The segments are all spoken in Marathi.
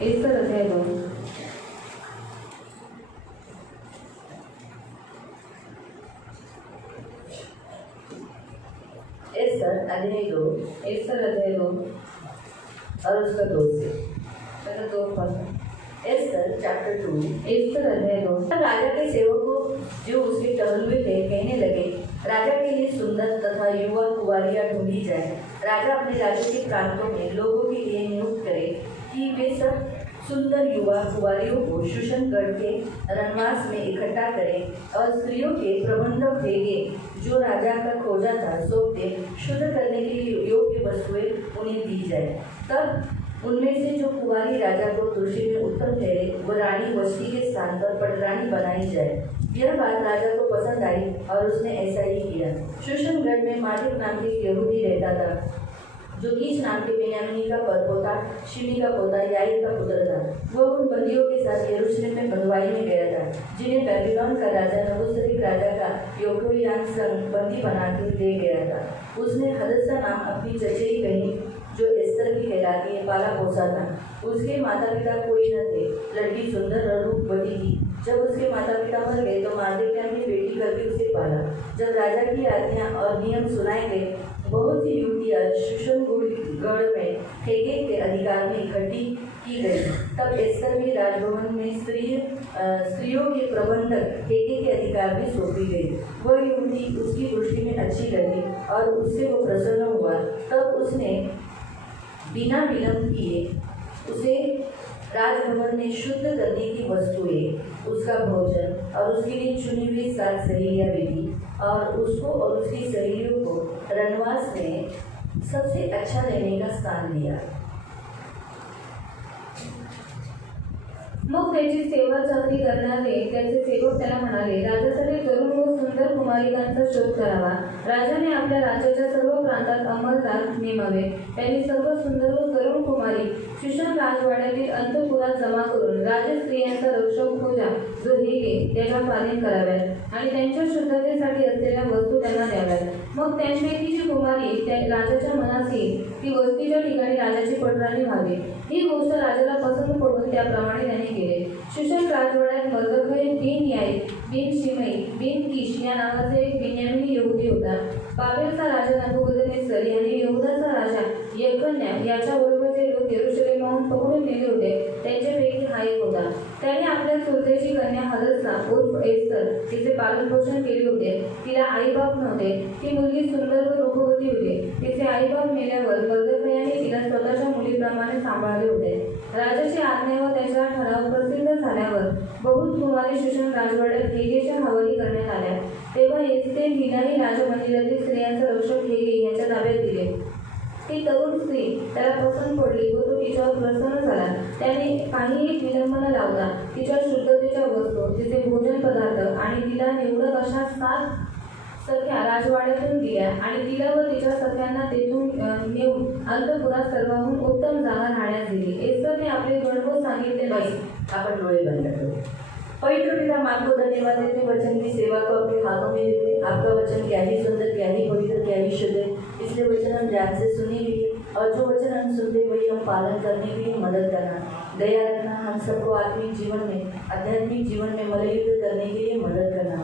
एस्तर अध्याय 2। एस्तर अध्याय 2 और उसका 2 से पहले 2 पद। एस्तर चैप्टर 2। एस्तर अध्याय 2। राजा के सेवकों जो उसके टहलुए थे कहने लगे, राजा के लिए सुंदर तथा युवा कुंवारियां ढूंढी जाए। राजा अपने राज्य के प्रांतों में लोगों के लिए नियुक्त करे कि वे सब सुंदर युवा कुंवारियों को शूशनगढ़ के रनवास में इकट्ठा करें और स्त्रियों के प्रबंधक भेगे जो राजा का खोजा था सौंपते शुद्ध करने के लिए योग्य वस्तुएं उन्हें दी जाए। तब उनमें से जो कुंवारी राजा को दृष्टि में उत्तम ठहरे वह रानी वष्टी के स्थान पर पटरानी बनाई जाए। यह बात राजा को पसंद आई और उसने ऐसा ही किया। शूशनगढ़ में मालिक नाम के यहूदी रहता था जो कीश नाम के बेन्यामीनी का पोता शिमी का पोता याईर का पुत्र था। वह उन बंदियों के साथ यरूशलेम में बंधुआई में गया था जिन्हें बेबीलोन का राजा नबूसरीक राजा का योकोयान संग बंदी बना के ले गया था। उसने हदसा नाम अपनी चचेरी बहन जो एस्तर की कहलाती है पाला पोसा था। उसके माता पिता कोई न थे। लड़की सुंदर और रूपवती थी। जब उसके माता पिता मर गए तो मार्दोक्यों ने बेटी करके उसे पाला। जब राजा की आज्ञा और नियम सुनाए गए बहुत सी युवतियां शूशनगढ़ में हेगे के अधिकार में इकट्ठी की गई। तब एस्तर भी राजभवन में स्त्रियों के प्रबंधक हेगे के अधिकार में सौंपी गई। वह युवती उसकी दृष्टि में अच्छी लगी और उससे वो प्रसन्न हुआ। तब उसने बिना विलंब किए उसे राजभवन में शुद्ध करने की वस्तुएं, उसका भोजन और उसके लिए चुनी हुई 7 सहेलियां भेजी और उसको और उसकी सहेलियों को रनवास में सबसे अच्छा रहने का स्थान दिया। मग त्याची सेवा चाकरी करणारे त्याचे सेवक त्याला म्हणाले, राजासाठी तरुण व सुंदर कुमारिकांचा शोध करावा। राजाने आपल्या राज्याच्या सर्व प्रांतात अंमलदार नेमावे। त्यांनी सर्व सुंदर व तरुण कुमारी शूशन राजवाड्यातील अंतपुरात जमा करून राजस्त्रियांचा रक्षक खोजा जो हेगे त्याच्या स्वाधीन कराव्यात आणि त्यांच्या शुद्धतेसाठी असलेल्या वस्तू त्यांना द्याव्यात। मग त्यांपैकी जी कुमारी त्या राजाच्या मनास येईल ती वस्तीच्या ठिकाणी राजाची पटराणी व्हावी। ही गोष्ट राजाला पसंत पडून त्याप्रमाणे त्याने केले। शूशन राजवाड्यात मर्दखै बिन याईर बिन शिमई बिन कीश या नावाचा एक बेन्यामीनी यहूदी होता। बाबेलचा राजा नबूकदनेस्सर यांनी यहूदाचा राजा यकन्या याच्याबरोबर जे लोक यरूशलेमाहून पकडून नेले होते त्यांच्यापैकी हा एक होता। त्याने आपल्या चुलतेची कन्या हदसा उर्फ एस्तर तिचे पालनपोषण केले होते। तिला आईबाप नव्हते। ती मुलगी सुंदर व रूपवती होती। तिचे आईबाप मेल्यावर मर्दखयाने तिला स्वतःच्या मुलीप्रमाणे सांभाळले होते। राजाची आज्ञा व त्याचा ठराव प्रसिद्ध झाल्यावर बहुत कुमारी शूशन राजवाड्यात हेगेच्या हवाली करण्यात आल्या। तेव्हा एस्तेर हिलाही राजमंदिरातील स्त्रियांचा रक्षक हेगे यांच्या ताब्यात दिले। ती तरुण स्त्री त्याला पसंत पडली व तो तिच्यावर प्रसन्न झाला। त्याने काही एक विलंब न लावता तिच्या शुद्धतेच्या वस्तू, तिचे भोजन पदार्थ आणि तिला निवडक अशा 7 सख्या राजवाड्यातून दिल्या आणि तिला व तिच्या सख्यांना तेथून नेऊन अंतपुरात सर्वाहून उत्तम जागा राहण्यास दिली। एस्तरने आपले गणगोत सांगितले नाही। आपण डोळे बंद करो। पवित्र पिता, माँ को धन्यवाद देते वचन की सेवा को अपने हाथों में देते। आपका वचन क्या ही सुंदर, क्या ही पवित्र, क्या ही शुद्ध है। इसलिए वचन हम ध्यान से सुनेंगे और जो वचन हम सुनते वही हम पालन करने के लिए मदद करना, दया रखना। हम सबको आत्मिक जीवन में, आध्यात्मिक जीवन में मल्लयुद्ध करने के लिए मदद करना।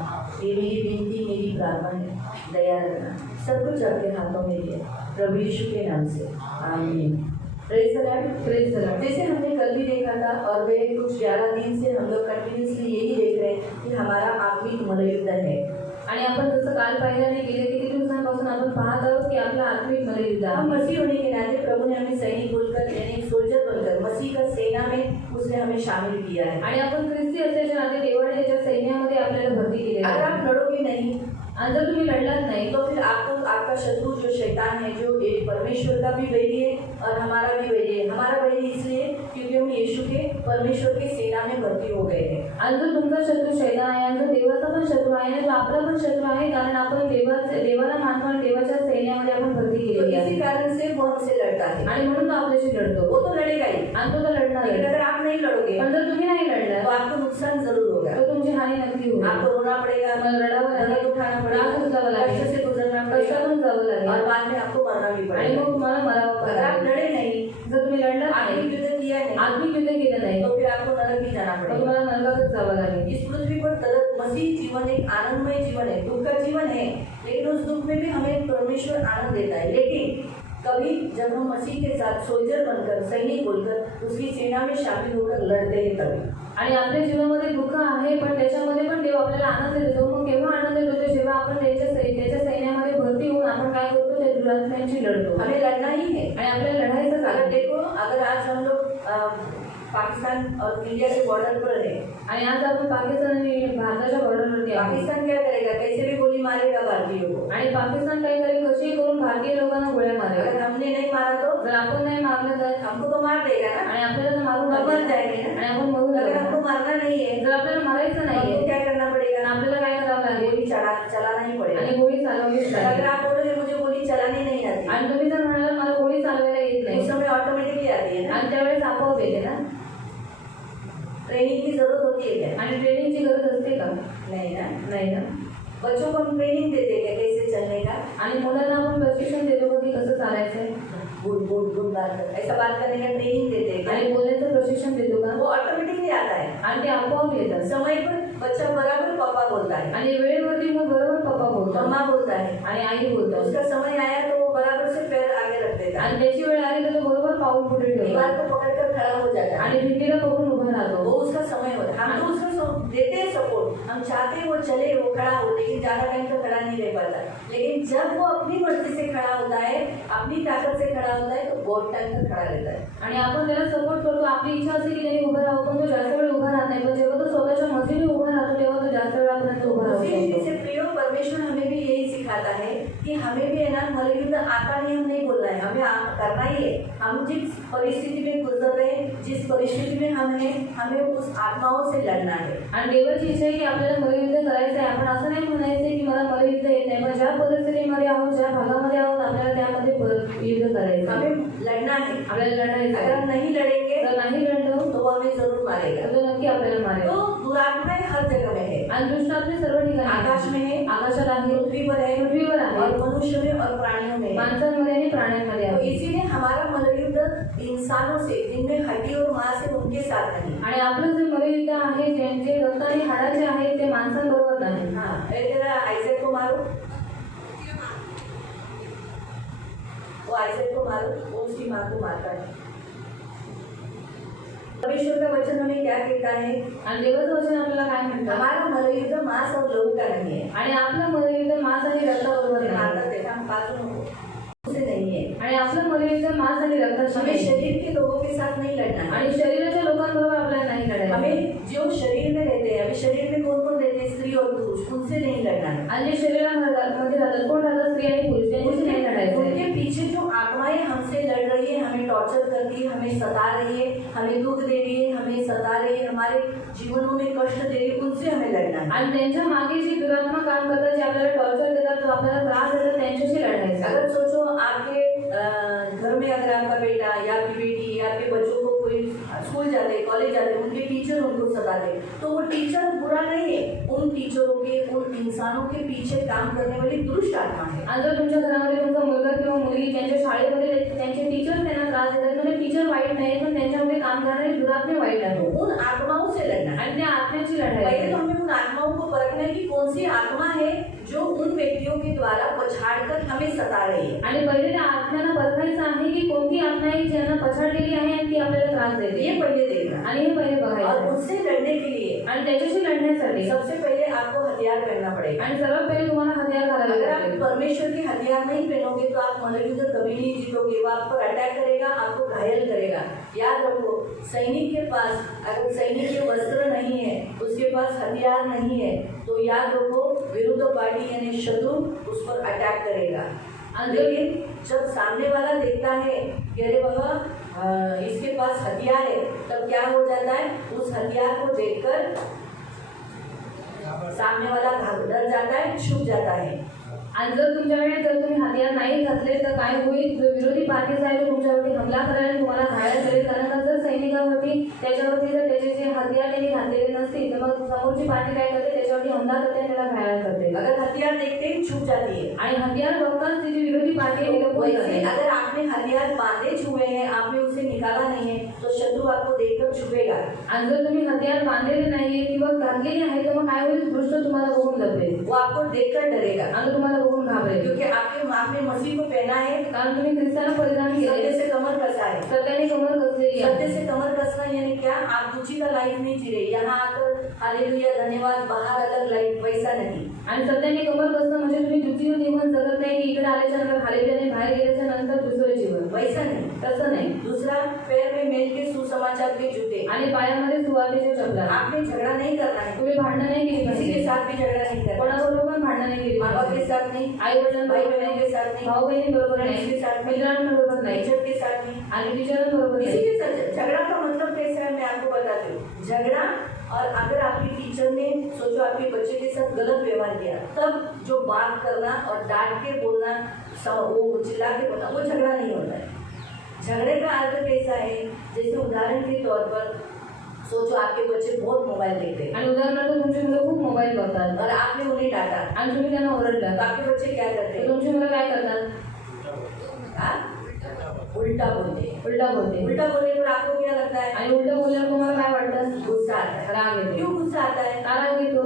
ये मेरी विनती, मेरी प्रार्थना है। दया रखना। सब कुछ आपके हाथों में है, प्रभु यीशु के नाम से, आमीन। Praise the Lord, praise the Lord. जैसे हमने कल भी देखा था और वे कुछ 11 दिन से हम लोग कंटिन्यूसली यही देख रहे हैं कि हमारा आत्मिक मल्लयुद्ध है। आणि आपण जसं काल पाहिल्याने गेले किती दिवसांपासून आपण पाहत आहोत की आपला आत्मिक मल्लयुद्ध हम मसीह होने के नाते प्रभु ने हमें सैनिक बोलकर यानी सोल्जर बनकर मसीह का सेना में उसने हमें शामिल किया है। आणि आपण ख्रिस्ती असल्याच्या नाते देवाने त्याच्या सैन्यामध्ये आपल्याला भरती केली अगर आहे। आप लड़ोगे नहीं आणि जर तुम्ही लढलात नाही तो फिर आपको आपका शत्रु जो शैतान है, जो एक परमेश्वर का भी वैरी है और हमारा भी वैरी है। हमारा वैरी इसलिए क्योंकि हम यीशु के परमेश्वर की सेना में भर्ती हो गए हैं। आणि जर तुमचा शत्रू शैतान आहे आणि जर देवाचा पण शत्रू आहे आणि तो आपला पण शत्रू आहे कारण आपण देवाला मानतो आणि देवाच्या सैन्यामध्ये आपण भरती तो केलेली आहे। इसी कारण से वो हमसे लड़ता है आणि म्हणून तो आपल्याशी लढतो। वो तो लड़ेगा ही आणि तो तर लढणार लेकिन आहे। अगर आप नहीं लड़ोगे पण जर तुम्ही नाही तो लढलात आपको नुकसान जरूर होगा। तर तुमची हानी नक्की होईल। आपको रोना पड़ेगा, मला रडावं दर्द लागेल, उठाना त्रास पड़ेगा, उचलावा लागेल, कष्ट से गुजरना पड़ेगा कष्टातून जावं लागेल और बाद में आपको मरना भी आणि पड़ेगा। मग तुम्हाला मरावं अगर आप लागेल। लड़े नहीं, जर तुम्ही लढलात आपने नाही, युद्ध किया नहीं, आत्मिक युद्ध केलं नाही तो फिर आपको नरक भी जाना तर पड़ेगा। तुम्हाला नरकातच जावं लागेल। इस पृथ्वी पर तरत मसीह जीवन एक आनंदमय जीवन है, दुख का जीवन है, लेकिन उस दुख में भी हमें परमेश्वर आनंद देता है। लेकिन कभी जब हम मसीह के साथ सोल्जर बनकर, सैनिक बोलकर उसकी सेना में शामिल होकर लड़ते हैं तभी। आणि आपल्या जीवनामध्ये दुःख आहे, पण त्याच्यामध्ये पण देव आपल्याला आनंद देतो। मग केव्हा आनंद देतो? जेव्हा आपण त्याच्या सैन्यामध्ये भरती होऊन आपण काय करतो? त्या दुरात्म्यांशी लढतो हमें लड़ना ही है। आणि आपल्याला लढायचं अगर आहे। देखो, अगर आज हम लोग पाकिस्तान और इंडिया के बॉर्डर पर है, आणि आज आपण पाकिस्तान आणि भारताच्या बॉर्डरवरती आहे पाकिस्तान क्या करेगा? कैसे भी गोली मारेगा भारतीयों को। आणि पाकिस्तान काय करेल? कशी करून भारतीय लोकांना गोळ्या मारेल। अगर हमने नहीं मारा तो जर आपण नाही मारलं तर हमको तो मार देगा ना, आणि आपल्याला तर मारून हम मर जाएंगे ना। आणि आपण मरून अगर जाऊ। हमको मारना नहीं है जर आपल्याला मारायचं तो नाहीये हमको क्या करना पड़ेगा? तर आपल्याला काय करावं लागेल? गोली चलाना ही पड़ेगा। आणि गोळी चालवलीच अगर लागेल। आप बोलोगे मुझे गोली चलानी नहीं आती, आणि तुम्ही जर म्हणाला मला गोळी चालवायला येत उस नाही समय ऑटोमेटिकली आती है ना। आणि त्यावेळेस आपोआप येते ना। ट्रेनिंग की जरूरत होती है क्या? आणि ट्रेनिंगची गरज असते का? नहीं ना। नाही ना। बच्चों को हम ट्रेनिंग देते हैं क्या कैसे चलने का? आणि मुलांना आपण प्रशिक्षण देतो का की कसं चालायचंय गुड गुड गुड बात कर, ऐसा बात करने का ट्रेनिंग देते हैं आणि क्या? बोलण्याचं प्रशिक्षण देतो का? वो ऑटोमेटिकली आता है। आणि ते आपोआप येतात। समय पर बच्चा बराबर पापा बोलता है, आणि वेळेवरती मग बरोबर पप्पा बोलतात मम्मा बोलता है। आणि आई बोलतात उसका समय आया तो वो बराबर से पैर आगे रख देता है, आणि त्याची वेळ आली तर तो बरोबर पाऊल पुढे दीवार ठेवतो को पकड़ कर खड़ा हो जाता है। आणि भिंतीला पकडून उभा वो राहतो। उसका समय होता है। हम तो उसको देते हैं सपोर्ट, हम चाहते हैं वो चले, वो खड़ा हो, लेकिन ज्यादा टाइम तो खड़ा नहीं रह पाता। लेकिन जब वो अपनी मर्जी से खड़ा होता है, अपनी ताकत से खड़ा होता है, तो बहुत टाइम तक खड़ा रहता है। आणि आपण त्याला सपोर्ट करतो। आपली इच्छा असते की त्याने उभा राहावं, पण तो जास्त वेळ उभा राहत नाही। पण जेव्हा तो स्वतःच्या मर्जीने उभा राहतो तेव्हा तो जास्त वेळापर्यंत उभा राहू उसी रीति शकतो। से प्रियो, परमेश्वर हमें भी यही सिखाता है कि हमें भी है ना मलयुद्ध आता नहीं, हम नहीं बोलना है, हमें करना ही है। हम जिस परिस्थिति में गुजर रहे हैं, जिस परिस्थिति में हम हैं, हमें उस आत्माओं से लड़ना है। आणि देवाची इच्छा आहे की आपल्याला मलयुद्ध करायचं आहे। आपण असं नाही म्हणायचं की मला मलयुद्ध येत नाही, पण ज्या परिस्थितीमध्ये आहोत, ज्या भागामध्ये आहोत, आपल्याला त्यामध्ये युद्ध करायचं आहे। हमें लड़ना है। आपल्याला लढायचं अगर आहे। हम नहीं लड़ेंगे तर नाही लढलो तो वो हमें जरूर मारेगा। तर तो नक्की आपल्याला मारेल। तो दुरात्माएं हर जगह में है, आणि दुष्टात्मे सर्व ठिकाणी आहेत। आकाश में है, आकाशात आहे, पृथ्वी पर है, पृथ्वीवर आहे, और मनुष्य में और प्राणियों में है। माणसांमध्ये आणि प्राण्यांमध्ये तो आहे। इसीलिए हमारा मलयुद्ध इंसानों से, जिनमें हड्डी और मांस है, उनके साथ नहीं। आणि आपलं जे मलयुद्ध आहे, जे रक्त आणि हाडाचे आहे, ते माणसांबरोबर नाही। हाँ, जरा आइजैक को मारो, वो आइजैक को मारो, वो उसकी माँ को मारता है। परमेश्वर का वचन हमें क्या कहता है? आणि देवाचं वचन आपल्याला काय म्हणतं? हमारा मलयुद्ध मांस और लहू का नहीं है। आणि आपलं मलयुद्ध मांस आणि रक्ताबरोबर हमें नाही। मारता देता हम बाजू में उसे नहीं है। आणि आपलं मलयुद्ध मांस आणि रक्ताशी हमें नाही। शरीर के लोगों के साथ नहीं लड़ना है। आणि शरीराच्या लोकांबरोबर आपल्याला नाही लढायचं। हमें जो शरीर में रहते हैं, अभी शरीर में कौन कौन रहते हैं, स्त्री और पुरुष, उनसे नहीं लड़ना है। आणि जे शरीरामध्ये राहतात, कोण राहतात? स्त्री आणि पुरुष, त्यांच्याशी नाही लढायचं आहे। उनके पीछे जो आत्माएं हमसे लड़ रही है, हमें टॉर्चर करती है, हमें सता रही है, हमें दुख दे रही है, हमें सता रही है, हमारे जीवनों में कष्ट दे रही है, उनसे हमें लड़ना है। आणि त्यांच्या मागे जी दुरात्मा काम करतात, जे आपल्याला टॉर्चर देतात, जो आपल्याला त्रास देतात, त्यांच्याशी लढायचं आहे। अगर सोचो आपके घर में अगर आपका बेटा या आपकी बेटी या आपके बच्चों को कोई स्कूल जाते, कॉलेज जाते, उनके टीचर उनको सताते, तो वो टीचर बुरा नहीं है, उन टीचरों के, उन इंसानों के पीछे काम करने वाली दुष्ट आत्मा है। आणि जर तुमच्या घरामध्ये तुमचा मुलगा किंवा मुलगी त्यांच्या शाळेमध्ये त्यांचे टीचर त्यांना त्रास देतात, म्हणजे टीचर वाईट नाही, पण त्यांच्यामध्ये काम करणारे दुरात्मे वाईट आहे। उन आत्माओं से लड़ना है। आणि त्या आत्म्याची लढाई पहले आहे। तो हमें उन आत्माओं को परखना है कि कौन सी आत्मा है जो उन व्यक्तियों के द्वारा पछाड़कर हमें सता रही है। आणि पहिले त्या आत्म्यांना परखायचं आहे की कोणती आत्मा आहे ज्यांना पछाडलेली आहे आणि ती आपल्याला त्रास देते। ये पहले देखना आणि हे पहिले बघायचं और आहे। उससे लड़ने के लिए आणि त्याच्याशी लढण्यासाठी सबसे पहले आपको हथियार पहनना पड़ेगा। आणि सर्वात पहिले तुम्हाला हथियार घालायला अगर आप लागेल। परमेश्वर के हथियार नहीं पहनोगे तो आप मलयुद्ध कभी नहीं जीतोगे। वो आप पर अटैक करेगा, आपको घायल करेगा। याद रखो, सैनिक के पास अगर सैनिक के वस्त्र नहीं है, उसके पास हथियार नहीं है, तो याद रखो विरुद्ध पार्टी यानी शत्रु उस पर अटैक करेगा। लेकिन जब सामने वाला देखता है कि अरे बाबा इसके पास हथियार है, तब क्या हो जाता है? उस हथियार को देखकर सामने वाला डर जाता है, छुप जाता है। आणि जर तुमच्याकडे जर तुम्ही हथियार नाही घातले तर काय होईल? जो विरोधी पार्टीचा आहे तो तुमच्यावरती हमला करायला तुम्हाला घायल करेल। कारण का जर सैनिकांवरती त्याच्यावरती जर त्याचे जे हथियार त्यांनी घातलेले नसतील तर मग समोरची पार्टी काय करते? त्याच्यावरती हमला करते आणि त्याला घायल करते। अगर हथियार देखते ही छुप जाती है। आणि हथियार बघताच ती जी विरोधी पार्टी आहे ती लपून वैसे जाते। अगर आपने हथियार बांधे हुए हैं, आपने उस उसे निकाला नहीं है तो शत्रु आपको देखकर छुपेगा। आणि जर तुम्ही हत्यार बांधलेले नाहीये किंवा घातलेले आहे तर मग काय होईल, दुष्ट तुम्हाला बघून लपेल वो आपको देखकर डरेगा आणि तुम्हाला बघून घाबरेल, क्योंकि आपने मसीह को पहना है। कारण तुम्ही ख्रिस्ताला परिधान सत्य केले, से कमर कसा है। सत्याने कमर कसलेली सत्य आहे। से कमर कसना यानी क्या, आप दूसरी का लाइफ नहीं जी रहे, यहाँ आकर हालेलुया धन्यवाद बाहर अलग लाइफ, वैसा नहीं। आणि सत्याने कमर कसणं म्हणजे तुम्ही द्वितीय जीवन जगत नाही की इकडे आल्याच्या नंतर हालेलुयाने बाहेर गेल्याच्या नंतर दुसरं जीवन, वैसा नहीं। तसं नाही। दूसरा, पैर में मेल के सुसमाचार के जूते, आणि पायामध्ये सुवार्तेचे चपला। आपने झगड़ा नहीं करना है, तुम्ही भांडण नाही केली किसी के पाहिजे, साथ भी झगड़ा नहीं करना, कोणाबरोबर पण भांडण नाही केली माँ बाप के पाहिजे, साथ नहीं, आई वडिलांबरोबर भाई बहनों के साथ नहीं, भाऊ बहिणीबरोबर फ्रेंड्स नाही, के साथ नहीं, मित्रांबरोबर नाही, टीचर के साथ नहीं, आणि टीचरांबरोबर किसी नाही। के साथ। झगड़ा का मतलब कैसा है मैं आपको बताती हूँ। झगड़ा, और अगर आपकी टीचर ने सोचो आपके बच्चे के साथ गलत व्यवहार किया, तब जो बात करना और डांट के बोलना, वो चिल्ला के बोलना, वो झगड़ा नहीं होता है। झगड़े का अर्थ कैसा है, जैसे उदाहरण के तौर पर सोचो आपके बच्चे बहुत मोबाइल देखते हैं आणि उदाहरणार्थ तुमची मुलं खूप मोबाईल बघतात और आपने उन्हें डांटा, आणि तुम्ही त्यांना ओरडला, तो आपके बच्चे क्या करते तर हैं? तुमची मुलं काय करतात, हाँ? उल्टा बोलते हैं। उलटा बोलते, उल्टा बोलने पर आपको क्या लगता है? आणि उलटा बोलल्यावर तुम्हाला काय वाटतं, गुस्सा आता है। राग येतो। क्यों गुस्सा आता है? का राग येतो?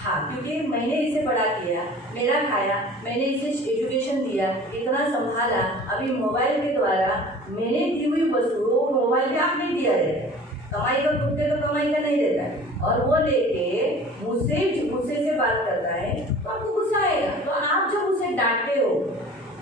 हाँ, क्योंकि मैंने इसे बड़ा किया, मेरा खाया, मैंने इसे एजुकेशन दिया, इतना संभाला, अभी मोबाइल के द्वारा मैंने दी हुई वस्तु वो मोबाइल पे आपने दिया है। कमाई का कुत्ते तो कमाई का नहीं देता है, और वो लेके मुझसे से बात करता है तो आपको गुस्सा आएगा। तो आप जब उसे डांटते हो,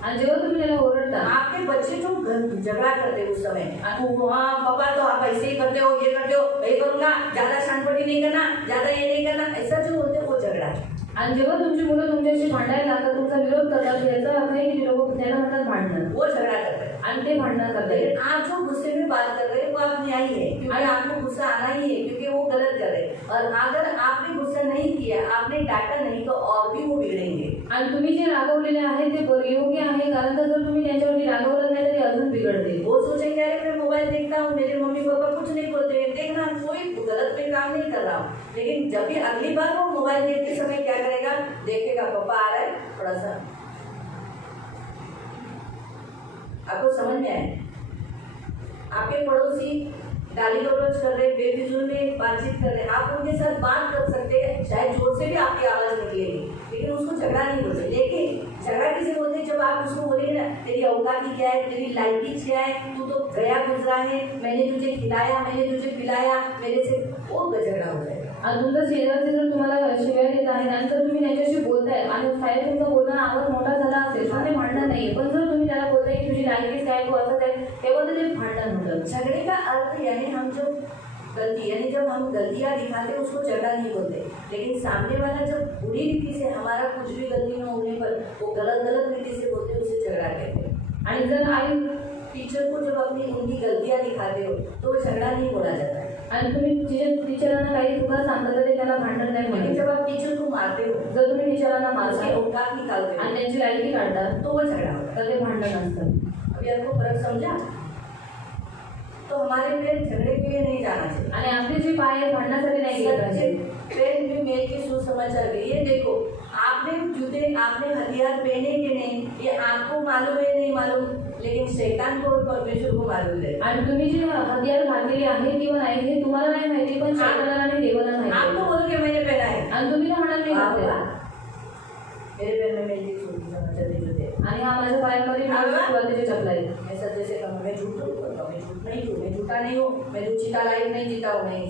आणि जेव्हा तुम्ही त्याला ओरडता, आपके बच्चे जो झगड़ा करते उस समय, हाँ पापा तो आप ऐसे ही करते हो, ये करते हो, ये करूँगा, ज्यादा शानपटी नहीं करना, ज्यादा ये नहीं करना, ऐसा जो होते वो झगड़ा है। आणि जेव्हा तुमची मुलं तुमच्याशी भांडायला लागतात, तुमचा विरोध करतात, याचा अर्थ आहे की लोक त्याला म्हणतात भांडणं, वो झगड़ा करते हैं। आणि ते भांडणं करतात। लेकिन आप जो गुस्से में बात कर रहे हैं वो आप न्यायी है, क्योंकि आपको गुस्सा आना ही है, क्योंकि वो गलत कर रहे हैं। और अगर आपने गुस्सा नहीं किया, आपने डांटा नहीं, तो और भी वो बिगड़ेंगे। आणि तुम्ही जे रागवलेले आहे ते योग्य आहे, कारण का जर तुम्ही त्यांच्यावरती रागवलं नाही तर ते अजून बिघडते। वो सोचेंगे अरे मैं मोबाइल देखता हूँ, मेरे मम्मी पापा कुछ नहीं बोलते हैं, देखना कोई गलत में काम नहीं कर रहा हूँ। लेकिन जब भी अगली बार वो मोबाइल देखते समय क्या करेगा, देखेगा पापा आ रहा है, थोड़ा सा आपको समझ में आए, आपके पड़ोसी गाली गलौज कर रहे, बेफिजूल में बातचीत कर रहे, आप उनके साथ बात कर सकते हैं, शायद जोर से भी आपकी आवाज निकलेगी, लेकिन उसको झगड़ा नहीं बोलते। लेकिन झगड़ा किसे बोलते हैं, जब आप उसको बोलेंगे ना तेरी औकात क्या है, तेरी लायकी क्या है, तू तो गया गुजरा है, मैंने तुझे खिलाया, मैंने तुझे पिलाया, मेरे से, वो झगड़ा हो जाएगा। आणि तुमचा शेजारचे जर तुम्हाला शिव्या देत आहे आणि जर तुम्ही त्यांच्याशी बोलताय आणि साहेब तुमचा बोलताना आवाज मोठा झाला असेल तर ते भांडण नाही, पण जर तुम्ही त्याला बोलताय की तुझी लायकीच काय, तू असं काय, तेव्हा तर ते भांडण होतं। झगड़े का अर्थ यानी हम जब गलती, यानी जब हम गलतियाँ दिखाते हैं उसको झगड़ा नहीं बोलते, लेकिन सामने वाला जब बुरी रीति से हमारा कुछ भी गलती न होने पर वो गलत रीति से बोलते हैं, उसे झगड़ा कहते हैं। आणि जर आई टीचर को जब अपनी उनकी गलतियाँ दिखाते हो तो वो झगड़ा नहीं बोला जाता है। आणि तुम्ही टीचरांना काही चुका सांगता तर ते त्याला भांडण नाही लेकिन म्हणत। जब आप टीचर को मारते हो, जर तुम्ही टीचरांना उसकी मारता औकात निकालते आणि हो, त्यांची लायकी काढता तो वो झगड़ा होता है। तर ते भांडण असतं। अभी आपको फर्क समझा? तो हमारे पैर झगड़े के लिए नहीं जाना चाहिए, आणि आपले जे पाय आहेत भांडण्यासाठी नाही गेले सच्चे पाहिजे। पैर में मेल के सुसमाचार के, ये देखो आपने जूते, आपने हथियार पहने कि नहीं, ये आपको मालूम है नहीं मालूम, लेकिन शैतान को और परमेश्वर को मालूम है। आणि तुम्ही जे हत्यार घातलेले आहे किंवा नाही हे तुम्हाला नाही माहिती, पण शैतानाला आणि देवाला माहिती आपको आहे। बोलो कि मैंने पहना है, आणि तुम्ही ना म्हणाल मी घातलेला, मेरे पैर में मेल के सुसमाचार के जूते, आणि हा माझ्या पायामध्ये सुवार्तेचे चपला आहे। मैं सत्य से कहूँ, मैं झूठ नहीं बोलता हूँ, मैं झूठ नहीं हूँ, मैं झूठा नहीं हूँ, मैं झूठा लाइफ नहीं जीता हूँ, नहीं,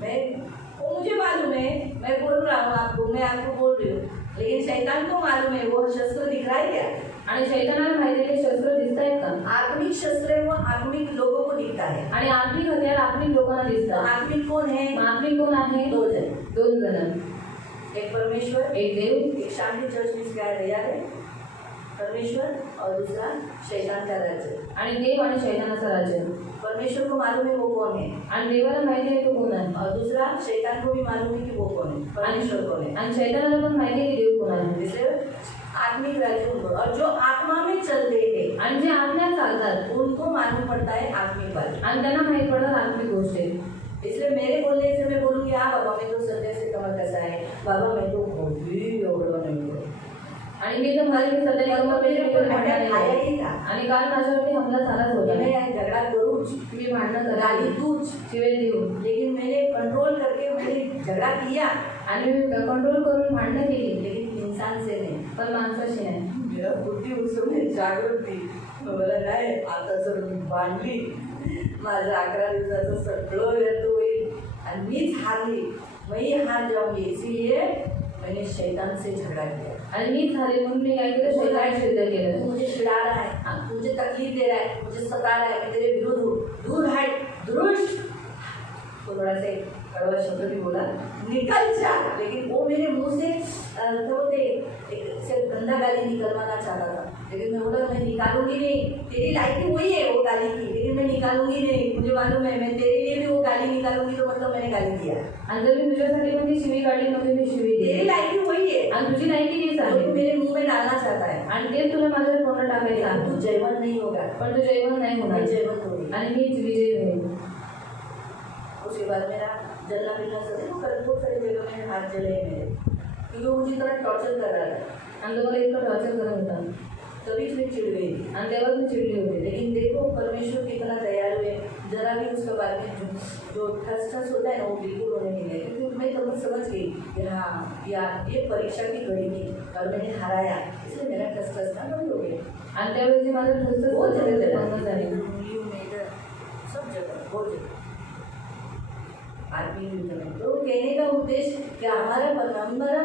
मैं वो मुझे मालूम है, मैं बोल रहा हूँ आपको, मैं आपको बोल रही हूँ, लेकिन शैतान को मालूम है वो शस्त्र दिख रहा है क्या, आणि शैतानाला माहिती आहे शस्त्र दिसतायत का, आत्मिक शस्त्र है वो आत्मिक लोगों को दिखता है। आणि आत्मिक हत्यार आत्मिक लोकांना तो दिसतात। आत्मिक कौन है? आत्मिक कोण आहे? दो जन, दोन जण, एक परमेश्वर, एक देव, एक शांति चर्च में क्या है याद है, परमेश्वर, और दूसरा शैतान का राज्य। आणि देव आणि शैतानाचा राज्य। परमेश्वर को मालूम है वो कौन है, आणि देवाला माहिती आहे तो कोण आहे, और दूसरा शैतान को भी मालूम है कि वो कौन है, परमेश्वर कौन है। आणि शैतानाला पण माहिती आहे की देव कोण आहे। इसलिए आत्मिक राज्य उनको, और जो आत्मा में चलते हैं आणि जे आत्म्यात चालतात उनको मालूम पड़ता है आत्मिक बात, आणि त्यांना माहित पडतात आत्मिक गोष्टी। इसलिए मेरे बोलने से मैं बोलूँगी हाँ बाबा मैं तो सत्य से कमर कसा है, बाबा मैं तो कभी झगड़ा नहीं हूँ, आणि मी तर म्हणाले की सध्या तो मेरे ऊपर भांडण अटैक आया ही था। आणि काल माझ्यावरती हमला झालाच होता. मैं झगड़ा करूँ, मी भांडणं गाली करायची, दूँ, शिवे देऊ, लेकिन मैंने कंट्रोल करके मैंने झगड़ा किया, आणि मी कंट्रोल करून भांडणं केली, लेकिन इंसान से नहीं। पण माणसाशी नाही. मेरा बुद्धी उस समय जागृत थी. मला नाही आता जर मी भांडली, माझं 11 दिवसाचं सगळं व्यर्थ होईल आणि मीच हारली, मैं हार जाऊंगी. इसीलिए मैंने शैतान से झगड़ा किया. आणि मी झाले म्हणून मी काय केलं, शैतानाशी युद्ध तू केलं. मुझे चिढ़ा रहा है, मुझे तकलीफ दे रहा है, मुझे सता रहा है, मैं तेरे विरुद्ध हूँ, दूर हट, दुरुस्त. तो थोड़ा से कड़वा शब्द भी बोला, निकल जा. लेकिन वो मेरे मुंह से क्या बोलते एक से गंदा गाली निकलवाना चाहता था, लेकिन मैं बोला मैं निकालूंगी नहीं. तेरी लायकी वही है वो गाली की, लेकिन मैं निकालूंगी नहीं. मुझे मालूम है मैं तेरे लिए भी वो गाली निकालूंगी, तो मतलब मैंने गाली दिया. आणि जर मी तुझ्यासाठी पण ती शिवी काढली म्हणजे मी शिवी तेरी दिली, लायकी वही है आणि तुझी नाही की तीच जो आहे, तू मेरे मुंह में डालना चाहता है. आणि तेच तुला माझ्या तोंडात टाकायचं लेकिन आहे. तू जयवंत नहीं होगा, पण तू जयवंत नाही मैं होणार जयवंत होगी. आणि मीच विजयी होईल. उसके बाद मेरा जलना मिलना से बहुत सारी जगह में हाथ जले हैं मेरे, क्योंकि वो मुझे तरह टॉर्चर कर रहा था. आणि तो मला इतकं टॉर्चर करत होता, तभी मैं चिढ़ गई. आणि तेव्हाच मी चिडली होती. लेकिन देखो परमेश्वर कितना दयालु है, जरा भी उसके बाद में जो ठस ठस होता है ना वो बिल्कुल होने नहीं गया, क्योंकि मैं तब समझ गई कि हाँ यार ये परीक्षा की घड़ी थी और मैंने हराया, इसलिए मेरा ठस ठस ना बंद हो गया. आणि त्यावेळी जे माझं ठसठस बहुत होतं ते बंद जगह झाले. सब जगह बहुत जगह आदमी युद्ध में. तो कहने का उद्देश्य कि हमारा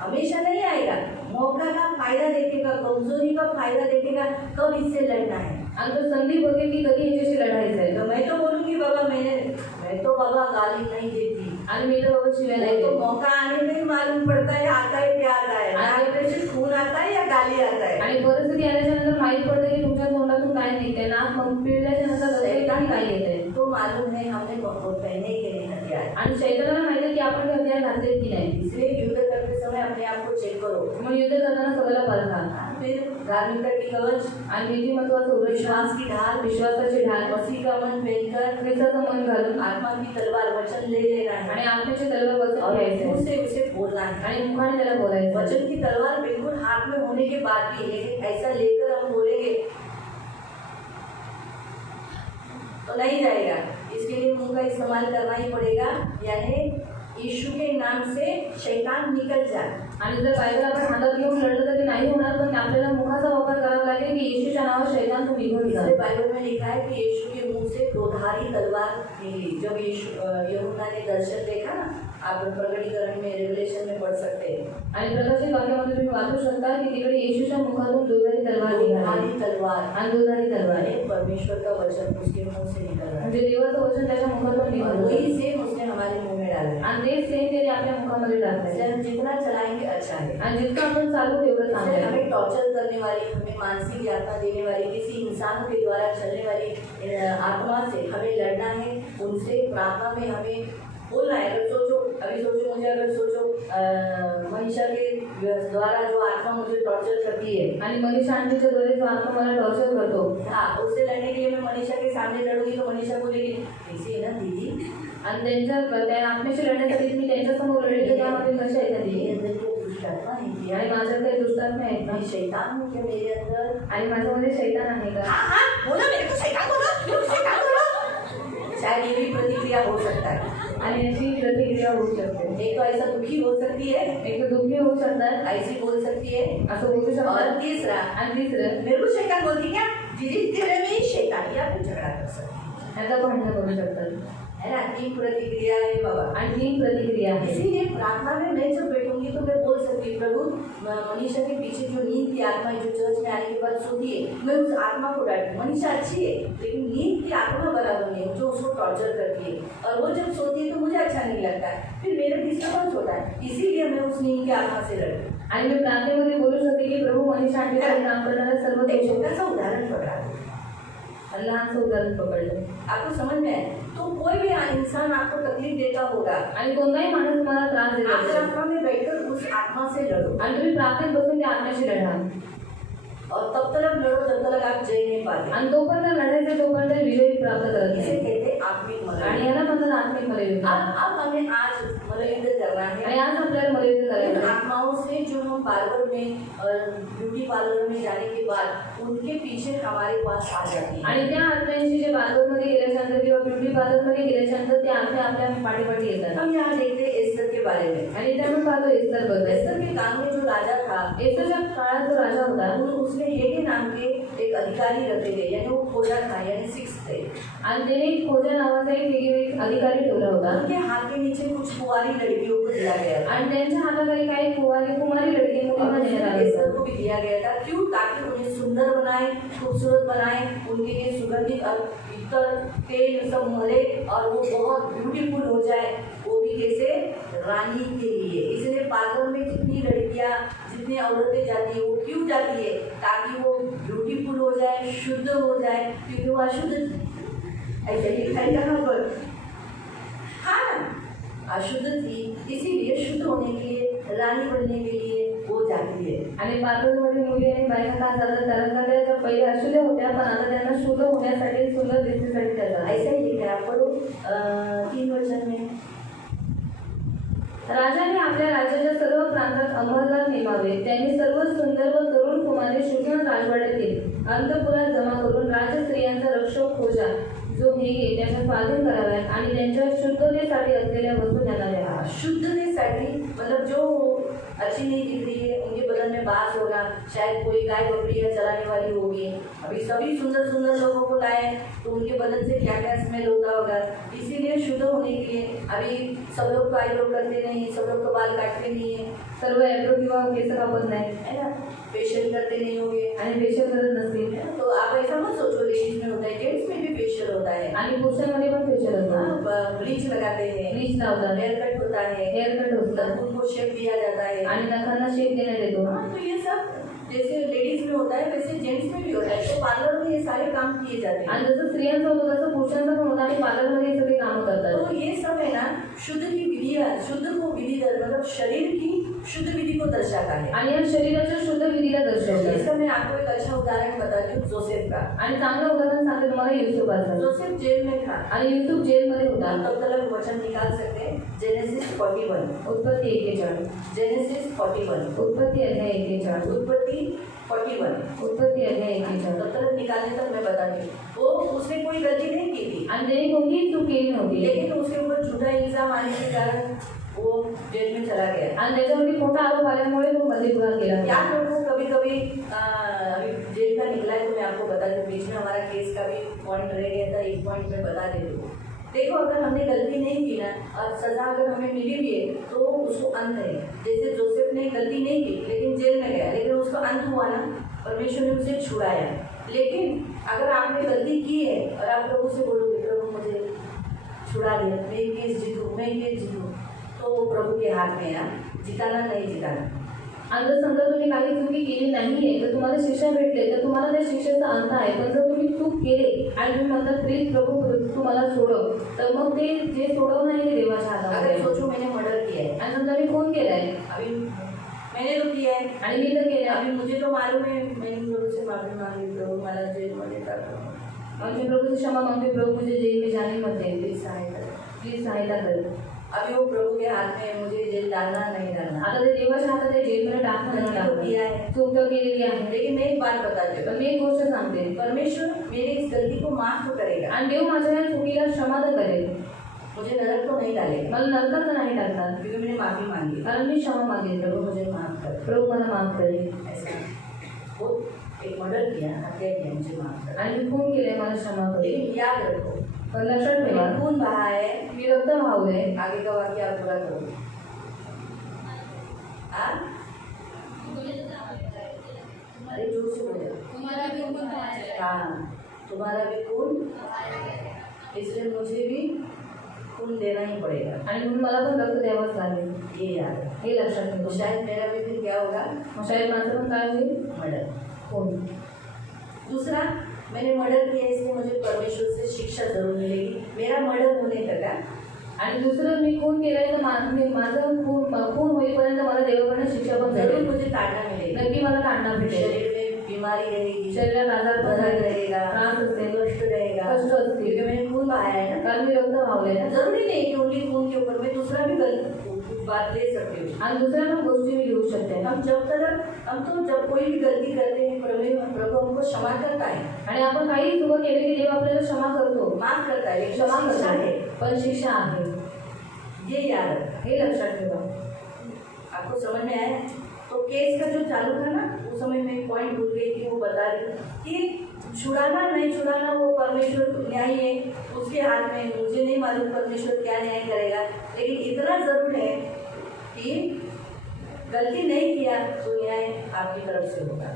हमेशा नहीं आएगा, मौका का फायदा देखेगा, कमजोरी का फायदा देखेगा, कब इससे लड़ना है. आणि तो संधी बघेल की कधी ह्याच्याशी लढायचं आहे. तो मैं तो बोलूँगी बाबा मैं तो बाबा गाली नहीं देती, आणि मी तर बाबा शिव्या नाही तो देत. मौका आने में ही मालूम पड़ता है आता है क्या आता है, आगे पे खून आता है या गाली आता है. आणि परिस्थिती आल्याच्या नंतर माहित पडतं की तुमच्या तोंडातून काय निघतंय, नाक मग पिळल्याच्या नंतर लढाई आणि काय येतंय. तो मालूम है हमने बहुत पहने के नहीं हथियार. आणि शैतानाला माहिती आहे की आपण ते हत्यार घातलेत की नाही. इसलिए युद्ध करते समय अपने आप को चेक करो. म्हणून युद्ध करताना सगळ्याला परखा. फिर धार्मिकता की कवच, आणि नीतिमत्वाचं उद्देश, विश्वास की ढाल, विश्वासाची ढाल, मसीह का मन पहनकर, ख्रिस्ताचं मन घालून, आत्मा की तलवार वचन ले लेना है आणि आत्म्याची तलवार वचन और घ्यायचं मुंह आहे. से उसे बोलना है. आणि मुखाने त्याला बोलायचं. वचन की तलवार बिल्कुल हाथ में होने के बाद भी लेकिन ऐसा लेकर हम बोलेंगे तो नहीं जाएगा. इसके लिए मुंह का इस्तेमाल करना ही पड़ेगा, यानी यीशु के नाम से शैतान निकल जाए. आणि जर बायबल आपण हातात घेऊन लढलं तर ते नाही होणार, पण आपल्याला मुखाचा वापर करावा लागेल की येशूच्या नावावर शैतान तू निघून जा. इसलिए बाइबल में लिखा है कि यीशु के मुंह से दोधारी तलवार निकली. जब यूहन्ना ने दर्शन देखा ना, आप प्रकटीकरण में रेवलेशन में पढ़ सकते हैं. आणि प्रकाशित वाक्यामध्ये तुम्ही वाचू शकता की तिकडे येशूच्या मुखातून दुधारी तलवार निघाली. दोधारी तलवार आणि दुधारी तलवार यानी परमेश्वर का वचन उसके मुंह से निकल रहा है. म्हणजे देवाचं वचन त्याच्या मुखातून और निघालं. वही सेम उसने हमारे मुंह में डाला है. आणि तेच सेम त्याने आपल्या मुखामध्ये टाकलंय. इसलिए हम जितना चलाएंगे अच्छा है. आणि जितकं आपण चालू तेवढं चांगलं इसलिए आहे. हमें टॉर्चर करने वाली, हमें मानसिक यातना देने वाली, किसी इंसान के द्वारा चलने वाली आत्मा से हमें लड़ना है. उनसे प्रार्थना में हमें बोलना है. अगर सोचो अभी सोचो मुझे अगर सोचो मनीषा के द्वारा जो आत्मा मुझे टॉर्चर करती है, आणि मनीषा आंटीच्या द्वारे जो आत्मा मला टॉर्चर करतो, हाँ उससे लड़ने के लिए मैं मनीषा के सामने लड़ूंगी तो मनीषा बोलेगी ऐसे है ना दीदी, आणि त्या आत्म्याशी लढण्यासाठी मी त्यांच्यासमोर लढले तर त्यामध्ये कशा येतात मेरे ती. अंदर को दुष्टात्मा है क्या? आणि माझ्यात काही दुष्टात्मा आहेत का, मैं शैतान हूँ क्या मेरे अंदर? आणि माझ्यामध्ये शैतान आहे का. हाँ बोलो मेरे को शैतान बोलो, मेरे को शैतान बोलो. शायद ये भी प्रतिक्रिया हो सकता है. आणि याची प्रतिक्रिया होऊ शकते. एक तो ऐसा दुखी हो सकती है, एक तर दुःखी होऊ शकतात, ऐसी बोल सकती है, असं बोलू और शकतात. तीसरा आणि तिसरं मेरे को शैतान बोलती क्या दीदी, तेरे में ही शैतान, या फिर झगड़ा कर सकती ह्याचा भांडण करू शकतात. है ना. तीन प्रतिक्रिया है बाबा. आणि तीन प्रतिक्रिया आहे. इसीलिए प्रार्थना में मैं जब बैठूंगी तो मैं बोल सकती हूँ प्रभु मनीषा के पीछे जो नींद की आत्मा है जो चर्च में आने के बाद सोती है, मैं उस आत्मा को डांटू. मनीषा अच्छी है लेकिन नींद की आत्मा बराबर नहीं है जो उसको टॉर्चर करती है, और वो जब सोती है तो मुझे अच्छा नहीं लगता है, फिर मेरे डिस्टर्बेंस होता है. इसीलिए मैं उस नींद की आत्मा से लड़ती. आणि मी प्रार्थनेमध्ये बोलू शकते की प्रभु मनीषा आंटीकडे काम करणाऱ्या सर्व एक दोष, छोटा सा उदाहरण पकड़ा दो. लहानसं उदाहरण पकडलं. आपको समझ में आए तो कोई भी इंसान आपको तकलीफ देता होगा, आणि कोणताही माणूस तुम्हाला त्रास देत आप असेल, प्रार्थना में बैठकर उस आत्मा से लड़ो, आणि तुम्ही प्रार्थनेत बसून त्या आत्म्याशी लढा. और तब तक लड़ो जब तक आप जय नहीं पाते. आणि तोपर्यंत लढायचे तोपर्यंत विजय प्राप्त करत इसे नाही. कहते हैं आत्मिक आणि मलयुद्ध. याला म्हणतात आत्मिक मलयुद्ध. अब हमें आज मलयुद्ध करना है आणि आज आपल्याला मलयुद्ध उन करायचं आहे. आत्माओं से जो हम बार्बर में ब्यूटी पार्लर में जाने के बाद उनके पीछे हमारे पास आ जाती है। आणि त्या आत्म्यांची जे बार्बरमध्ये गेल्याच्यानंतर किंवा ब्युटी पार्लरमध्ये गेल्याच्यानंतर ते आत्मे आपल्या पाठीपाठी येतात. हम यहाँ देखते हैं एस्तर के बारे में। आणि इथे आपण पाहतो एस्तर बद्दल. एस्तर के काल में जो राजा था, एस्तरच्या काळात जो राजा होता उसने हेगे नाम के एक अधिकारी रखे थे, यानी वो खोजा था, यानी 6 थे। आणि त्याने खोजा नावाचा एक अधिकारी ठेवला होता. उनके हाथ के नीचे कुछ कुंवारी लड़कियों को दिया गया था आणि त्यांच्या हाताखाली काही कुमारी लड़की मुलींना देण्यात आले एस्तर होते. को भी दिया गया था। क्यों? ताकि उन्हें सुंदर बनाए, खूबसूरत बनाए, उनके लिए सुगंधित इत्र तेल सब मले और वो बहुत ब्यूटीफुल हो जाए, वो भी कैसे? रानी के लिए। इसलिए पार्लर में जितनी लड़कियां, जितनी औरतें जाती है, वो क्यों जाती है? ताकि वो ब्यूटीफुल हो जाए, शुद्ध हो जाए, क्योंकि वो अशुद्ध थी। ऐसे लिखा है यहाँ पर, हाँ ना, अशुद्ध थी, इसीलिए शुद्ध होने के लिए, रानी बनने के लिए वो जाती है। आणि पार्लरमध्ये मुली आणि बायका का जातात? कारण का त्या पहिले अशुद्ध होत्या, पण आता त्यांना शुद्ध होण्यासाठी, सुंदर दिसण्यासाठी जातात. ऐसा ही लिखा है, आप पढ़ो 3 वचन में। राजाने आपल्या राज्याच्या सर्व प्रांतात अंमलदार नेमावे. त्यांनी सर्व सुंदर व तरुण कुमारी शोधून राजवाड्यातील अंतपुरात जमा करून राजस्त्रियांचा रक्षक खोजा जो हेगे त्याच्या स्वाधीन कराव्यात आणि त्यांच्या शुद्धतेसाठी असलेल्या वस्तू त्यांना द्यावा. शुद्धतेसाठी मतलब जो अच्छी नहीं दिख रही है, उनके बदन में बास होगा, शायद कोई गाय बकरियाँ चलाने वाली होगी। अभी सभी सुंदर सुंदर लोगों को लाए तो उनके बदन से क्या क्या स्मेल होता होगा। इसीलिए शुद्ध होने के लिए अभी सब लोग तो आईब्रो करते नहीं, सब लोग तो बाल काटते नहीं है, सर्व ॲब्रो किंवा केस कापत नाही है ना, फेशियल करते नहीं होंगे। आणि फेशियल करत नसतील. तो आप ऐसा मत सोचो लेडीज में होता है, जेंट्स में भी फेशियल होता है। आणि पुरुषांमध्ये पण फेशियल असतं. ब्लीच लगाते हैं, ब्लीच लावतात, हेयर कट होता है, हेअर कट होतात उनको शेप दिया जाता है। आणि नखांना शेप देण्यात येतो. हाँ, तो ये सब जैसे लेडीज में होता है वैसे जेंट्स में भी होता है। तो पार्लर में ये सारे काम किए जाते हैं। आणि जसं स्त्रियांचं होतं तसं पुरुषांचं पण होतं आणि पार्लरमध्ये हे सगळे कामं करतात. तो ये सब है ना, शुद्ध की विधि है, शुद्ध को विधि मतलब शरीर की शुद्ध विधि को दर्शाता है। आणि या शरीराच्या शुद्ध विधीला दर्शवतात. इसका मैं आपको एक अच्छा उदाहरण बताती हूँ, जोसेफ का। आणि चांगलं उदाहरण सांगते तुम्हाला युसुफाचं. जोसेफ जेल में था आणि युसुफ जेलमध्ये होता. तब तक वचन निकाल सकते हैं। जेनेसिस 41, उत्पत्ती 41, जेनेसिस 41, उत्पत्ती अध्याय 41, उत्पत्ति 41, उत्पत्ति अध्याय 41. तब तक निकालने तक मैं बताती हूँ। वो उसने कोई गलती नहीं की थी, आणि त्याने कोणतीही चूक केली नव्हती. लेकिन उसके ऊपर झूठा इल्जाम आने के कारण वो जेल में चला गया। आणि त्याच्यावरती खोटा आरोप आल्यामुळे तो बंदीगृहात गेला. क्या लोगों को कभी कभी अभी जेल का निकला है तो मैं आपको बता दूँ, बीच में हमारा केस का भी पॉइंट रह गया था, एक पॉइंट में बता देती हूँ। देखो, अगर हमने गलती नहीं की ना और सजा अगर हमें मिली भी है तो उसको अंत है। जैसे जोसेफ ने गलती नहीं की लेकिन जेल में गया, लेकिन उसका अंत हुआ ना, परमेश्वर ने उसे छुड़ाया। लेकिन अगर आपने गलती की है और आप प्रभु से बोलोगे प्रभु मुझे छुड़ा दिया, मैं केस जीतूँ, मैं केस जीतूँ, तो वो प्रभु के हाथ में है, जिताना नहीं जिताना। आणि जर समजा तुम्ही काही चुकी केली नाहीये तर तुम्हाला शिक्षा भेटले तर तुम्हाला त्या शिक्षेचा अंत आहे. पण जर तुम्ही चूक केले आणि तुम्ही म्हणतात प्लीज प्रभू तुम्हाला सोडव, तर मग ते जे सोडवणं आहे ते देवाच्या हातामध्ये अगर आहे. सोचो मैंने मर्डर किया है, आणि समजा मी खून केलाय अभी मैंने तो किया है, आणि मी तर केलं, अभी मुझे तो मालूम है, मैंने प्रभु से माफी मांगी, प्रभु मला जेलमध्ये टाका, आणि मी प्रभू से क्षमा मांगते, प्रभु मुझे जेल में जाने मत दे, प्लीज सहायता करो। प्लीज सहायता कर. अभी वो प्रभु के हाथ में है, मुझे जेल डालना नहीं डालना। आता ते देवाच्या हातात आहे, जेलमध्ये टाकणं नाही गलती तो किया टाकणं. है, चूक तर केलेली आहे. लेकिन मैं एक बात बताती पण हूँ, मी एक गोष्ट सांगते, परमेश्वर मेरी इस गलती को माफ तो करेगा, आणि देव माझ्या या चुकीला क्षमा तर करेल. मुझे नरक तो नहीं डालेगा, मला नरकात तर नाही टाकणार, क्योंकि मैंने माफी मांगी। कारण मी क्षमा मागेन. प्रभु मुझे माफ कर, प्रभू मला माफ करेल. ऐसा वो एक मर्डर किया, हत्या किया, मुझे माफ कर। आणि मी खून केले, मला क्षमा करेल. लेकिन याद रखो, पण लक्षात ठेवा, मैंने खून बहा है, मी रक्त वाहवले. आगे का वाक्य आप पूरा करो। हाँ? अरे जोर से बोलो। हाँ, तुम्हारा भी खून, इसलिए मुझे भी खून देना ही पड़ेगा, आणि म्हणून मला पण रक्त द्यावंच लागेल. ये याद है। हे लक्षात तो ठेवा. शायद मेरा भी फिर क्या होगा? मग शाळेत माझं पण काय होईल? मर्डर। खून. दूसरा, मैंने मर्डर किया इसलिए मुझे परमेश्वर से शिक्षा जरूर मिलेगी, मेरा मर्डर होने तक है। आणि दुसरं मी खून केलाय तर माझं खून होईपर्यंत मला देवाकडनं शिक्षा पण जरूर भेटेल. मुझे ताड़ना मिलेगी, नक्की मला काढणं भेटेल. शरीर में बीमारी रहेगी, शरीरात आजारपण दर्द आहे, रहेगा, त्रास असेल, कष्ट रहेगा, कष्ट असतील, क्योंकि मैंने खून बहाया है ना। कारण मी रक्त वाहले ना, जरूरी नहीं कि ओनली खून के ऊपर मैं दूसरा भी बात ले सकती हूँ। आणि दुसऱ्या पण गोष्टी मी घेऊ शकते. हम तो जब कोई भी गलती करते हैं प्रभु हमको क्षमा करता है, आणि आपण काही चुका केले की देव आपल्याला क्षमा करतो, माफ करता है, क्षमा शिक्षा करतो, है, पण शिक्षा आहे, ये याद रखना। हे लक्षात ठेवा. आपको समझ में आया? तो केस का जो चालू था ना, उस समय मैं एक पॉइंट भूल गई थी, वो बता रही कि छुड़ाना नहीं छुड़ाना वो परमेश्वर न्याय है, उसके हाथ में। मुझे नहीं मालूम परमेश्वर क्या न्याय करेगा, लेकिन इतना जरूर है कि गलती नहीं किया तो न्याय आपकी तरफ से होगा।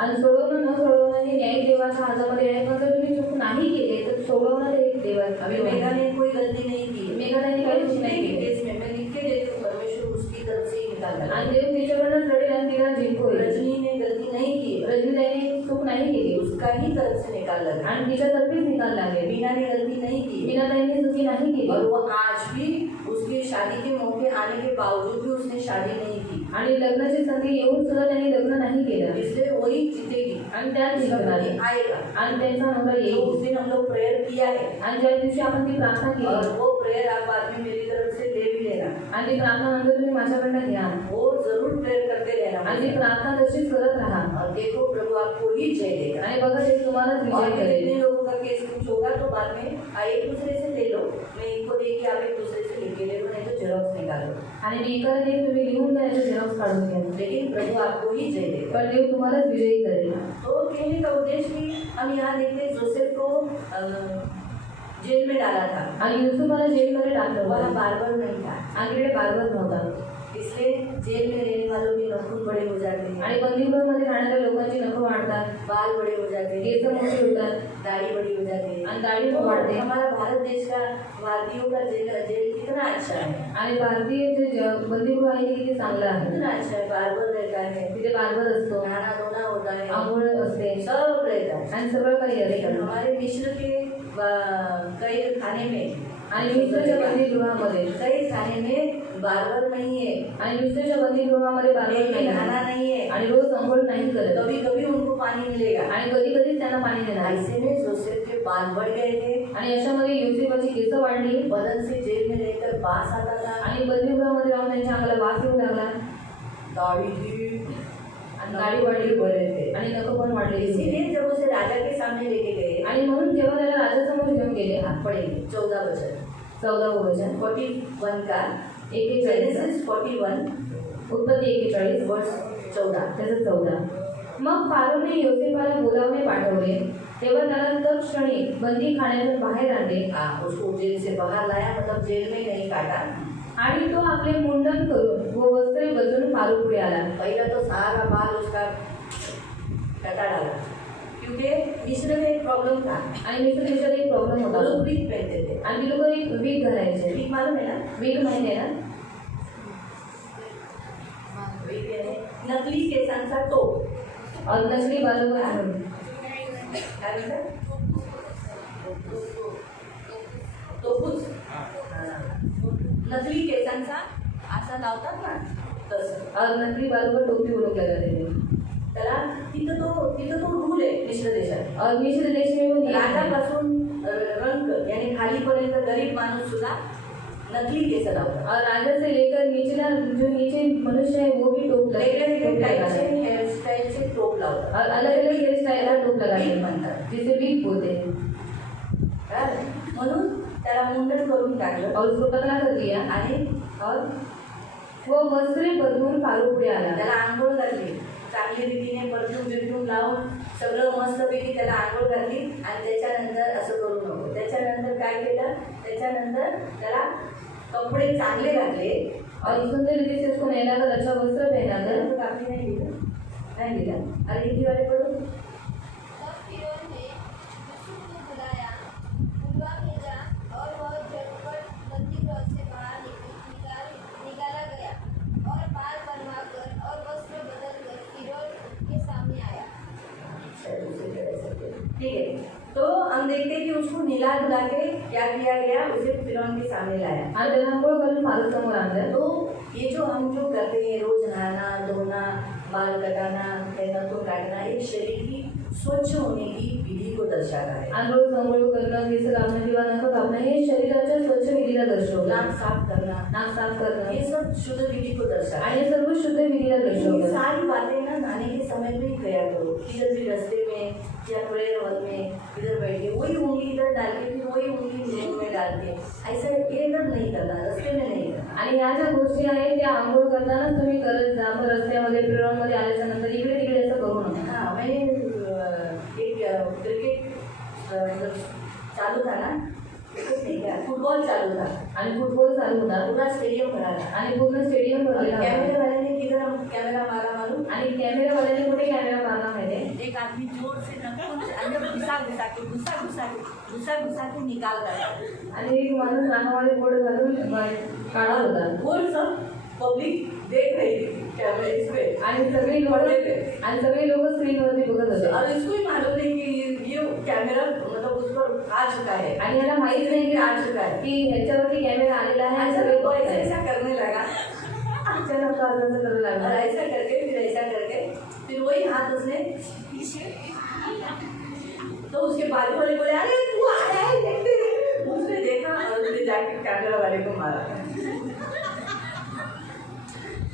आणि सोडवणं न सोडवणं हे न्याय देवाच्या हातामध्ये आहे. पण जर तुम्ही चूक नाही केली तर सोडवणं हे देवा. अभी मेघा ने कोई गलती नहीं की, मेघाने काही चूक नाही केली केस में मैं लिख के देती हूँ, परमेश्वर उसकी तरफ से ही निकालता है। आणि देव तिच्याकडनं लढेल आणि तिला जिंकवेल. रजनी ने गलती नहीं की, रजनीताईने चूक नाही केली उसका ही तरफ से निकाल लगा। आणि तिच्यातर्फेच निकाल लागेल. बीना ने गलती नहीं की, मीनाताईने चुकी नाही केली और वो आज भी उसकी शादी के मौके आने के बावजूद भी उसने शादी नहीं की, आणि लग्नाची संधी येऊन सुद्धा त्यांनी लग्न नाही केलं. इसलिए वही जीतेगी आणि त्याच उसका जिंकणार पति आएगा। आणि त्यांचा नवरा तो येईल. उस दिन हम लोग प्रेयर किया है, आणि ज्या दिवशी आपण ती प्रार्थना और केली वो प्रेयर आप बाद में मेरी तरफ से ले भी लेना, आणि ती प्रार्थना नंतर तुम्ही माझ्याकडनं घ्या वो जरूर प्रेयर करते रहना। आणि ती प्रार्थना तशीच करत राहा. और देखो प्रभु आपको ही जय देगा। आणि बघा ते तुम्हालाच और विजय करेल. कितने लोगों का केस कुछ होगा तो बाद में एक दूसरे से ले लो, मैं इनको देगी, आप एक दूसरे से लेके ले लो, नहीं तो जेरॉक्स निकालो, आणि मी एकाला एक तुम्ही लिहून घ्या, झेरॉक्स काढून घ्या. लेकिन प्रभु आपको ही जय देगा। पण देव तुम्हालाच विजयी करेल. तो कहने का उद्देश्य कि हम यहाँ देखते जोसेफ को जेल में डाला था, आणि युसुफाला जेलमध्ये टाकलं वहाँ होतं. बार्बर नहीं था, आणि तिकडे बार्बर नव्हता. इसलिए जेल में रहने वालों के नखून बड़े हो जाते हैं, आणि बंदीगृहामध्ये राहणाऱ्या लोकांची नखं वाढतात, बाल बड़े हो जाते हैं, केस मोठे होतात दाढ़ी बड़ी हो जाती है। आणि दाढी तो पण वाढते. हमारा भारत देश का भारतीयों का जेल कितना अच्छा है, आणि भारतीय जे बंदीगृह आहे ते किती चांगलं आहे. कितना अच्छा है, बार्बर रहता है, तिथे बार्बर असतो, नहाना धोना होता है, आंघोळ असते सब रहता है। आणि सगळं काही लेकिन असतं. हमारे मिश्र के कई खाने में आणि मिश्रच्या बंदीगृहामध्ये कई खाने में बार्बर नहीं है, आणि मिश्रच्या बंदीगृहामध्ये बार्बर डेली नाही नहाना नहीं है, आणि रोज अंघोळ नाही करत कभी कभी उनको पानी मिलेगा। आणि कधी कधी त्यांना पाणी देणार. ऐसे में जोसेफ के बाल बढ़ गए थे, आणि अशामध्ये युसेफाची केस वाढली बदन से जेल में रहकर बांस आता था, आणि बंदीगृहामध्ये राहून त्यांच्या अंगाला वास येऊ लागला दाढ़ी थी, आणि दाढी वाढली बड़े थे। आणि नख पण वाढलेली होती. इसीलिए जब उसे राजा के सामने लेके गए, आणि म्हणून जेव्हा त्याला राजासमोर घेऊन गेले हाथ पड़ेंगे 14 वचन 14 वचन 41 का 41 जेनेसिस 41 उत्पत्ती 41 वर्ष 14। त्याचं 14. मग फारोने योसेफाला बोलावणे पाठवले, तेव्हा त्याला तत्क्षणी बंदी खाण्यातून बाहेर आणले हाँ, उसको जेल से बाहर लाया, मतलब जेल में नहीं काटा। आणि तो आपले मुंडन करून व वस्त्रे बदलून फारो पुढे आला. पहला तो सारा बाल उसका कटा डाला, क्योंकि मिस्र में एक प्रॉब्लम था, आणि मिस्र देशात एक प्रॉब्लेम वो होता लोग ब्रिक पहनते थे। आणि ती लोक एक वीग घालायचे. ब्रिक मालूम है ना? वीग माहिती आहे ना? ब्रिक यानी नकली केसांचा टोप, और नकली बालों का झुंड. काय म्हणतात? टोपूच, नकली केसांचा असा लावतात ना तसं, और नकली बालों पर टोपी वो लोग लगाते थे. त्याला तिथं तो रूल आहे मिश्र देशात। और मिश्र देश में वो नियम है. राजापासून रंग यानी खालीपर्यंत गरीब माणूस सुद्धा नकली केस लावतात, और राजा से लेकर निचला जो नीचे मनुष्य है वो भी टोप वेगळ्या वेगळ्या लगाता टाईपचे है. हेअरस्टाईलचे टोप लावतात, और अलग अलग हेयर स्टाइल का टोप लगाते वीग हैं म्हणतात। जिसे वीग बोलते हैं. कळालं? म्हणून त्याला मुंडन करून टाकलं और उसको पतला कर दिया आणि और वो वस्त्रे बदलून फारो पुढे आला. त्याला आंघोळ घातली, चांगली रीतीने परफ्यूम बिरफ्यूम लावून सगळं मस्तपैकी त्याला आंघोळ घातली। आणि त्याच्यानंतर असं करू नको, त्याच्यानंतर काय केलं, त्याच्यानंतर त्याला कपडे चांगले घातले और सुंदर रीति से उसको नहलाकर अच्छा वस्त्र पहनाकर. तर कापी नाही दिलं, नाही दिलं। अरे हिंदी वाले पढ़ो। तब फिरौन ने यूसुफ को बुलाया, बुलवा भेजा और वह झटपट बंदीगृह से बाहर निकाला गया और बाल बनवाकर और वस्त्र बदलकर फिरौन के सामने आया। ठीक है, तो हम देखते हैं कि उसको नीला धुला के क्या किया गया, उसे फिरौन के सामने लाया। आणि त्याला आंघोळ करून फारूक समोर आणलं। तो ये जो हम जो करते हैं रोज नहाना धोना बाल कटाना नखून काटना एक शरीर की स्वच्छ होने की विधि को दर्शाता है। आंघोळ अंघोळ करणं, केस कापणं किंवा नख कापणं हे शरीराच्या स्वच्छ विधीला दर्शवतं। नाक साफ करना, नाक साफ करणं ये सब शुद्ध विधि को दर्शाता है। आणि हे सर्व शुद्ध विधीला ये दर्शवतं। सारी बातें ना नहाने के समय में ही किया करो। इधर भी रास्ते में या प्रेयर हॉल में इधर बैठे वही उंगली इधर डाल के फिर वही उंगली मुंह में डाल के ऐसा ये सब नहीं करना, रास्ते में नहीं करना। आणि ह्या ज्या गोष्टी आहेत त्या आंघोळ करताना तुम्ही करत जा। मग रस्त्यामध्ये फिरवणमध्ये आल्याच्या नंतर इकडे तिकडे असं करू नका। हाँ मैंने एक क्रिकेट चालू था ना, क्रिकेट नहीं क्या फुटबॉल चालू था आणि फुटबॉल चालू होता पूरा स्टेडियम भरा था। आणि पूर्ण स्टेडियम भरलेला कैमरे होता। वाले ने किधर कैमरा मारा मालूम, आणि कॅमेरावाल्याने कुठे कॅमेरा मारला माहिती एक आदमी जोर से अंदर घुसा के निकाल रहा था। आणि एक माणूस नाकामध्ये बोट घालून काढत होता वो सब पब्लिक देख रही थी कैमरे इस पे आणि सगळे लोक स्क्रीनवरती बघत होते। और इसको ही मालूम नहीं कि ये कैमरा मतलब उस पर आ चुका है आणि याला माहित नाही की आ चुका है की ह्याच्यावरती कॅमेरा आलेला आहे आणि ऐसा सगळे वो बघत ऐसा आहेत। ऐसा करने लगा अचानक तो असं करू और लागला ऐसा करके फिर वही हाथ उसने तो उसके बाजू वाले बोले अरे तू आ रहा है देखते रहे। उसने देखा और उसने जाके कैमरा वाले को मारा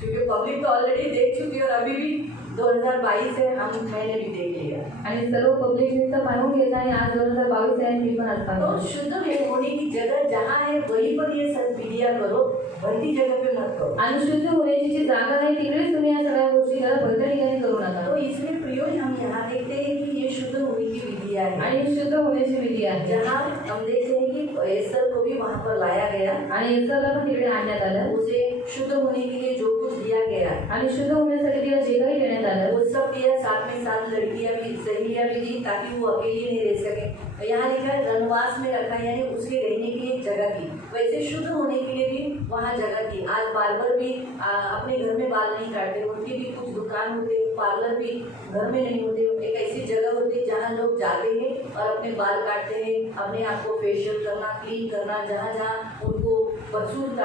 क्योंकि पब्लिक तो ऑलरेडी देख चुकी है और अभी भी 2022 है मैंने भी देख लिया। आणि सर्व पब्लिकने तर पाहून घेत आहे। आज 2022 आहे मी पण आज तो पाहतो। शुद्ध में होने की जगह जहाँ है वहीं पर ये सब विधियां करो, भलती जगह पे मत करो। आणि शुद्ध होण्याची जी जागा आहे तिकडेच तुम्ही या सगळ्या गोष्टी करा, भलत्या ठिकाणी करू नका। तो इसमें प्रयोग हम यहाँ देखते हैं कि ये शुद्ध होने की विधियां है। आणि शुद्ध होण्याची विधी आहे। जहाँ हम देखते हैं कि एस्तर को भी वहाँ पर लाया गया, आणि एस्तरला पण तिकडे आणण्यात आलं उसे शुद्ध होने के लिए जो कुछ दिया गया आणि शुद्ध होण्यासाठी तिला जे काही देण्यात आलं वो सब दिया। साथ में साथ लड़कियां भी सहेलियां भी दी ताकि वो अकेली नहीं रह सके। यहाँ लिखा है वनवास में रखा, यानी उसके रहने के लिए एक जगह थी। वैसे शुद्ध होने के लिए भी वहाँ जगह थी। आज बार्बर भी अपने घर में बाल नहीं काटते, उनके भी कुछ दुकान होते, पार्लर भी घर में नहीं होते। एक ऐसी जगह होती है जहाँ लोग जाते हैं और अपने बाल काटते हैं, अपने आप को फेशियल करना, क्लीन करना, जहाँ जहाँ उनको बदसूरत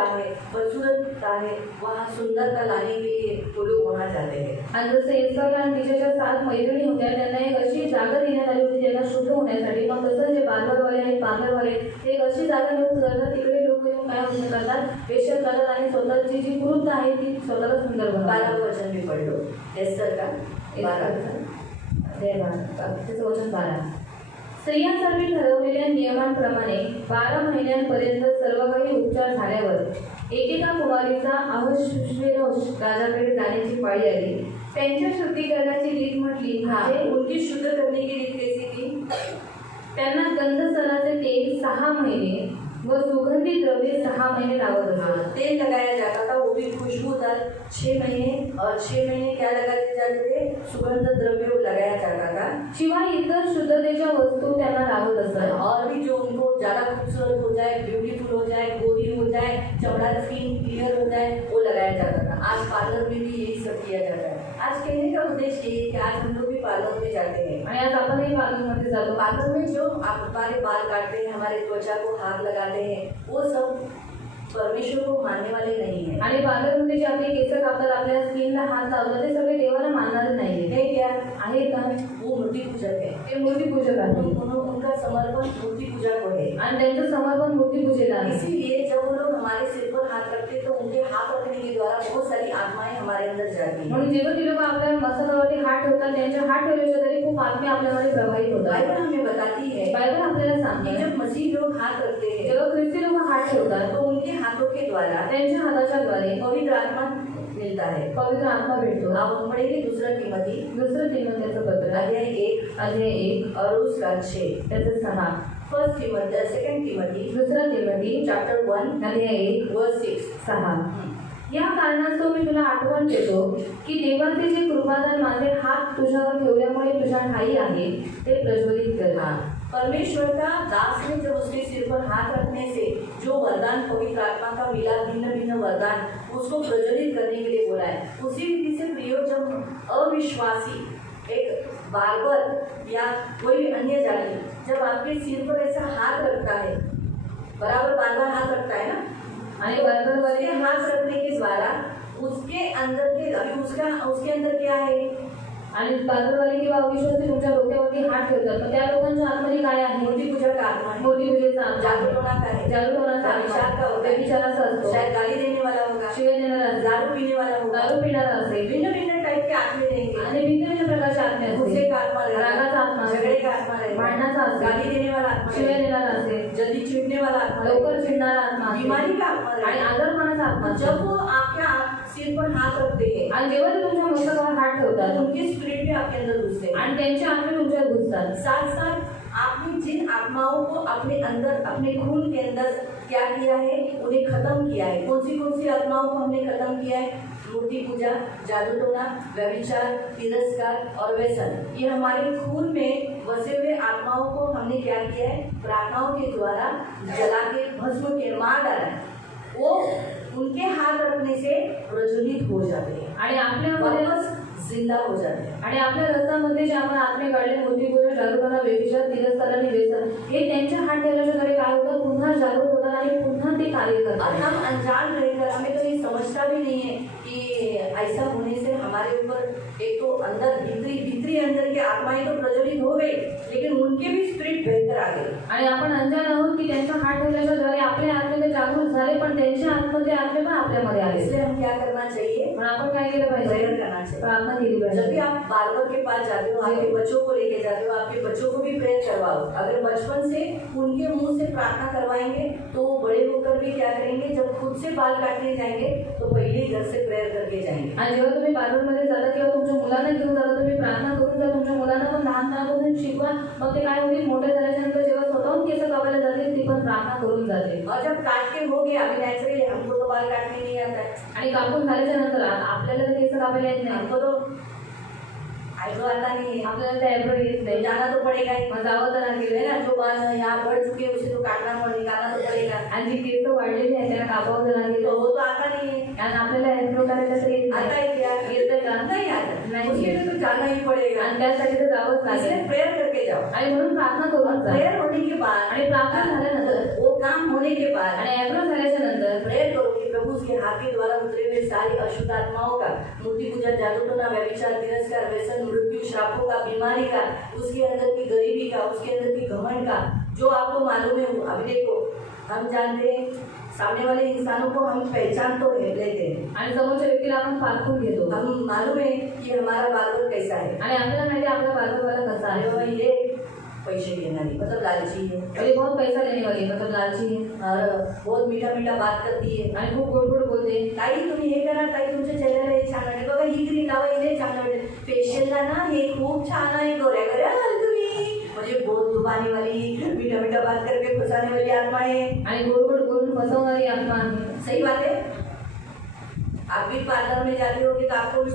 है वहाँ सुंदरता लाने के लिए वो लोग वहाँ जाते हैं। आणि जसं एस्तरला आणि तिच्या ज्या 7 मैत्रिणी होत्या त्यांना एक अशी जागा देण्यात आली होती त्यांना शुद्ध होण्यासाठी। मग तसं जे बार्बरवाले आणि पार्लरवाले ते एक अशी जागा निवडून करतात, तिकडे लोक येऊन काय होतं करतात, फेशियल करतात आणि स्वतःची जी कृत आहे ती स्वतःला सुंदर बनवतात। 12 वचन भी पढ़ लो एस्तर का 12। त्याचं वचन 12। स्त्रियांसाठी ठरवलेल्या नियमांप्रमाणे 12 महिन्यांपर्यंत सर्व काही उपचार झाल्यावर एकेका कुमारीचा अहश्वेरोष राजाकडे जाण्याची पाळी आली। त्यांच्या शुद्धीकरणाची रीत म्हटली म्हणजे उनकी शुद्ध करने की रीत कैसी थी? त्यांना गंधसराचे तेल 6 महिने व सुगंधी द्रव्य 6 महिने लावत असत। तेल लगाया जाता था, वो भी खुशबूदार 6 महीने। और 6 महीने क्या लगाते जाते थे? सुगंध द्रव्य लगाया जाता था। शिवाय इतर शुद्धतेच्या वस्तू त्यांना लावत असत। और भी जो उनको ज्यादा खूबसूरत हो जाए, ब्यूटीफुल हो जाए, गोरी हो जाए, चमड़ा स्किन क्लियर हो जाए, वो लगाया जाता था। आज पार्लर में भी यही सब किया जाता है। आज कहने का उद्देश्य ये है कि आज हम लोग भी पार्लर में जाते हैं आणि आज आपणही पार्लरमध्ये जातो। पार्लर में जो हमारे बाल काटते हैं, हमारे त्वचा को हाथ लगाते हैं, वो सब परमेश्वर को मानने वाले नहीं है। आणि पार्लरमध्ये जे आपले केस कापतात, आपल्या स्किनला हात लावतात, ते सगळे देवाला मानणारे नाहीये। है क्या? आहे का? वो मूर्ति पूजक है। ते मूर्तिपूजक आहेत उनका समर्पण मूर्ति पूजा को है आणि त्यांचं समर्पण मूर्तिपूजेला आहे। इसीलिए जब वो लोग हमारे सिर पर हाथ रखते तो उनके हाथ रखने के द्वारा बहुत सारी आत्माएं हमारे अंदर जाती हैं। म्हणून जेव्हा ती लोक आपल्या मस्तकावरती हात ठेवतात, त्यांच्या हात ठेवल्याच्या तरी खूप आत्मे आपल्यामध्ये प्रभावित होतात। बाइबल हमें बताती है बायबल आपल्याला कि सांगते जब मसीह लोग हाथ रखते हैं जेव्हा ख्रिस्ती लोक हात ठेवतात तो उनके हाथों के द्वारा त्यांच्या हाताच्या द्वारे पवित्र आत्मा मिलता है। पवित्र आत्मा भेटतो। अब हम पढ़ेंगे दूसरा तिमोथी दुसरं तिमोथेचं पत्र अध्याय 1 और उसका 6 त्याचं 6। फर्स्ट तिमोथी सेकंड तिमोथी दुसरा तिमोथी चैप्टर 1 अध्याय 1 वर्स 6। 6। या कारणास्तव मी तुला आठवण देतो की देवाचे जे कृपादान माझे हात तुझ्यावर ठेवल्यामुळे तुझ्या ठाई आहे ते प्रज्वलित कर। परमेश्वर का दास ने जब उसके सिर पर हाथ रखने से जो वरदान पवित्र आत्मा का मिला, भिन्न भिन्न वरदान, उसको प्रज्वलित करने के लिए बोला है। उसी विधि से प्रयोग जब अविश्वासी एक बार्बर या कोई भी अन्य जाति जब आपके सिर पर ऐसा हाथ रखता है बराबर बार बार हाथ रखता है ना, आणि बरोबर उसके हाथ रखने के द्वारा उसके अंदर के अभी उसके अंदर क्या है, आणि बाजूवाली किंवा अविश्वासी तुमच्या डोक्यावरती हात ठेवतात, मग त्या लोकांच्या आतमध्ये काय आहे? मूर्ति पूजा का आत्मा है, मूर्ती पूजेचा आत्मा, जागरूकता का है, जागरूकपणाचा विचार का आत्मा, होता है, विचाराचा असतो, शायद गाली देने वाला होगा, शिव्या देणारा असेल, दारू पीने वाला होगा, दारू पिणारा असेल, भिन्न भिन्न टाइप के आत्मे रहेंगे, आणि भिन्न भिन्न प्रकारचे आत्मे गुस्से असतील, का आत्मा रहेगा, रागाचा आत्मा असेल, झगड़े का आत्मा रहेगा, भांडणाचा असेल, गाली देने वाला आत्मा शिव्या रहेगा, देणारा असेल, जल्दी चिढ़ने वाला आत्मा लवकर रहेगा, चिडणारा आत्मा असेल, बीमारी का आत्मा आणि रहेगा। आजारपणाचा आत्मा असेल. जब वो आपके सिर पर हाथ रखते हैं आणि जेव्हा ते तुमच्या मस्तकावर हात तो ठेवतात उनके स्पिरिट भी आपके अंदर घुसते हैं। आणि त्यांचे आत्मे तुमच्यात घुसतात, साथ साथ आपने जिन आत्माओं को अपने अंदर अपने खून के अंदर क्या किया है, उन्हें खत्म किया है। कौन सी आत्माओं को हमने खत्म किया है? मूर्ति पूजा, जादू टोना, व्यभिचार, तिरस्कार और व्यसन, ये हमारे खून में बसे हुए आत्माओं को हमने क्या किया है, प्रार्थनाओं के द्वारा जला के भस्म के मार डाला है। वो उनके हाथ रखने से प्रज्वलित हो जाते हैं आणि आपल्यामध्ये वापस जिंदा हो जाते हैं। आणि आपल्या रक्तामध्ये जे आपण आत्मे काढले, मूर्तीपूजा, जागरूकता, व्यभिचार, तिरस्कार आणि व्यसन, हे त्यांच्या हात ठेवल्याच्या द्वारे काय होतं, पुन्हा जागरूक होतात आणि पुन्हा ते कार्य और करतात. हम अनजान रहकर हमें तो ये समझता भी नहीं है कि ऐसा होने से हमारे ऊपर एक तो अंदर भीतरी अंदर की आत्माएं तो प्रज्वलित हो गई, लेकिन उनके भी स्पिरिट बेहतर आ गए। आणि आपण अंजान आहोत की त्यांच्या हात ठेवल्याच्या द्वारे आपले आत्मे ते जागरूक झाले, पण त्यांच्या आतमध्ये आत्मे पण आपल्यामध्ये आले. इसलिए हम क्या करना चाहिए, पण आपण काय केलं प्रेयर पाहिजे, करना चाहिए। प्रार्थना केली जब भी पाहिजे. आप बार्बर के पास जाते हो, आपके बच्चों को लेके जाते हो, आपके बच्चों को भी प्रेयर करवाओ। अगर बचपन से उनके मुंह से प्रार्थना करवाएंगे तो वो बड़े होकर भी क्या करेंगे, जब खुद से बाल काटने जाएंगे तो पहले ही घर से प्रेयर करके जाएंगे। आणि जेव्हा तुम्ही बार्बरमध्ये जाता किंवा तुमच्या मुलांना घेऊन जाता, तुम्ही प्रार्थना करून जा, तुमच्या मुलांना पण लहानपणापासून शिकवा. मग ते काय होईल, मोठे झाल्यानंतर जेव्हा स्वतःहून केस कापायला जातील, ती पण प्रार्थना करून जाते. और जब काट के हो गया, अभी नेचुरली हमको तो बाल काटने नहीं आता है, आणि कापून झाल्याच्या नंतर आपल्याला तर केस कापायला येत नाही, हमको तो आईब्रो आता नहीं है, आपल्याला ते आयब्रो येत नाही, जाना तो पड़ेगा ही। मग जावं तर लागेल है ना, जो बाल यहाँ बढ़ चुके हैं उसे तो काटना पड़ेगा, निकालना तो पड़ेगा। आणि जी केस वाढलेली आहे त्याला कापावं तर लागेल. तो वो तो आता नहीं है, आणि आपल्याला आयब्रो करायला तर येत आता नाही. है क्या, येतं का? नहीं आता, नहीं। उसके लिए तो जाना ही पड़ेगा। आणि त्यासाठी तर जावंच इसलिए लागेल. प्रेयर करके जाओ, आणि म्हणून प्रार्थना करून जा. प्रेयर होने के बाद आणि प्रार्थना झाल्यानंतर वो काम होने के बाद आणि आयब्रो झाल्याच्या नंतर प्रेयर करो कि प्रभु उसके हाथ के द्वारा उतरे हुए सारी अशुद्ध आत्माओं का, मूर्ति पूजा, जादू टोना, व्यभिचार, तिरस्कार, व्यसन, मृत्यु, श्रापों का, बीमारी का, उसके अंदर की गरीबी का, उसके अंदर की घमंड का, जो आपको मालूम है। अभी देखो, हम जानते हैं सामने वाले इंसानों को हम पहचान तो लेते हैं, आणि समोरच्या व्यक्तीला आपण पारखून घेतो. हम मालूम है कि हमारा बार्बर कैसा है। आणि आपल्याला माहिती आहे आपला बार्बरवाला कसा अरे आहे. बाबा, ये पैसे देनारी मतलब लालची है, और ये बहुत पैसा देने वाली मतलब लालची है, और बहुत मीठा मीठा बात करती है। आणि खूप गोड गोड बोलते. ताई तुम्ही हे करा, ताई तुमच्या चेहऱ्याला हे छान वाटेल बघा, ही क्रीम लावा, हे छान वाटेल, फेशियलला ना हे खूप छान आहे, गोऱ्या गोऱ्या व्हाल तुम्ही। म्हणजे बहुत लुभाने वाली, मीठा मीठा बात करके फसाने वाली आत्मा है। आणि गोड गोड बोलून फसवणारी आत्मा आहे. सही बात है। आप भी पार्लर में जाते होगे तो आपको भी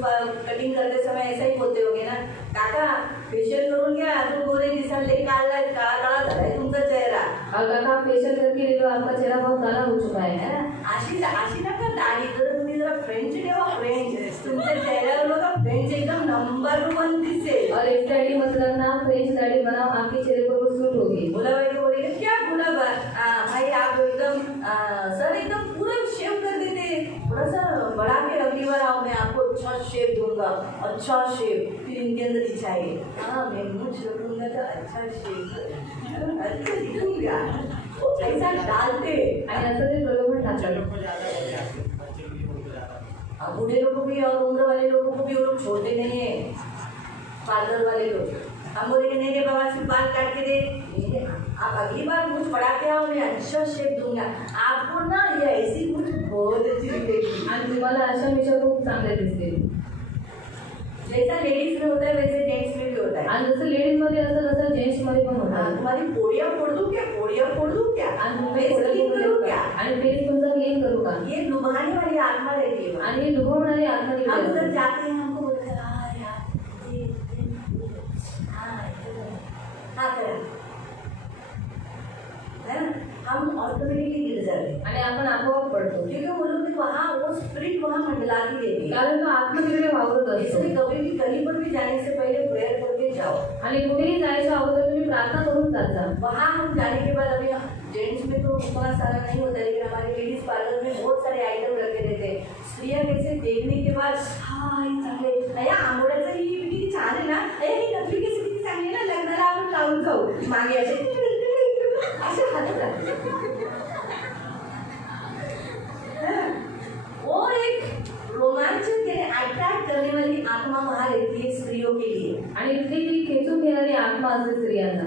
कटिंग करते समय ऐसा ही बोलते होगे ना, काका फेशियल करून घ्या, अजून गोरे दिसाल, लई काळा काळा झालाय तुमचा चेहरा। और काका फेशियल करके ले लो, आपका चेहरा बहुत काला हो चुका है. है ना, अशी नका दाढी, जर तुम्ही जरा फ्रेंच ठेवा, फ्रेंच तुमच्या चेहऱ्यावर बघा, फ्रेंच एकदम नंबर 1 दिसेल। और एक दाढ़ी मतलब ना फ्रेंच दाढ़ी बनाओ, आपके चेहरे पर वो सूट होगी. बोला भाई को बोलेगा क्या बोला भाई, आप एकदम सर एकदम पूरा शेव कर देते, थोड़ा सा बढ़ा के अगली बार आओ, मैं आपको अच्छा शेव दूंगा, अच्छा शेव। फिर इनके अंदर इच्छा है, हाँ मैं मुझ रखूंगा तो अच्छा शेव अच्छा दिखूंगा, वो ऐसा डालते। आणि असं ते प्रलोभन टाकतात. बूढ़े लोगों को भी और उम्र वाले लोगों को भी वो लोग छोड़ते नहीं है, पार्लर वाले लोग। हम बोलेंगे नहीं नहीं बाबा सिर्फ बाल काट के दे, आप अगली बार मुझ बढ़ा के आओ, मैं अच्छा शेप दूंगा आपको ना, ये ऐसी मुझ बहुत अच्छी दिखेगी। आणि तुम्हाला अशा मिशा खूप चांगल्या दिसतील. जैसा लेडीज में होता है वैसे जेंट्स में भी होता है। आणि जसं लेडीज मध्ये असतं तसं जेंट्स मध्ये पण हाँ, होणार. तुम्हारी पोड़ियाँ फोड़ दूँ क्या, पोड़ियाँ फोड़ दूँ क्या, आणि मैं तुम्ही थोडं स्किन बोलू करूँ का? क्या, आणि फेस तुमचा क्लीन करू का. ये लुभाने वाली आत्मा रहती है। आणि लुभावणारी आत्मा हम निघते. जब जाते हैं हमको बोलते हैं हाँ यार हाँ करा, है ना, हम ऑटोमेटिकली गिर जाते हैं, आणि आपण आपोआप पडतो. क्योंकि वो लोग वहाँ वो स्पिरिट वहाँ मंडलाती रहती है। कारण तो आत्मा तिकडे वावरत असतो. इसलिए कभी भी कहीं पर भी जाने से पहले प्रेयर करके जाओ। आणि कुठेही जायच्या अगोदर तुम्ही प्रार्थना करून जात जा. वहाँ हम जाने के बाद अभी जेंट्स में तो उतना सारा नहीं होता है, लेकिन हमारे लेडीज पार्लर में बहुत सारे आइटम रखे रहते हैं. स्त्रिया कैसे देखने के बाद हा हे चांगले, अया आंबोड्याचं ही किती छान आहे ना, अया ही नकली केस किती चांगली आहे ना, लग्नाला आपण लावून जाऊ. मागे असे हातात वो एक रोमांचक अट्रैक्ट करने वाली आत्मा वहाँ रहती है स्त्रियों के लिए. आणि इथली ती खेचून घेणारी आत्मा असते स्त्रियांना.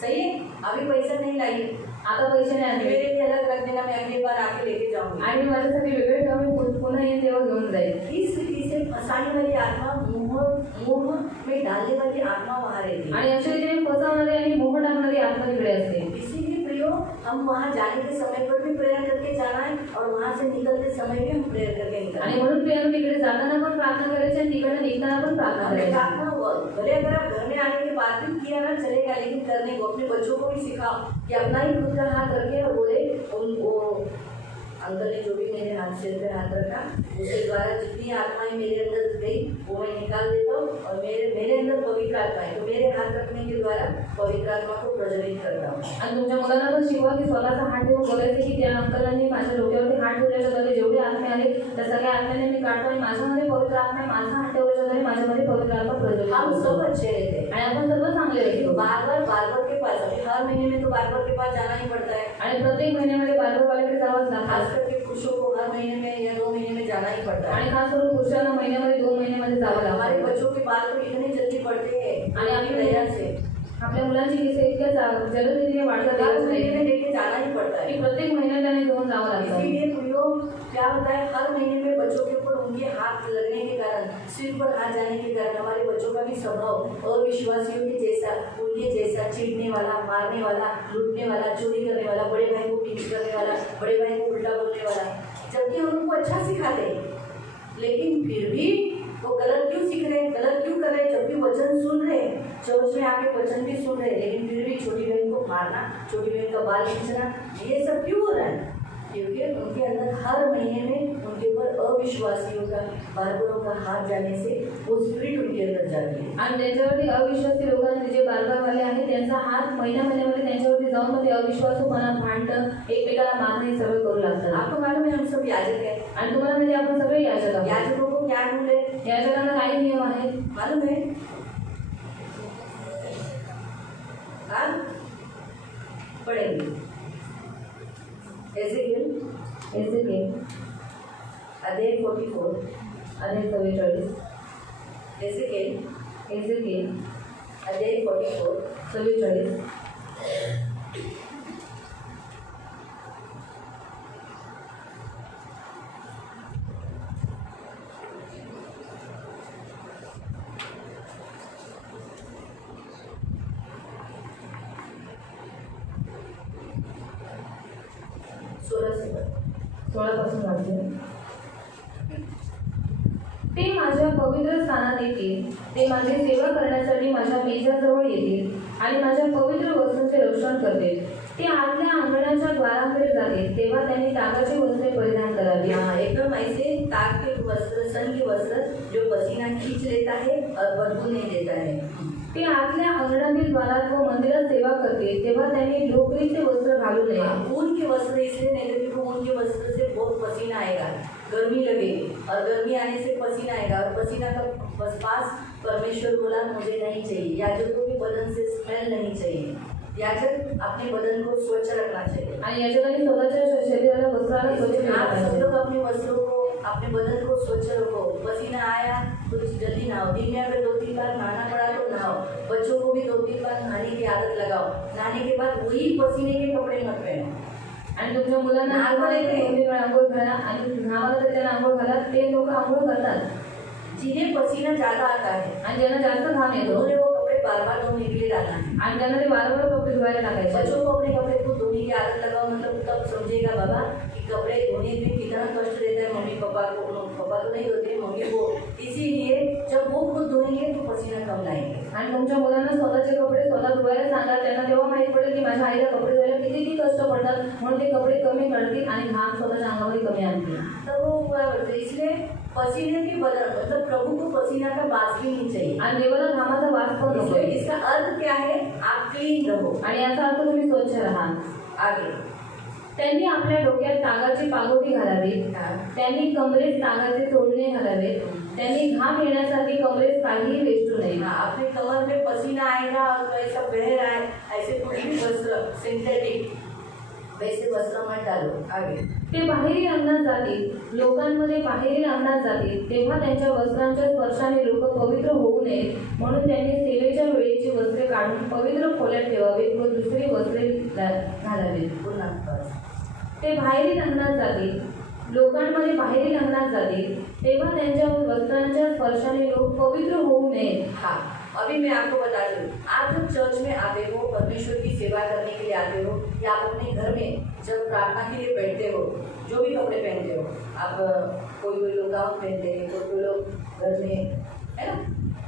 सही है. अभी पैसा नहीं लाई, आता पैसे नाही आले मेरे लिए अलग रख देना, मैं अगली बार आके लेके जाऊंगी. आणि माझ्यासाठी वेगळे ठेवा, मी पुन्हा येईन तेव्हा घेऊन जाईल. इस रीति से फंसाने वाली आत्मा, मोह में डालने वाली आत्मा वहाँ रहती है. आणि अशा रीतीने फसवणारी आणि मोह टाकणारी आत्मा तिकडे असते. इसीलिए प्रियो, हम वहाँ जाने के समय पर भी प्रेयर करके जाना है और वहाँ से निकलते समय भी हम प्रेयर करके निकलना आणि है. म्हणून प्रियांनो तिकडे जाताना पण प्रार्थना करायची आणि तिकडे निघताना पण प्रार्थना हमें करायची. प्रार्थना भले अगर आप घर में आने के बाद भी किया ना चलेगा, लेकिन करने को अपने बच्चों को भी सिखाओ कि अपना ही खुद का हाथ रखे और बोले उनको, अंकल ने जो भी मेरे हाथ सिर पे हाथ रखा उसके द्वारा जितनी आत्माएं मेरे अंदर गई वो मैं निकाल देता हूँ और मेरे अंदर पवित्र आत्मा है, तो मेरे हाथ रखने के द्वारा पवित्र आत्मा को प्रज्वलित करता हूँ. आणि तुमच्या मुलांना पण शिकवा की स्वतःचा हात ठेवून बोलायचे की त्या अंकलांनी माझ्या डोक्यावरती हात ठेवल्याच्या द्वारे जेवढे आत्मे आले त्या सगळ्या आत्म्याने मी काढतो आणि माझ्यामध्ये पवित्र आत्मा आहे, माझा हात ठेवल्याच्या द्वारे माझ्यामध्ये पवित्र आत्मा प्रज्वलित हम होतो. सब अच्छे रहते हैं. आणि आपण सर्व चांगले असतो. बार्बर के पास, अभी हर महीने में तो बार्बर के पास जाना ही पड़ता है. आणि प्रत्येक महिन्यामध्ये बार्बरवाल्याकडे जावंच लागतं. खास करके पुरुषों को हर महीने में या 2 महीने में जाना ही पड़ता है. आणि खास करून पुरुषांना महिन्यामध्ये 2 महिन्यामध्ये जावं हमारे लागतं. बच्चों के बाल तो इतने जल्दी पड़ते हैं आणि आपकी आपली दया से आपल्या मुलांची केस इतक्या जलदगतीने वाढतात हर दिवस महीने में नाही लेके जाना ही पड़ता है. की प्रत्येक महिन्यात त्यांना घेऊन जावं लागतं. इसीलिए प्रियो, क्या होता है, हर महीने में बच्चों के ऊपर उनके हाथ लगने के कारण, सिर पर हाथ जाने के कारण हमारे बच्चों का भी स्वभाव अविश्वासियों के जैसा, उनके जैसा चिढ़ने वाला, मारने वाला, लूटने वाला, चोरी करने वाला, बड़े भाई को पीछ करने वाला, बड़े भाई को उल्टा बोलने वाला, जबकि हम उनको अच्छा सिखाते हैं, लेकिन फिर भी वो गलत क्यों सीख रहे हैं, गलत क्यों कर रहे हैं, जबकि वचन सुन रहे हैं, चर्च में आके वचन भी सुन रहे हैं, लेकिन फिर भी छोटी बहन को मारना, छोटी बहन का बाल खींचना, ये सब क्यों हो रहा है? क्योंकि उनके अंदर हर महीने में उनके ऊपर अविश्वासियों का, बार्बरों का हाथ जाने से वो स्पिरिट उनके अंदर जाती है. आणि त्यांच्यावरती अविश्वासी लोकांचे जे बार्बरवाले आहेत त्यांचा हात महिन्यामध्ये त्यांच्यावरती जाऊन मग ते अविश्वासूपणा, भांडण, एकमेकाला मारणं हे सगळं करू लागतात. आपको मालूम है हम सब याजक हैं. आणि तुम्हाला म्हणजे आपण सगळे याजक आहोत. याजकों को क्या रूल है याजकांना काही नियम आहेत मालूम है? हाँ, पढ़ेंगे. एजेकिएल अध्याय 44, अध्याय 44. एजेकिएल अध्याय 44. पासून वाचले. ते माझ्या पवित्र स्थानात येतील, ते माझी सेवा करण्यासाठी माझ्या मेजाजवळ येतील आणि माझ्या पवित्र वस्तूंचे रक्षण करतील. ते आतल्या अंगणाच्या द्वाराकडे जातील, तेव्हा त्यांनी तागाची वस्त्रे परिधान करावी. हाँ, एकदम ऐसे ताग के वस्त्र, सन के वस्त्र जो पसीना खींच लेता है और बदबू नहीं देता है. ते आतल्या अंगणातील द्वारात व मंदिरात सेवा करतील, तेव्हा त्यांनी लोकरीचे वस्त्र घालू नये. ऊन के वस्त्र इसलिए नहीं, क्योंकि ऊन के वस्त्र से बहुत पसीना आएगा, गर्मी लगेगी और गर्मी आने से पसीना आएगा और पसीना का पास परमेश्वर बोला मुझे नहीं चाहिए. याजकों के बदन से स्मेल नहीं चाहिए. याजक अपने बदन को स्वच्छ रखना चाहिए. आणि याजकांनी स्वतःच्या शरीराला वस्त्राला स्वच्छ ठेवलं आप सब पाहिजे. लोग अपने वस्त्रों को, अपने बदन को स्वच्छ रखो. पसीना आया तो जल्दी नहाओ. दिन में अगर 2-3 बार नहाना पड़ा तो नहाओ. बच्चों को भी 2-3 बार नहाने की आदत लगाओ. नहाने के बाद वही पसीने के कपड़े मत पहनो. आणि तुमच्या मुलांना आंघोळ येते. 2 वेळा आंघोळ घाला आणि नावाला तर त्यांना आंघोळ घाला. ते लोक आंघोळ करतात जिन्हें पसीना ज्यादा आता है आणि ज्यांना जास्त घाम येतो उन्हें वो कपड़े बार-बार धोने के लिए डालना है. आणि त्यांना ते वारंवार कपडे धुवायला टाकायचे. बच्चों को अपने कपड़े को धोने की आदत लगाओ. मतलब तब समझेगा बाबा कि कपड़े धोने में कितना कष्ट देता है मम्मी पापा को. पापा तो नहीं धोते, मम्मी को. इसीलिए जब वो खुद धोएंगे तो पसीना कम लाएंगे. आणि तुमच्या मुलांना स्वतःचे कपडे स्वतः धुवायला सांगा. त्यांना तेव्हा माहित पडेल की माझ्या आईला कपडे धुवायला किती कष्ट पडतात, म्हणून ते कपडे कमी काढतील आणि घाम स्वतःच्या अंगावर कमी आणतील. तर वो पूरा करते. इसलिए पसीने की बदन मतलब प्रभु को पसीना का बास भी नहीं चाहिए। आणि देवाला घामाचा वास पण नको इसलिए इसका अर्थ क्या है? आप क्लीन रहो। आणि याचा अर्थ तुम्ही स्वच्छ राहा। आगे त्यांनी आपल्या डोक्यात तागाची पागोटी घालावी, त्यांनी कमरेत तागाचे तोडणे घालावे, त्यांनी घाम येण्यासाठी कमरेत काहीही वेष्टू नये। अपने कमर में पसीना आएगा और तो ऐसा बह रहा है, ऐसे कुछ भी वस्त्र सिंथेटिक वैसे वस्त्र मत डालो। आगे ते बाहेरील अंगणात जातील, लोकांमध्ये बाहेरील अंगणात जातील, तेव्हा त्यांच्या वस्त्रांच्या स्पर्शाने लोक पवित्र होऊ नयेत, म्हणून त्यांनी सेवेच्या वेळेची वस्त्रे काढून पवित्र खोल्यात ठेवावीत व दुसरी वस्त्रे घालावीत। पुन्हा ते बाहेरील अंगणात जातील, लोकांमध्ये बाहेरील अंगणात जातील, तेव्हा त्यांच्या वस्त्रांच्या स्पर्शाने लोक पवित्र होऊ नयेत। हाँ, अभी मैं आपको बता दूं, आप जब चर्च में आते हो, परमेश्वर की सेवा करने के लिए आते हो, या आप अपने घर में जब प्रार्थना के लिए बैठते हो, जो भी कपड़े पहनते हो, आप कोई लोग गाउन पहनते हैं, कोई लोग घर में है ना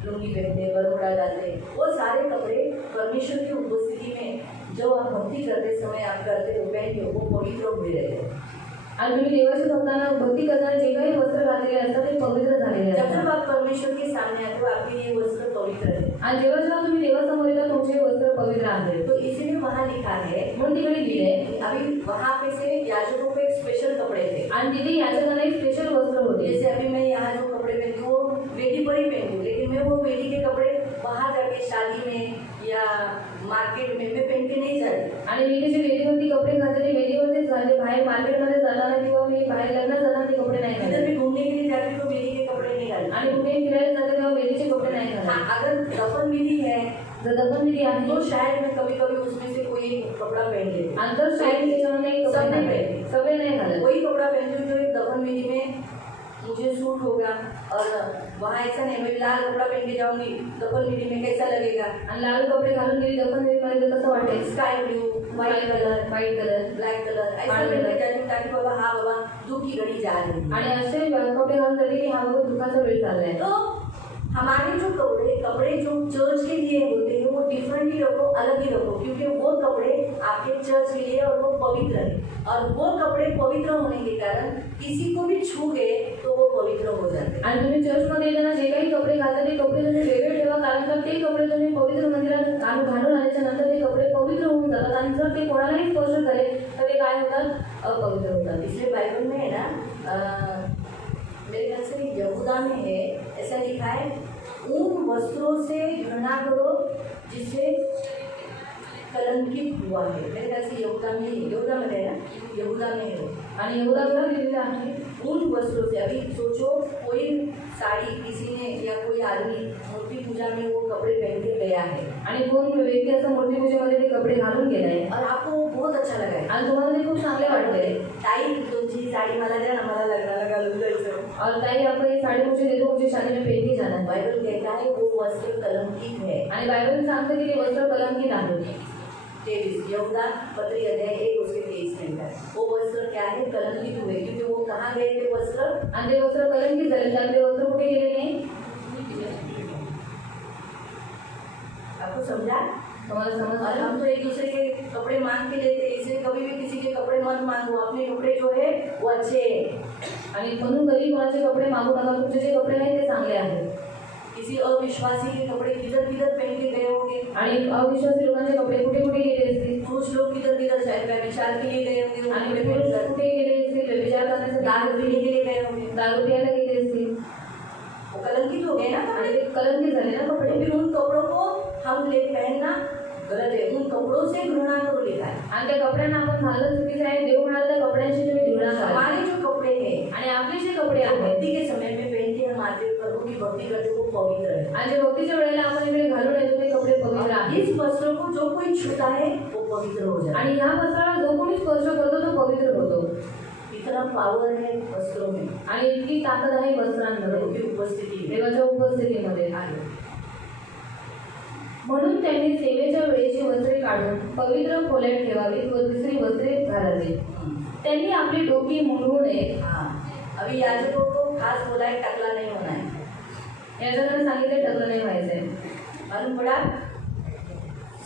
लुंगी पहनते हैं, बरमुडा डालते हैं, वो सारे कपड़े परमेश्वर की उपस्थिति में जो आप भक्ति करते समय आप करते हो पहनते हो, वो पवित्र हुए रहते हो। आणि तुम्ही देवाच्या भक्तांना भक्ती करताना जे काही वस्त्र घातलेले असतात ते पवित्र झालेले जब असतात। जब आप परमेश्वर के सामने आते हो, आपके ये वस्त्र पवित्र है। आणि जेव्हा जेव्हा तुम्ही देवासमोर येता तुमचे वस्त्र पवित्र आहेत। तो इसीलिए वहाँ लिखा है, म्हणून तिकडे लिहिलंय, अभी वहाँ पे से याजकों को एक स्पेशल कपड़े थे, आणि तिथे याचकांना एक स्पेशल वस्त्र होते। जैसे अभी मैं यहाँ जो कपड़े पहनती हूँ वो वेदी पर ही पहनती हूँ, लेकिन मैं वो वेदी के कपड़े बाहर जाके शादी में या मार्केट में मैं पहन के नहीं जाती। आणि मी जे वेदीवरती कपडे घालते ते वेदीवरतीच घालते, बाहेर मार्केटमध्ये जाताना किंवा मी बाहेर लग्नात जाताना ते कपडे नाही इधर घालत। भी घूमने के लिए जाती हूँ तो वेदी के कपड़े नहीं डालती। आणि कुठे फिरायला जाते तेव्हा वेदीचे कपडे नाही घालत। हाँ, अगर दफन विधि है जर दफन विधी आहे तो शायद मैं कभी कभी उसमें से कोई एक कपड़ा पहन लेती हूँ। अंतर शायद त्याच्यामध्ये एक कपडे नाही घालत, सगळे नाही घालत। वही कपड़ा पहनती हूँ जो एक दफन विधि में मुझे सूट होगा, और वहाँ ऐसा नहीं मैं लाल कपड़ा पहन के जाऊंगी दफन विधि में कैसा लगेगा, आणि लाल कपडे घालून गेली दफन विधीमध्ये तर कसं वाटेल? Sky blue, white colour, white colour, black colour ऐसा पहन के जाती हूँ ताकि बाबा हाँ बाबा दुख की घड़ी जा रही है। आणि असे कपडे घालून जाते की हा बाबा दुःखाचा वेळ चाललाय। तो हमारे जो कपड़े जो चर्च के लिए होते हैं वो डिफरेंट ही रखो, अलग ही रखो, क्योंकि वो कपड़े आपके चर्च के लिए और वो पवित्र है, और वो कपड़े पवित्र होने के कारण किसी को भी छू गए तो वो पवित्र हो जाते हैं। आणि तुम्ही चर्चमध्ये येताना जे काही कपडे घालता ते कपडे तुम्ही वेगळे ठेवा, कारण का ते कपडे तुम्ही पवित्र मंदिरात घालून आल्याच्या नंतर ते कपडे पवित्र होऊन जातात, आणि जर ते कोणालाही स्पर्श झाले तर ते काय होतात? अपवित्र होतात। इसलिए बाइबल में है ना, मेरे ख्याल से यहूदा में है, ऐसा लिखा है, उन वस्त्रों से घृणा करो जिससे कलंकित हुआ है। मेरे ख्याल से यहूदा में है ना, यहूदा में है। आणि एवढा बघा लिहिलेला आहे, उन वस्त्रों से, अभी सोचो कोई साड़ी किसी ने या कोई आदमी मूर्ति पूजा में वो कपड़े पहन के गया है, आणि कोण व्यक्ती असं मूर्ती पूजेमध्ये ते कपडे घालून गेलाय और आपको वो बहुत अच्छा लगा है, आणि तुम्हाला ते खूप चांगले वाटते, ताई तुमची साड़ी मला द्या ना, मला लग्नाला घालून जायचं। और ताई आपण ये साड़ी मुझे दे दो, मुझे शादी में पहन के जाना है। बाइबल कहता है वो वस्त्र कलंकित है। आणि बायबल सांगते की ते वस्त्र कलंकित आहे। 23 यहूदा पत्री अध्याय 1 उसके 23 में है, वो वस्त्र क्या है? कलंकित हुए, क्योंकि वो कहाँ गए थे वस्त्र? आणि ते वस्त्र कलंकित झाले, तर ते वस्त्र कुठे गेलेले? आपको समझा? तुम्हाला और समजलं? हम तो एक दूसरे के कपड़े मांग के लेते हैं, इसलिए कभी भी किसी के कपड़े मत मांगो, अपने कपड़े जो है वो अच्छे हैं। आणि म्हणून कधी कोणाचे कपडे मागू नका, तुमचे जे कपडे आहेत ते चांगले आहेत। किसी अविश्वासी के कपड़े किधर किधर पहन के गए होंगे, आणि अविश्वासी लोकांचे कपडे कुठे कुठे गेले असतील, पुरुष लोग किधर किधर शायद विचार के लिए गए होंगे, आणि कपड़े पुरुष पहनकर कुठे गेले असतील, विचार करण्यासाठी दारू पीने के लिए गए होंगे, दारू प्यायला गेले असतील, वो कलंकित हो गए ना आणि कपड़े। ते कलंकित झाले ना कपडे। फिर उन कपड़ों को हम ले पहनना गलत है, उन कपड़ों से घृणा करो लिखा है। आणि त्या कपड्यांना आपण घालणं चुकीचं आहे। देव म्हणाला त्या कपड्यांची तुम्ही घृणा करा। हमारे जो कपड़े हैं आणि आपले जे कपडे आहेत भक्ति के समय में पहन के हम आते हैं, प्रभु की भक्ति करते हैं, वो पवित्र है। आणि जे भक्तीच्या वेळेला आपण इकडे घालून येतो ते कपडे पवित्र आहेत। इस वस्त्र को जो कोई छूता है वो पवित्र हो जाता है। आणि ह्या वस्त्राला जो कोणी स्पर्श करतो तो पवित्र होतो। इतना पावर है वस्त्रों में, आणि इतकी ताकद आहे वस्त्रांमध्ये, प्रभु की उपस्थिति में। देवाच्या उपस्थितीमध्ये। म्हणून त्यांनी सेवेच्या वेळेची वस्त्रे काढून पवित्र खोल्यात ठेवावी व दुसरी वस्त्रे घालावी। त्यांनी आपली डोकी मुंडवू नये। हाँ, अभी याजकों को खास बोला है टकला नहीं होना है। याच्याकडे सांगितले टकलं नाही व्हायचंय। मालूम पड़ा?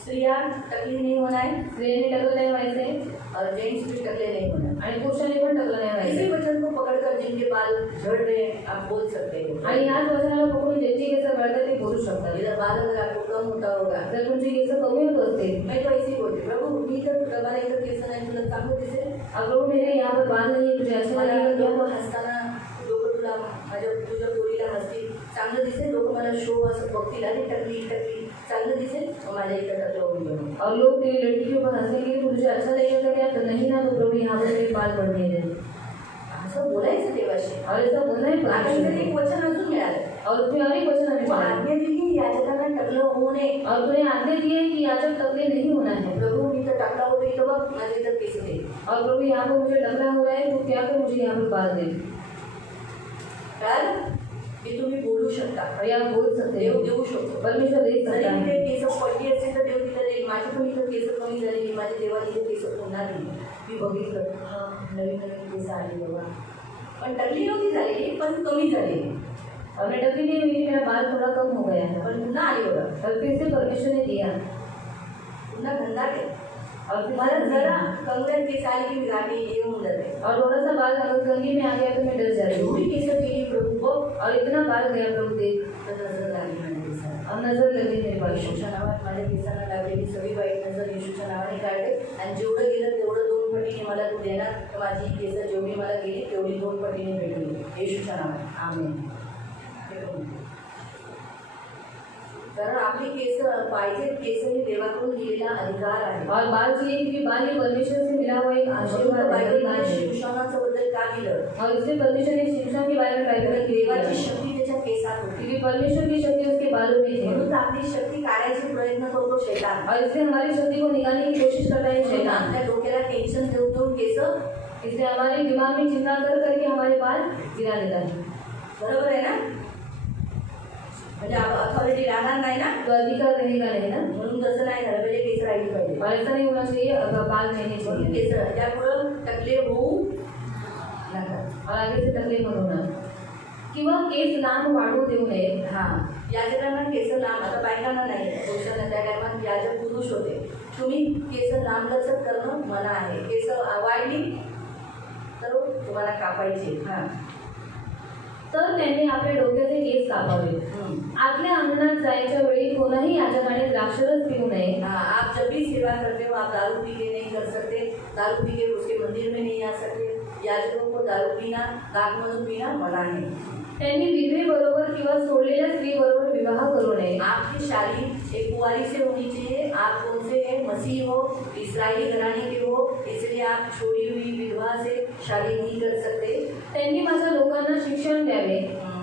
स्त्रिया टकली नहीं होना है स्त्रियांनी टकलं नाही व्हायचंय और जेंट्स भी टकले नहीं होना है। आणि पुरुषांनी पण टकलं नाही इसी व्हायचंय। वचन को पकड़कर जिनके बाल झड़ रहे हैं आप बोल सकते हो। आणि ह्याच वचनाला पकडून ज्यांची केस गळतात ते बोलू शकतात। इधर बाल अगर आपको कम होता होगा, जर तुमची केस कमी होत असतील, मैं तो ऐसे ही बोलती प्रभु मी तर मला इथं केस नाही तुला चांगलं दिसेल, अगं मेरे यहाँ पर बाल नहीं है, तुझे अच्छा मला लगेगा लोक क्या? हसताना लोक तुला तुझ्या पोरीला हसतील, चांगलं दिसेल, लोक मला शो असं बघतील आणि टकली टकली चांगलं दिसेल, मग माझ्या इथं टकलं होईल। और लोग तेरी लड़की के ऊपर हंसेंगे कि तुझे अच्छा लगेगा क्या? तो नहीं ना, तो प्रभु यहाँ पर मेरे बाल बढ़ने दे। असं बोलायचं देवाशी। और ऐसा बोलना है आता इथे परमेश्वर एक वचन अजून मिळालं, और उसमें और एक वचन हमें तू मिला आज्ञा दिली याचकांना टकलं होऊ नये। और तूने आज्ञा दी है कि याचक टकले नहीं होना है। प्रभू मी तर टकला होतो इथं बघ माझे इथं केस दे। और प्रभु यहाँ पर मुझे टकला हो रहा है, तो क्या कर मुझे यहाँ पर बाल दे। कळालं? की तुम्ही बोलू शकता, और यहाँ बोल सकते देव हो, देऊ शकतो। परमेश्वर दे जरी सकता इथे है। केस पडली असेल तर देव तिला देईल। माझी पण इथं केस कमी झालेली, माझ्या देवाने इथे केस पुन्हा दिली, मी बघितलं हा नवीन नवीन केस आली बाबा, पण टकली नव्हती झालेली पण कमी झालेली, और मैं टकली नहीं हुई, मेरा बाल थोड़ा कम हो गया है, पण पुन्हा आली बघा, और फिर से परमेश्वर ने दिया। पुन्हा घनदाट आहे। और फिर मला से जरा कंगव्यात केस आली की गाठी हे होऊन जाते। और थोड़ा सा बाल अगर कंघी में आ गया तो मैं डर जाती हूँ। एवढी केस केली प्रभू बघ, और इतना बाल गया प्रभू देख, तर नजर लागली माझ्या केसाला। और नजर लगी मेरे बाल को। येशूच्या नावात माझ्या केसांना लागलेली सगळी वाईट नजर येशूच्या नावाने काढते आणि जेवढं गेलं तेवढं 2 पटीने मला तू देणार, तर माझी केस जेवढी मला गेली तेवढी 2 पटीने भेटली येशूच्या नावात। आमेन। कारण आपली केस पाहिजे, केस ही देवाकडून दिलेला अधिकार आहे। और बाल चाहिए क्योंकि बाल ये परमेश्वर से मिला हुआ एक आशीर्वाद है, बायबलमध्ये है। शिवशानाचं बद्दल का दिलं? और इसलिए परमेश्वर ने शिमशोन के बारे में बाइबल में लिखा देवाची है। शक्ती त्याच्या केसात होती, क्योंकि परमेश्वर की शक्ति उसके बालों में म्हणून थी, तर आपली शक्ती काढायची प्रयत्न करतो शैतान। और इसलिए हमारी शक्ति को निकालने की कोशिश करता है शैतान। आपल्या डोक्याला टेन्शन देऊन देऊन केस, इसलिए हमारे दिमाग में चिंता कर करके हमारे बाल गिरा देता है। बरोबर आहे ना? म्हणजे अथॉरिटी राहणार नाही ना, तो अधिकार रहेगा नहीं ना, म्हणून तसं नाही झालं पाहिजे, केस राहिली पाहिजे। और ऐसा नहीं होना चाहिए, अगर बाल रहने म्हणून चाहिए, केस त्यापुढं टकले होऊ नका। और आगे से तकलीफ मत होना, किंवा केस लांब वाढू देऊ नये। हां, याजकांना केस लांब, आता बायकांना नाही, पुरुषांना त्या टायमात याजक पुरुष होते, तुम्ही केस लांबलचक करणं मना आहे। केस वाढली तर तुम्हाला कापायचे। हां, तर त्यांनी आपल्या डोक्याचे केस कापावे। आतल्या अंगणात जायच्या वेळी कोणाही याजकाने द्राक्षरस पिऊ नये। हाँ, आप जब भी सेवा करते हो आप दारू पी के नहीं कर सकते, दारू पी के उसके मंदिर में नहीं आ सकते। याजकों को दारू पीना, नाकमधून पीना मना है। त्यांनी विधवेबरोबर किंवा सोडलेल्या स्त्रीबरोबर विवाह करू नये। आपकी शादी एक कुंवारी से होनी चाहिए। आप कौन से हैं? मसीह हो, इस्राएली घराने के हो, इसलिए आप छोड़ी हुई विधवा से शादी नहीं कर सकते। त्यांनी माझ्या लोकांना शिक्षण द्यावे,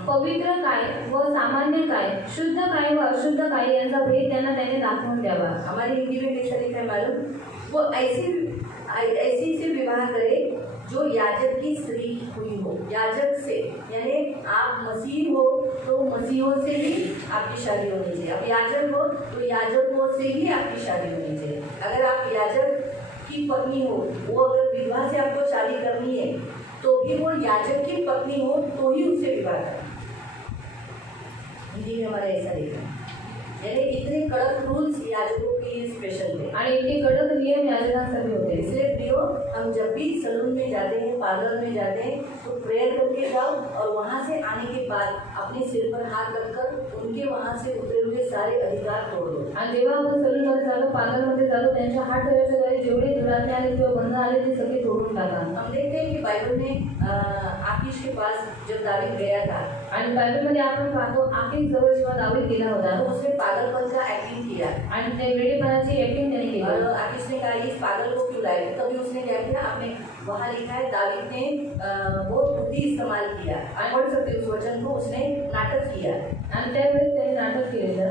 पवित्र काय व सामान्य काय, शुद्ध काय व अशुद्ध काय यांचा भेद त्याने दाखवून द्यावा। हमारी हिंदी में कैसा लिखा है मालूम? वो ऐसी से विवाह करे जो याजक की स्त्री हुई हो। याजक से यानी आप मसीह हो तो मसीहों से ही आपकी शादी होनी चाहिए। अब याजक हो तो याजकों से ही आपकी शादी होनी चाहिए। अगर आप याजक की पत्नी हो, वो अगर विधवा से आपको शादी करनी है तो भी वो याजक की पत्नी हो तो ही उससे विवाह करें। हिंदी में हमारा ऐसा लिखा है, यानी इतने कड़क रूल्स याजकों की स्पेशल थे आणि इतके कडक नियम याजकांसाठी होते। इसलिए प्रियो, हम जब भी सलून में जाते हैं, पार्लर में जाते हैं तो प्रेयर करके जाओ और वहाँ से आने के बाद अपने सिर पर हाथ रखकर उनके वहाँ से उतरे हुए सारे अधिकार तोड़ दो। आणि जेव्हा आपण सलूनमध्ये जातो, पार्लरमध्ये जातो, त्यांच्या हात ठेवायच्या द्वारे जेवढे दुरात्मे आले किंवा बंधन आले ते सगळे तोडून टाका। हम देखते हैं कि बाइबल में आकीश के पास जब दावीद गया था आणि बायबलमध्ये आपण पाहतो आखिर जवळ जेव्हा दावीद गेला होता तो उसने पागलपन का एक्टिंग किया आणि त्या वेडेपणाची ऍक्टिंग त्याने केली। और आकीश ने कहा इस पागल को क्यों लाए? तभी उसने क्या किया? आपने वहाँ लिखा है दावीद ने बहुत बुद्धि इस्तेमाल किया। आप पढ़ सकते हो उस वचन को, उसने नाटक किया। आणि त्यावेळेस त्याने नाटक केलेलं।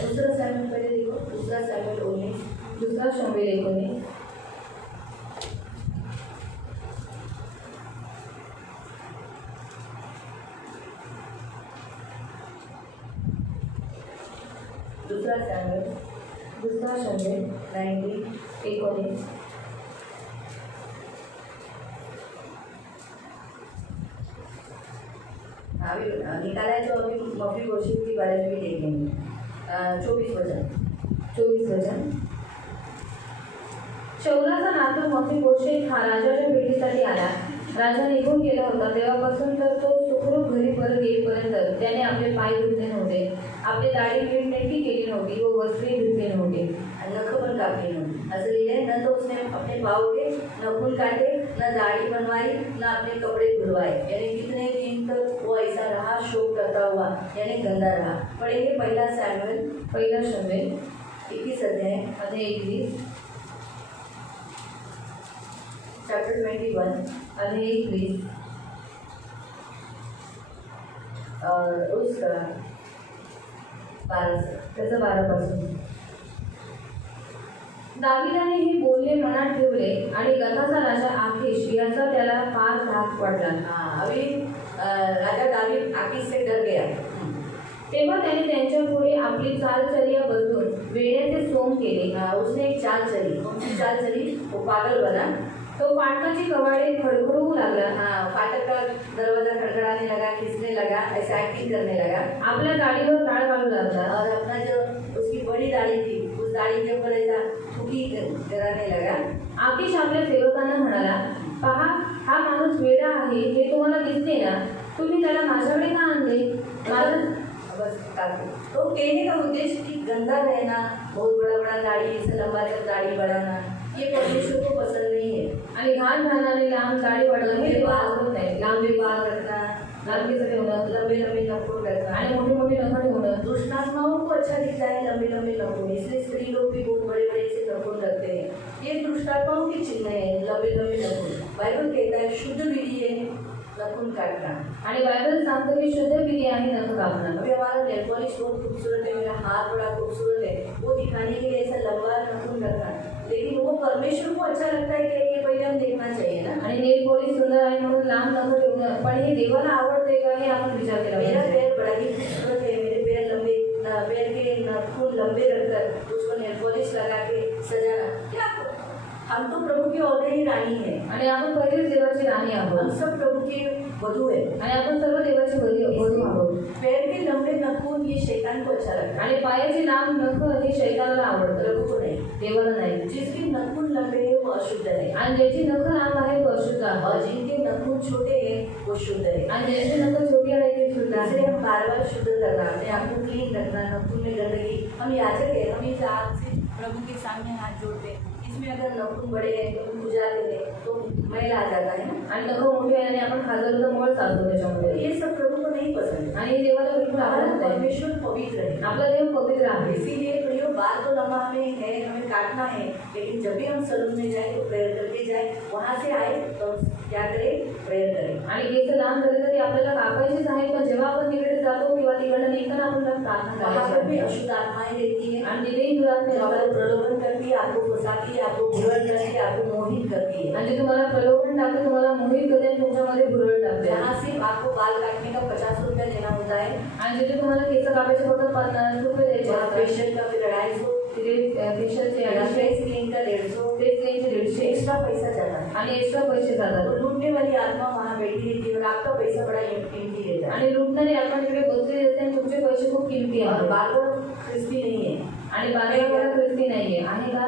दूसरा सैमुएल पहले देखो, दूसरा सैमुएल 19, दुसरा शमूएल 19, दूसरा सैमुएल दुसरा शमूएल 19:19। अभी निकाला है तो अभी मफीबोशेत के बारे में भी देखेंगे। 24 वचन। 24 वचन। शौलाचा नातू मफीबोशेत हा राजाच्या भेटीसाठी आला. राजा निघून गेला होता तेव्हापासून तर तो सुखरूप घरी परत येईपर्यंत त्याने आपले पाय धुतले नव्हते, आपली दाढी नीटनेटकी केली नव्हती व वस्त्रे धुतले नव्हते. नख पण कापली नव्हती. असं लिहिलंय, न तो उसने अपने पाँव के नखून काटे, न दाढ़ी बनवाई, न अपने कपड़े धुलवाए। यानी कितने दिन तक वो ऐसा रहा, शोक करता हुआ, यानी गंदा रहा। पढ़ेंगे पहला शमूएल 21 अध्याय 21 चैप्टर 21 अध्याय 21 और उसका 12 त्याचं 12 पासून. दाविदाने हे बोलणे मनात ठेवले आणि गथाचा राजा आकीश याचा त्याला फार धाक वाटला. हाँ, अभी राजा दावीद आकीश से डर गया। तेव्हा त्याने त्यांच्या पुढे आपली चालचर्या बदलून वेड्याचे सोंग केले. उसने एक चाल चली। कौन सी चाल चली? वो पागल बना। तो फाटकाची कवाडे खडखडवू लागला. हाँ, फाटक का दरवाजा खड़खड़ाने लगा, खींचने लगा, ऐसा एक्टिंग करने लगा आपल्या गाडीवर टाळ घालू लागला. और अपना जो उसकी बड़ी दाढ़ी थी उस दाढ़ी के ऊपर ऐसा थूकी कराने लगा। आकीश आपल्या सेवकांना म्हणाला, पहा हा माणूस वेडा आहे हे तुम्हाला दिसते ना, तुम्ही त्याला माझ्याकडे का आणले? माझं बस काफी। तो कहने का उद्देश्य कि गंदा रहना, बहुत बड़ा बड़ा दाढ़ी, ऐसे लंबा दाढ़ी बढ़ाना, ये परमेश्वर को पसंद नहीं है। आणि घाण घालणारे लांब दाढी वाढवणे हे बाल आवडत नाही. लंबे बाल रखना, लांबी सगळे होणं लंबे लंबे नखून रखना, आणि मोठी मोठी नखं ठेवणं. दुष्टात्माओं को अच्छा दिखता है लंबे लंबे नखून, इसलिए स्त्री लोग भी बहुत बड़े बड़े से नखून रखते हैं। ये दुष्टात्माओं के चिन्ह है, लंबे लंबे नखून। बाइबल कहता है शुद्ध विधि है नखून काटना। आणि बायबल सांगतो की शुद्ध विधी आहे नख कापणं. अभी हमारा नेल पॉलिश बहुत खूबसूरत है, मेरा हाथ बड़ा खूबसूरत है, वो दिखाने के लिए ऐसा लंबा नखून रखना, लेकिन वो परमेश्वर को अच्छा लगता है कि ये पहले हम देखना चाहिए ना। आणि नेल पॉलिश सुंदर आहे म्हणून लांब नख ठेवणं, पण हे देवाला आवडते का हे आपण विचार केला मेरा पाहिजे. पैर बड़ा ही खूबसूरत है, मेरे पैर लंबे, पैर के नाखून लंबे रखकर उसको नेल पॉलिश लगा के सजाना, क्या हम तो प्रभु की ऑलरेडी रानी है, आणि आपण पहिलेच देवाची राणी हम आहोत सब प्रभु की वधू है। आणि आपण सर्व देवाची वधू आहोत. पैर के लंबे नखून ये शैतान को अच्छा लगता है, आणि पायाची लांब नख हे शैतानाला आवडतं, प्रभु को नहीं। देवाला नाही. जिसके नखून लंबे है वो अशुद्ध है, आणि ज्याची नख लांब आहे तो अशुद्ध आहे, और जिनके नखून छोटे हैं वो शुद्ध है। आणि ज्याची नख छोटी आहे ते शुद्ध आहे. इसलिए हम बार बार शुद्ध करना, अपने आप को क्लीन रखना, नखून में गंदगी, हम याचक है, हम इस हाथ से प्रभु के सामने हाथ जोड़ते हैं, इसमें अगर नखून बड़े हैं तो पूजा देते तो मैल आ जाता है ना। आणि नख मोठी आहे आणि आपण खाजवलं तर मळ चालतो त्याच्यामध्ये, ये सब प्रभु को नहीं पसंद है। आणि हे देवाला बिलकुल हमारा आवडत नाही. परमेश्वर पवित्र है, आपला देव पवित्र आहे. इसीलिए प्रियो बाल तो लंबा हमें है, हमें काटना है, लेकिन जब भी हम सलून में जाए तो प्रेयर करके जाए, वहाँ से आए तो क्या करें? प्रेयर करें। आणि केस लांब झाले तरी आपल्याला कापायचेच आहे, पण जेव्हा आपण तिकडे जातो किंवा तिकडनं निघताना आपण प्रार्थना वहाँ पर भी करायची. अशुद्ध आत्माएं रहती है, आणि तिथेही दुरात्मे जो आपको असतात. प्रलोभन करती है, आपको फंसाती है, आपको भुलट करती है, आपको मोहित करती है। आणि तुम्हाला प्रलोभन टाकते, तुम्हाला मोहित करते आणि तुमच्यामध्ये भुरळ टाकते. जहाँ सिर्फ आपको बाल काटने का 50 रुपया देना होता है, आणि जिथे तुम्हाला केस कापायचे फक्त 50 रुपये द्यायचे वहाँ असतात, फेशियल का फिर 250, तिथे फेशियलचे यहाँ 250, फेस क्लीन का 150, फेस क्लीनचे 150 एक्स्ट्रा पैसा जाता है। आणि एक्स्ट्रा पैसे तो जातात. लूटने वाली आत्मा वहाँ बैठी रहती है और आपका पैसा बड़ा कीमती रहता है, आणि लुटणारे आपण तिकडे बसलेले असते आणि तुमचे पैसे खूप किमती और आहेत. बार्बर क्रिस्पी नहीं है, आणि बाजाराला ख्रिस्ती नाहीये आहे का,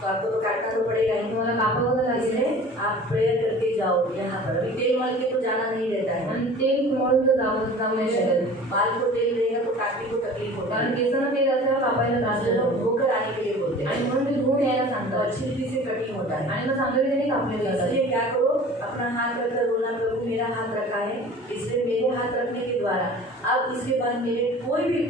तो आपको तो काटना तो पड़ेगा ही। तुम्हाला कापावं लागेल. इसलिए आप प्रेयर करके जाओ यहाँ पर, अभी तेल मल के तो जाना नहीं रहता है, आणि तेल मळून तर जाऊ नाही शकत, बाल को तेल रहेगा तो काटने को तकलीफ होता कारण है, केसांना तेल असल्यावर कापायला त्रास इसलिए होतो. लोग धोकर आने के लिए बोलते हैं, आणि म्हणून ते धुवून यायला तो सांगतात. अच्छी रीति से कटिंग होता है। आणि मग चांगल्या रीतीने कापले जातात. इसलिए क्या करो, अपना हाथ रखकर बोलना, प्रभु मेरा हात रखा है, इसलिए मेरे हाथ रखने के द्वारा अब इसके बाद मेरे कोई भी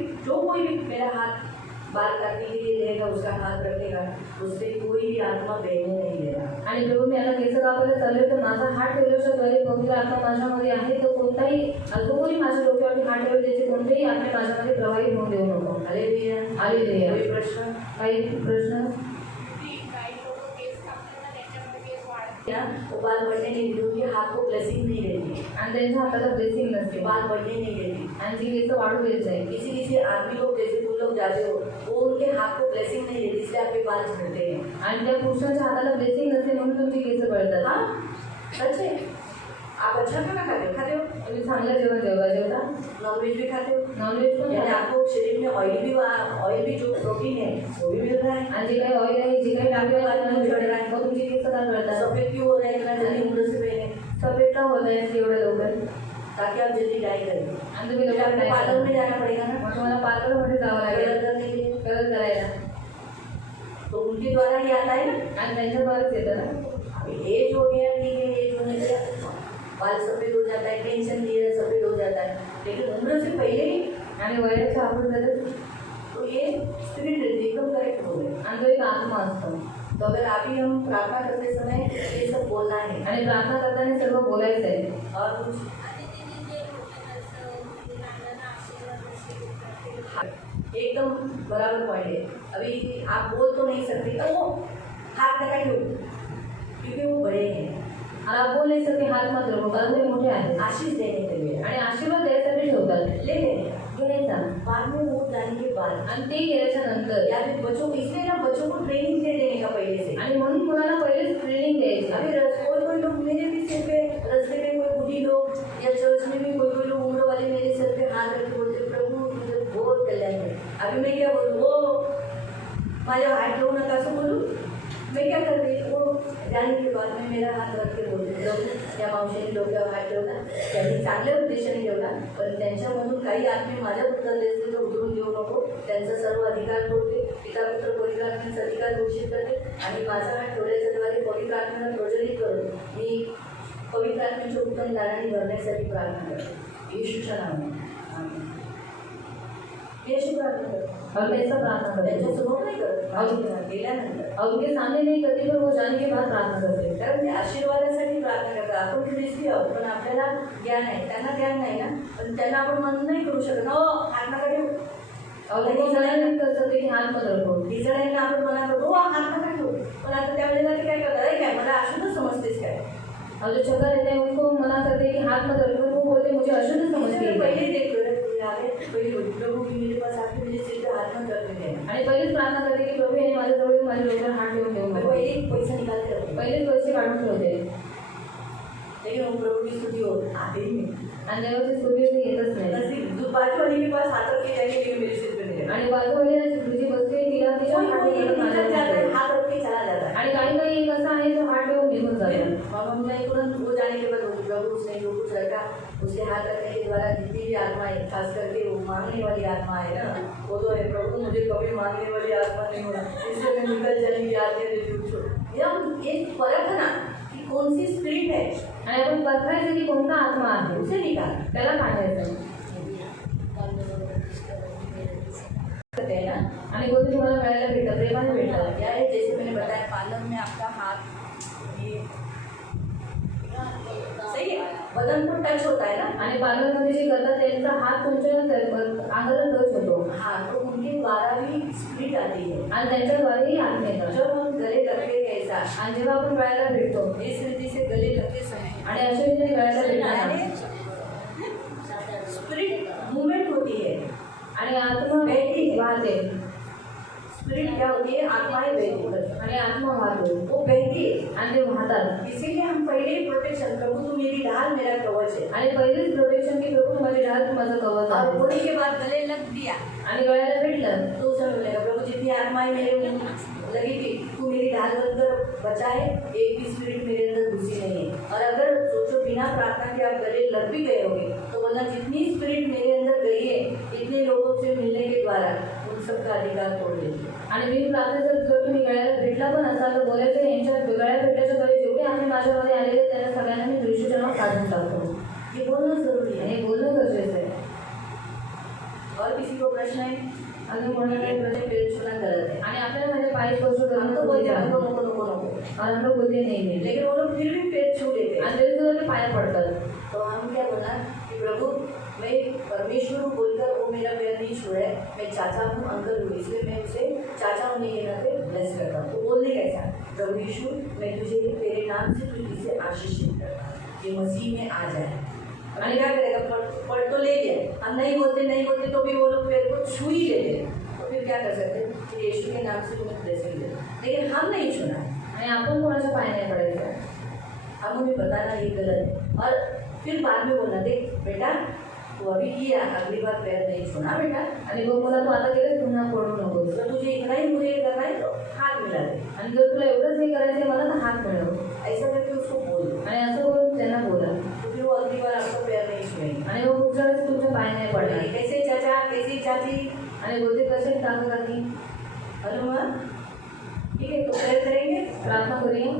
मेरा हाथ बाल काटने के लिए रहेगा, उसका हाथ रखेगा, उससे कोई भी आत्मा बहने नहीं देगा। आणि प्रभू मी आता केस कापायला चालले तर माझा हात ठेवल्याच्या द्वारे पवित्र आत्मा माझ्यामध्ये आहे, तर कोणताही जो कोणी माझ्या डोक्यावरती हात ठेवेल त्याचे कोणतेही आत्मे माझ्यामध्ये प्रवाहित होऊन देऊ नको. Hallelujah, hallelujah. कोई प्रश्न? काही प्रश्न? या वो बाल बढ़ने नहीं देती, उनके हाथ को ब्लेसिंग नहीं रहती, आणि त्यांच्या हाताला ब्लेसिंग नसते, बाल बढ़ने नहीं देती। आणि ती केस वाढू देत नाही. किसी आदमी लोग जैसे तुम लोग जाते हो, वो उनके हाथ को ब्लेसिंग नहीं देती, इसलिए आपके बाल झड़ते हैं। आणि त्या पुरुषाच्या हाताला ब्लेसिंग नसते म्हणून तुमची केस गळतात. हाँ सच है। आप अच्छा खाना खाते हो तुम्ही चांगलं जेवण जेवता नॉनवेज भी खाते हो, नॉनव्हेज पण यानी खाता? आपको शरीर में ऑयल भी जो प्रोटीन है वो भी मिल रहा है। आणि जे काही ऑइल आहे जे काही आपके बाल टाकलं क्यों झड़ रहा है? मग तुमची केस का गळतात? सफेद क्यों हो रहा है इतना जल्दी उम्र से पहले? सफेद का होत आहे एवढं लवकर? ताकि आप जल्दी डाई करें। आणि तुम्ही फिर लवकर आपको नाही पार्लर में करत. जाना पड़ेगा ना मग तुम्हाला पार्लरमध्ये जावं कलर लागेल करने के लिए, कलर करायला. तो उनके द्वारा ही आता है ना। आणि त्यांच्याद्वारेच येतं ना. अभी एज हो गया, ठीक है, एज होने से बाल सफेद हो जाता है, टेंशन लिया सफेद हो जाता है, लेकिन उम्र से पहले ही आणि वयाच्या आपण झालं तो ये स्पिरिट एकदम करेक्ट हो गए। आणि तो एक आत्मा असतो. तो अगर अभी हम प्रार्थना करते समय ये सब बोलना है आणि प्रार्थना करताना सर्व बोलायचं आहे. और कुछ एकदम बराबर पॉइंट है। अभी आप बोल तो नहीं सकते, तो वो हाथ लगा क्यों? क्योंकि वो बड़े हैं, आणि आपण बोल नाही सकते हात मात्र ठेवतो, कारण ते मोठे आहेत आशीष देने के लिए, आणि आशीर्वाद द्यायसाठी ठेवतात. लेकिन घ्यायचा बाद में वो जाने के बाद आणि ते गेल्याच्या नंतर या फिर बच्चों को, इसलिए ना बच्चों को ट्रेनिंग दे देने का पहले से। आणि म्हणून मुलाला पहिलेच ट्रेनिंग द्यायची. अभी कोई लोग मेरे भी सिर पे, रास्ते पे कोई बूढ़ी लोग या चर्च में भी कोई लोग उम्र वाले मेरे सिर पे हाथ रख के बोलते प्रभु मुझे बहुत कल्याण है। अभी मैं क्या बोलूँ, वो माझ्या हाथ ठेवू नका असं बोलूँ, मैं क्या कर रही वो जाने के बाद में मेरा हात रख के बोलते प्रभू या मावशीने डोक्यावर हात ठेवला, त्यांनी चांगल्या उद्देशाने ठेवला, पण त्यांच्यामधून काही आत्मे माझ्याबद्दल देते तर उतरून देऊ नको, त्यांचा सर्व अधिकार तोडते, पिता पुत्र पवित्र आत्म्याचा अधिकार घोषित करते आणि माझा हात ठेवल्याच्याद्वारे पवित्र आत्म्याला प्रज्वलित करून मी पवित्र आत्म्याच्या उत्तम दानाने भरण्यासाठी प्रार्थना करते येशूच्या नावाने. आमेन. येशू प्रार्थना करतो, और मैं ऐसा प्रार्थना करती त्यांच्या हूँ. समोर नाही करत, माझ्या गेल्यानंतर और उनके सामने नहीं करती, पर वो जाने के बाद प्रार्थना करते हैं. कारण ते आशीर्वादासाठी प्रार्थना करतात. आपण ख्रिस्ती आहोत, पण आपल्याला ज्ञान आहे, त्यांना ज्ञान नाही ना, पण त्यांना आपण मन नाही करू शकत. हो हात नका ठेवू, और वो मना नहीं कर सकते कि हाथ मत रखो. डिझाईनला आपण मना करतो, हो हात नका ठेवू, पण आता त्यावेळेला ते काय करतात, अरे काय मला अशुद्ध समजतेस काय? और जो चक्कर रहते हैं उनको मना करते हैं कि हाथ मत रखो, वो बोलते मुझे अशुद्ध समझते हैं. पहिले देखतो पहिले प्रभू की मेरे पास आके मुझे सिर पे हाथ मत रखने देना, आणि पहिलेच प्रार्थना करते की प्रभू यांनी माझ्याजवळ येऊन माझ्या डोक्यावर हात ठेवून देऊ मैं नको. पहिले एक पैसा निकालते रखते, पहिलेच पैसे काढून ठेवते लेकिन वो प्रभु की स्तुति हो आते ही नहीं। आणि देवाची स्तुती ते येतच नाही. नजदीक जो बाजू वाले के पास हाथ रख के जाएंगे, लेकिन मेरे सिर पे नहीं रहेगा। आणि बाजूवाली जी बसते तिला तिच्या कोई हात कोई एक ठेवून निकल जाता है, मारायला हाथ रख के चला जाता है। आणि काही काही एक असा आहे जो हात ठेवून निघून फिर जातो. मानो मैं तुरंत वो जाने के बाद प्रभु उसने जो कुछ रखा, उसके हाथ रखने के द्वारा जितनी भी आत्मा है, खास करके वो मांगने वाली आत्मा है ना, वो तो है प्रभु मुझे कभी मांगने वाली आत्मा नहीं होना, इससे मैं निकल जाने की आज्ञा देती हूँ। ये एक फर्क है ना कि कौन सी स्पिरिट है, आणि आपण बघायचं की कोणता आत्मा आहे उसे निकाल त्याला काढायचं सकते हैं ना। आणि कोणी तुम्हाला मिळायला भेटतं प्रेमाने भेटतं. क्या है, जैसे मैंने बताया पालन में आपका हाथ ये सही है, बदन को टच होता है ना। आणि पार्लरमध्ये जे करतात त्यांचा हात तुमच्या अंगाला टच होतो हाँ, तो उनके द्वारा भी स्पिरिट आती है। आणि त्यांच्याद्वारेही आत्मा येतात. जब हम गले लगते हैं ऐसा, आणि जेव्हा आपण गळ्याला भेटतो इस रीति से गले लगते समय आणि अशा रीतीने गळ्याला भेटताना स्पिरिट मूवमेंट होती है। आणि आत्मा वाहते स्पिरिट क्या होती है, आत्माएं बहती है, आणि आत्मा वाहतो वो बहती है। आणि ते वाहतात. इसीलिए हम पहले ही प्रोटेक्शन, प्रभु तू मेरी ढाल मेरा कवच है, आणि पहिलेच प्रोटेक्शन की प्रभु माझी ढाल तू माझं कवच और आहे. होने के बाद गले लग दिया आणि गळ्याला भेटलं तो उसे बोलेगा प्रभु जितनी आत्माएं मेरे लगी थी तू मेरी ढाल बनकर बचाए, एक भी स्पिरिट मेरे अंदर घुसी नहीं है। और अगर सोचो बिना प्रार्थना के आप गले लग भी गए होंगे तो बोलना जितनी स्पिरिट मेरे अंदर गई है इतने लोगों से मिलने के द्वारा उन सबका अधिकार तोड़ देंगे। आणि मी प्रार्थना जर तुम्ही गळ्याला भेटला पण असाल तर बोलायचं यांच्या गळ्या भेटल्याच्या वेळी जेवढे आम्ही माझ्यामध्ये आलेले त्यांना सगळ्यांना मी दृष्टीच्या नाव काढून टाकतो. ये बोलना जरूरी है। आणि हे बोलणं गरजेचं आहे. और किसी को प्रश्न है, अजून कोणाला काही प्रश्न? पेड़ छूना गलत है। आणि आपल्याला म्हणजे पाय स्पर्श हम करणं तो बोलते हैं चुकीचं नको आहे. नको नको नको, आणि आपण बोलते नाही लेकिन वो लोग फिर भी पेड़ छू लेते हैं। आणि तरी सुद्धा ते पाया पडतात. तो हम क्या बोला कि प्रभु मैं परमेश्वर हूँ बोलकर वो मेरा पैर नहीं छू रहा है, मैं चाचा हूँ अंकल हूँ, इसलिए मैं उसे चाचा होने के नाते ब्लेस करता हूँ। तो बोलने कैसा, प्रभु यीशु मैं तुझे तेरे नाम से तुझे आशीषित करता हूँ, ये मसीह में आ जाए। और क्या करेगा, पढ़ तो ले लिया, हम नहीं बोलते तो भी वो लोग पैर को छू ही लेते, तो फिर क्या कर सकते हैं, फिर यीशु के नाम से तुम्हें ब्लेसिंग दे, लेकिन हम नहीं छूना है। आणि आपण कोणाच्या पाय नाही पडायचं. हम उन्हें बताना ये गलत है। और फिर बाद में बोलना, देख बेटा तू अभी किया, अगली बार पैर नहीं छूना बेटा. आणि मग मला तू आता केलं पुन्हा पडू नकोस. जर तुझे इतनाही मुझे करना है तो हाथ मिला दे. आणि जर तुला एवढंच नाही करायचं मला तर हात मिळव. ऐसा करके उसको बोल. आणि असं करून त्यांना बोला. तो फिर वो अगली बार आपका पैर नहीं छुएंगे. आणि मग पुढच्या वेळेस तुमच्या पाय नाही पडणार. कैसे चाचा, कैसी चाची. आणि बोलते कसे काका काकी. हनुमान ठीक है, तो प्रेयर करेंगे, प्रार्थना करूया.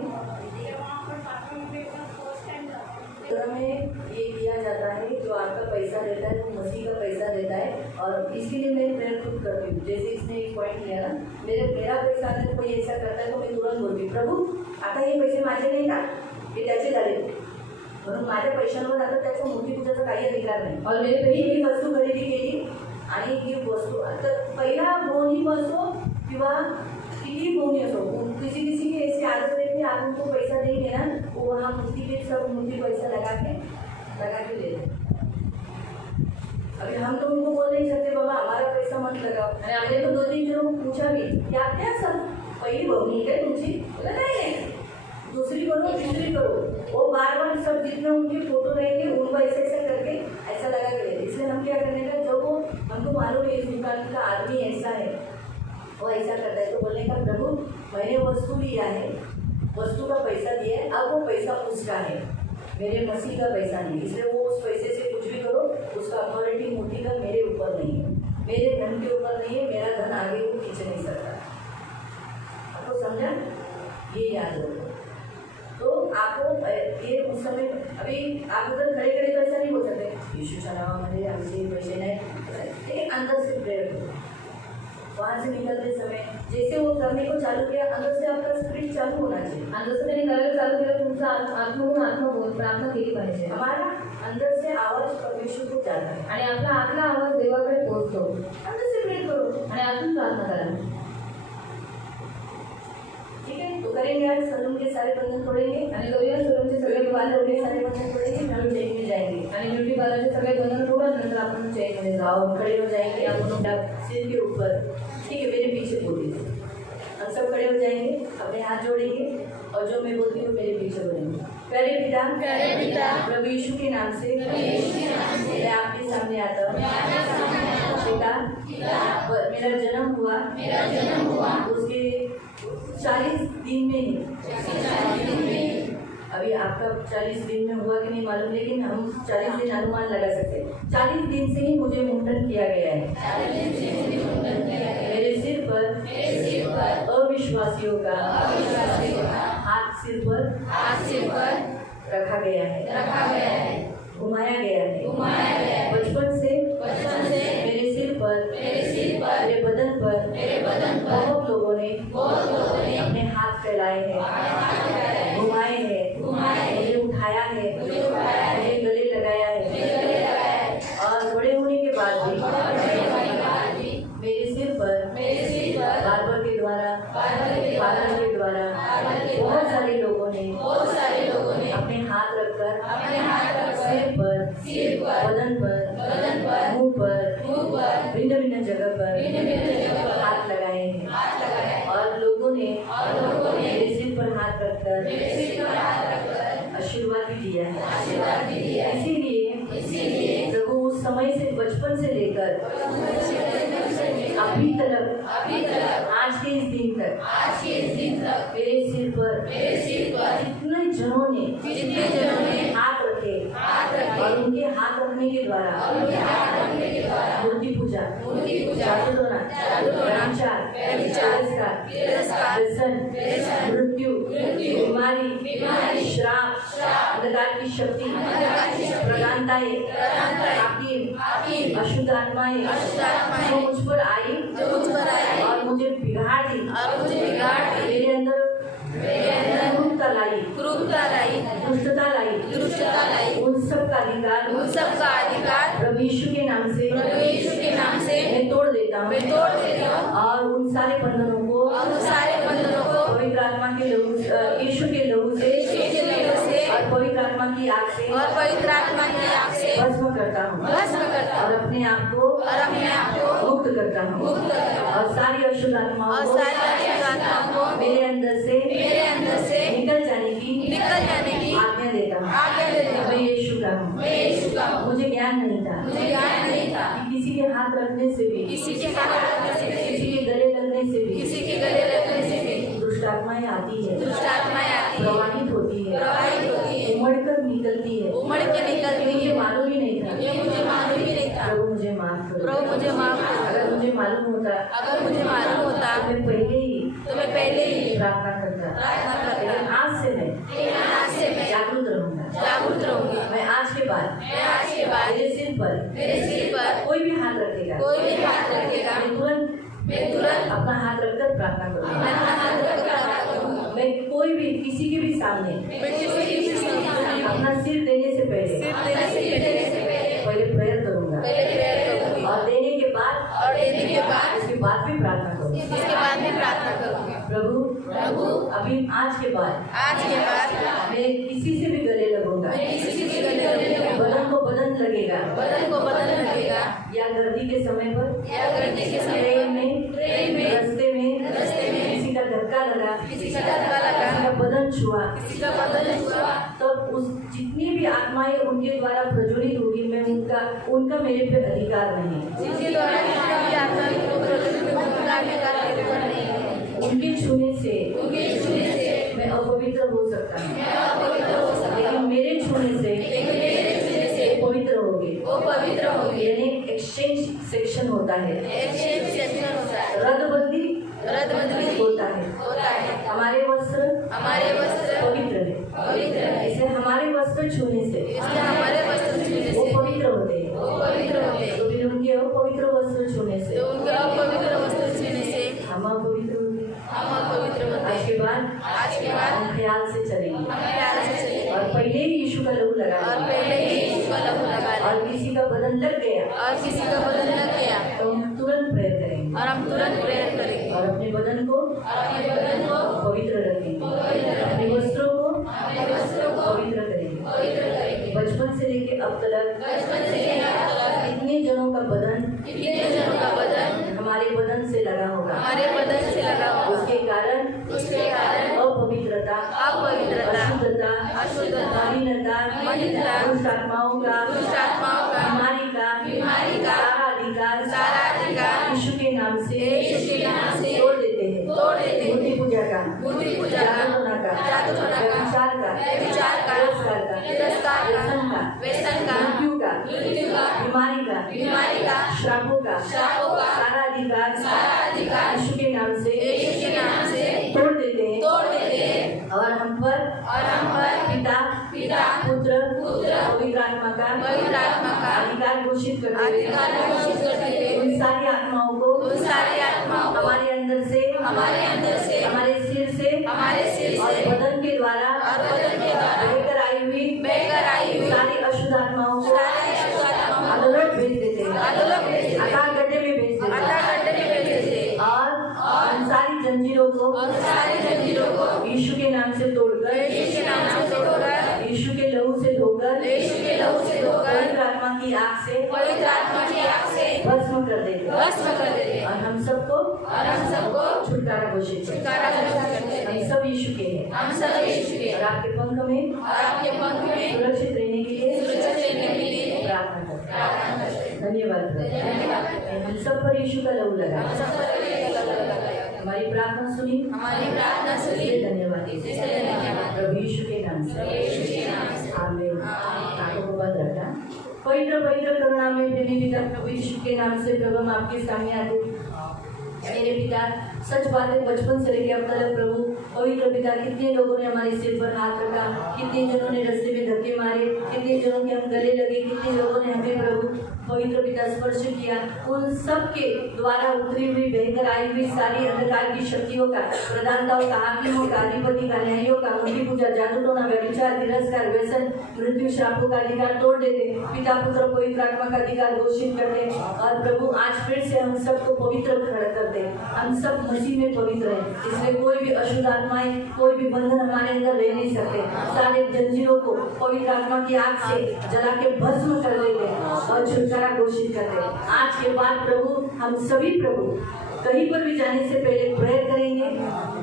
तो हमें ये किया जाता है, जो आपका पैसा देता है वो मसीह का पैसा देता है. और इसके लिए मैं प्रेयर खुद करती हूँ. जैसे इसने एक पॉइंट लिया ना, मेरा पैसा अगर कोई ऐसा करता है तो मैं तुरंत बोलती हूँ, प्रभू आता हे पैसे माझे नाही ना, हे त्याचे झाले, म्हणून माझ्या पैशांवर आता त्याचा मूर्तीपूजाचा काही अधिकार नाही. और मेरे मी पैसे ही वस्तू खरेदी केली आणि ही वस्तू तर पहिला बोनी असो किंवा किती बोनी असो, किसी की ऐसी आदत रहती है, आप उनको पैसा देंगे ना, वो वहाँ मूर्ति पे सब मूर्ति पैसा लगा के ले लें. अभी हम तो उनको बोल नहीं सकते बाबा हमारा पैसा मत लगाओ. आणि आपने तो 2-3 जनों को पूछा भी, क्या क्या सब पहिली बहनी है तुमची, बोला नहीं, दूसरी करो तीसरी करो. वो बार सब जितने उनके फोटो रहेंगे उनको ऐसे करके ऐसा लगा के लेते. इसलिए हम क्या करने का, जब वो हमको मालूम है इस दुकान का आदमी ऐसा है, वो ऐसा करता है, तो बोलने का प्रभु मैंने वस्तु लिया है, वस्तु का पैसा दिया है, अब वो पैसा उसका है, मेरे मसीह का पैसा नहीं. इसलिए वो उस पैसे से कुछ भी करो, उसका अथॉरिटी मूर्ति का मेरे ऊपर नहीं है, मेरे धन के ऊपर नहीं है, मेरा धन आगे वो खींच नहीं सकता. आपको समझा, ये याद रखो. तो आपको ये उस समय अभी आप उधर खड़े खड़े पैसा नहीं बोल सकते, यीशुच्या नावामध्ये आमचे पैसे नाही, लेकिन अंदर से प्रेयर करो. वहाँ से निकलते समय जैसे वो करने को चालू किया, अंदर से आपका स्पिरिट चालू होना चाहिए. आणि जसं त्यांनी करायला चालू केलं तुमचा आत्मगुण आत्मा बोल प्रार्थना केली पाहिजे. हमारा अंदर से आवाज परमेश्वर को जाता है आणि आपला आतला आवाज देवाकडे पोहोचतो. अंदर से प्रेयर करो. आणि आतून प्रार्थना करा. ठीक है, तो करेंगे आज सलून के सारे बंधन तोड़ेंगे. आणि करूया सलूनचे सगळे ब्यूटी वाले पार्लर के सारे बंधन तोड़ेंगे, हम चेक में जाएंगे. आणि ब्युटी पार्लरचे सगळे बंधन तोडा, नंतर आपण चेकमध्ये जाऊ. और खड़े हो जाएंगे, आप अपना सिर के ऊपर, ठीक है, मेरे पीछे बोलिए. हम सब खड़े हो जाएंगे, अपने हाथ जोड़ेंगे और जो मैं बोलती हूँ मेरे पीछे बोलेंगे. प्यारे पिता, प्रभु यीशु के नाम से मैं आपके सामने आता हूँ. पिता, मेरा जन्म हुआ उसके 40 दिन में ही, अभी आपका 40 दिन में हुआ कि नहीं मालूम, लेकिन हम 40 दिन अनुमान लगा सकते हैं. 40 दिन से ही मुझे मुंडन किया गया है. मेरे सिर पर अविश्वासियों का हाथ सिर पर रखा गया है, घुमाया गया है. बचपन से मेरे सिर पर, मेरे बदन पर बहुत लोगों ने अपने हाथ फैलाए हैं, घुमाए हैं, मुझे उठाया है, मुझे गले लगाया है. और बड़े होने के बाद भी मेरे सिर पर बार्बर के द्वारा, पार्लर के द्वारा बहुत सारे लोगों ने अपने हाथ रखकर सिर पर, बदन पर, मुंह पर, भिन्न भिन्न जगह पर हाथ लगाए हैं. और लोगों ने मेरे सिर पर हाथ रखकर आशीर्वाद भी दिया है. इसीलिए प्रभु उस समय से, बचपन से लेकर अभी तक, आज के इस दिन तक मेरे सिर पर जितने जनों ने हाथ रखे और उनके हाथ रखने के द्वारा मूर्ति पूजा, जादू टोना, प्रणामचार, तिरस्कार, व्यसन, मृत्यु, बीमारी, श्राप, अंधकार की शक्ति, प्रधानताएं, हाकिम, अशुद्ध आत्माएं जो मुझ पर आई और मुझे बिगाड़ दी, मेरे अंदर क्रूरता लाई, दुष्टता लाई, उन सब का अधिकार प्रभु यीशु के नाम से मैं तोड़ देता हूँ. और उन सारे बंधनों को पवित्र आत्मा के लहू, यीशु के लहू से और पवित्र आत्मा की आग से भस्म करता हूँ और अपने आप को मुक्त करता हूँ. और सारी अशुद्ध आत्माओं को मेरे अंदर से निकल जाने की आज्ञा देता हूँ. मैं यीशु का हूँ. हाथ रखने से भी, किसी के हाथ रखने से भी, किसी के गले लगने से भी किसी के गले लगने से भी दुष्ट आत्माएं आती है, दुष्ट आत्माएं आती है, प्रवाहित होती है, प्रवाहित होती है, उमड़कर निकलती है। उमड़ के निकलती मुझे है। मालूम ही नहीं था, ये मुझे मालूम ही नहीं था। प्रभु मुझे माफ करो। प्रभु मुझे माफ करो। अगर मुझे मालूम होता अगर मुझे मालूम होता तो मैं पहले ही तो मैं पहले ही प्रार्थना करता। प्रार्थना करता। लेकिन आज से मैं लेकिन आज से मैं जागरूक रहूंगा। जागरूक रहूंगी। मैं आज के बाद मैं आज के बाद मेरे सिर पर मेरे सिर पर कोई भी हाथ रखेगा, कोई भी हाथ रखेगा, मैं तुरंत अपना हाथ रखकर प्रार्थना मैं करूंगा। अपना हाथ रखकर प्रार्थना करूंगा। मैं कोई भी किसी के भी सामने मैं किसी की सामने अपना सिर देने से पहले सिर देने से पहले प्रेयर करूंगा पहले प्रेयर करूंगी और देने के बाद और देने के बाद उसके बाद भी प्रार्थना करूंगा। इसके बाद में प्रार्थना करूंगी। प्रभु प्रभु अभी आज के बाद आज के बाद मैं किसी से भी गले लगूंगा, मैं किसी के गले लगूंगा, बदन को बदन लगेगा बदन को बदन लगेगा, या गर्दी के समय पर या गर्दी के समय ट्रेन में ट्रेन में रास्ते में किसी का धक्का लगा, किसी का धक्का लगा, किसी का बदन छुआ, किसी का बदन छुआ, तब उस जितनी भी आत्माएं उनके द्वारा प्रज्वलित होगी, मैं उनका मेरे पे अधिकार नहीं है। जिसके द्वारा किसी भी आत्मा को प्रज्वलित करने का अधिकार नहीं है। उनके छूने से उनके छूने से मैं अपवित्र हो सकता हूँ, मैं अपवित्र हो सकता हूँ, लेकिन मेरे छूने से लेकिन मेरे छूने से वो पवित्र होंगे। वो पवित्र होंगे। यानी एक्सचेंज सेक्शन होता है, एक्सचेंज सेक्शन होता है, रद्द बदली होता है। हमारे वस्त्र हमारे वस्त्र पवित्र है, पवित्र है, इसलिए हमारे वस्त्र छूने से इसलिए हमारे वस्त्र छूने वो से पवित्र होते हैं। वो पवित्र होते हैं। तो फिर उनके अपवित्र वस्त्र छूने से तो उनके अपवित्र वस्त्र छूने से हम अपवित्र होंगे। हम अपवित्र होते आज हैं। के बाद आज के बाद हम ख्याल से चलेंगे हम प्यार से चलेंगे और पहले ही यीशु का लहू और लगाएंगे पहले ही यीशु का लहू लगा लें और किसी का बदन लग गया और किसी का बदन लग गया तो हम तुरंत प्रेयर करेंगे और हम तुरंत प्रेयर करेंगे और अपने बदन को और अपने बदन को पवित्र रखेंगे, अपने वस्त्रों को पवित्र करेंगे। बचपन से लेके अब तक बचपन से लेकर अब तक कितने जनों का बदन कितने जनों का बदन हमारे बदन से लगा होगा, हमारे बदन से लगा होगा, उसके कारण अपवित्रता, अपवित्रता, अशुद्धता, मलिनता, दुष्ट आत्माओं का, दुष्ट आत्माओं का, बीमारी का सारा अधिकार यीशु के नाम से तोड़ देते हैं। मूर्ति पूजा का, जादू टोना का, व्यभिचार का, तिरस्कार का, व्यसन का, मृत्यु का, बीमारी का, श्रापों का, सारा अधिकार यीशु के नाम से तोड़ देते हैं और हम पर पिता पुत्र पवित्र आत्मा का अधिकार घोषित करते हुए उन सारी आत्माओं को हमारे अंदर से हमारे सिर से और बदन के द्वारा लेकर आई हुई सारी अशुद्ध आत्माओं को अधोलोक भेज देते हैं, अकाल गड्ढे में भेज देते हैं और उन सारी जंजीरों को यीशु के नाम से तोड़कर यीशु के लहू से धोकर पवित्र आत्मा की आग से भस्म कर देते हैं और हम सबको छुटकारा घोषित करते हैं। हम सब यीशु के हैं और आपके पंख में सुरक्षित रहने के लिए प्रार्थना करते हैं। धन्यवाद प्रभु। हम सब पर यीशु का लहू लगा, हमारी प्रार्थना सुनी, इसलिए धन्यवाद प्रभु यीशु के नाम से आमीन। आंखों को बंद रखना। पवित्र पवित्र करुणा में प्रेमी पिता प्रभु यीशु के नाम से प्रभु हम आपके सामने आते मेरे पिता, सच बात है बचपन से लेकर अब तक प्रभु पवित्र पिता कितने लोगों ने हमारे सिर पर हाथ रखा, कितने जनों ने रस्ते में धक्के मारे, कितने जनों के हम गले लगे, कितने लोगों ने हमें प्रभु पवित्र पिता स्पर्श किया। उन सब के द्वारा उतरी हुई बहकर आई हुई सारी अंधकार की शक्तियों का, प्रधानताओं का, हाकिमों का, अधिपति का, न्यायियों का, मूर्ति पूजा, जादू टोना, व्यभिचार, तिरस्कार, व्यसन, मृत्यु, श्रापों का अधिकार तोड़ देते, पिता पुत्र पवित्र आत्मा का अधिकार घोषित करते और प्रभु आज फिर से हम सबको पवित्र खड़ा करते। हम सब मसीह में पवित्र हैं, इसलिए कोई भी अशुद्ध आत्माएं, कोई भी बंधन हमारे अंदर रह नहीं सकते। सारे जंजीरों को पवित्र आत्मा की आग से जला के भस्म कर देते और छुटकारा घोषित करते। आज के बाद प्रभु हम सभी प्रभु कहीं पर भी जाने से पहले प्रेयर करेंगे,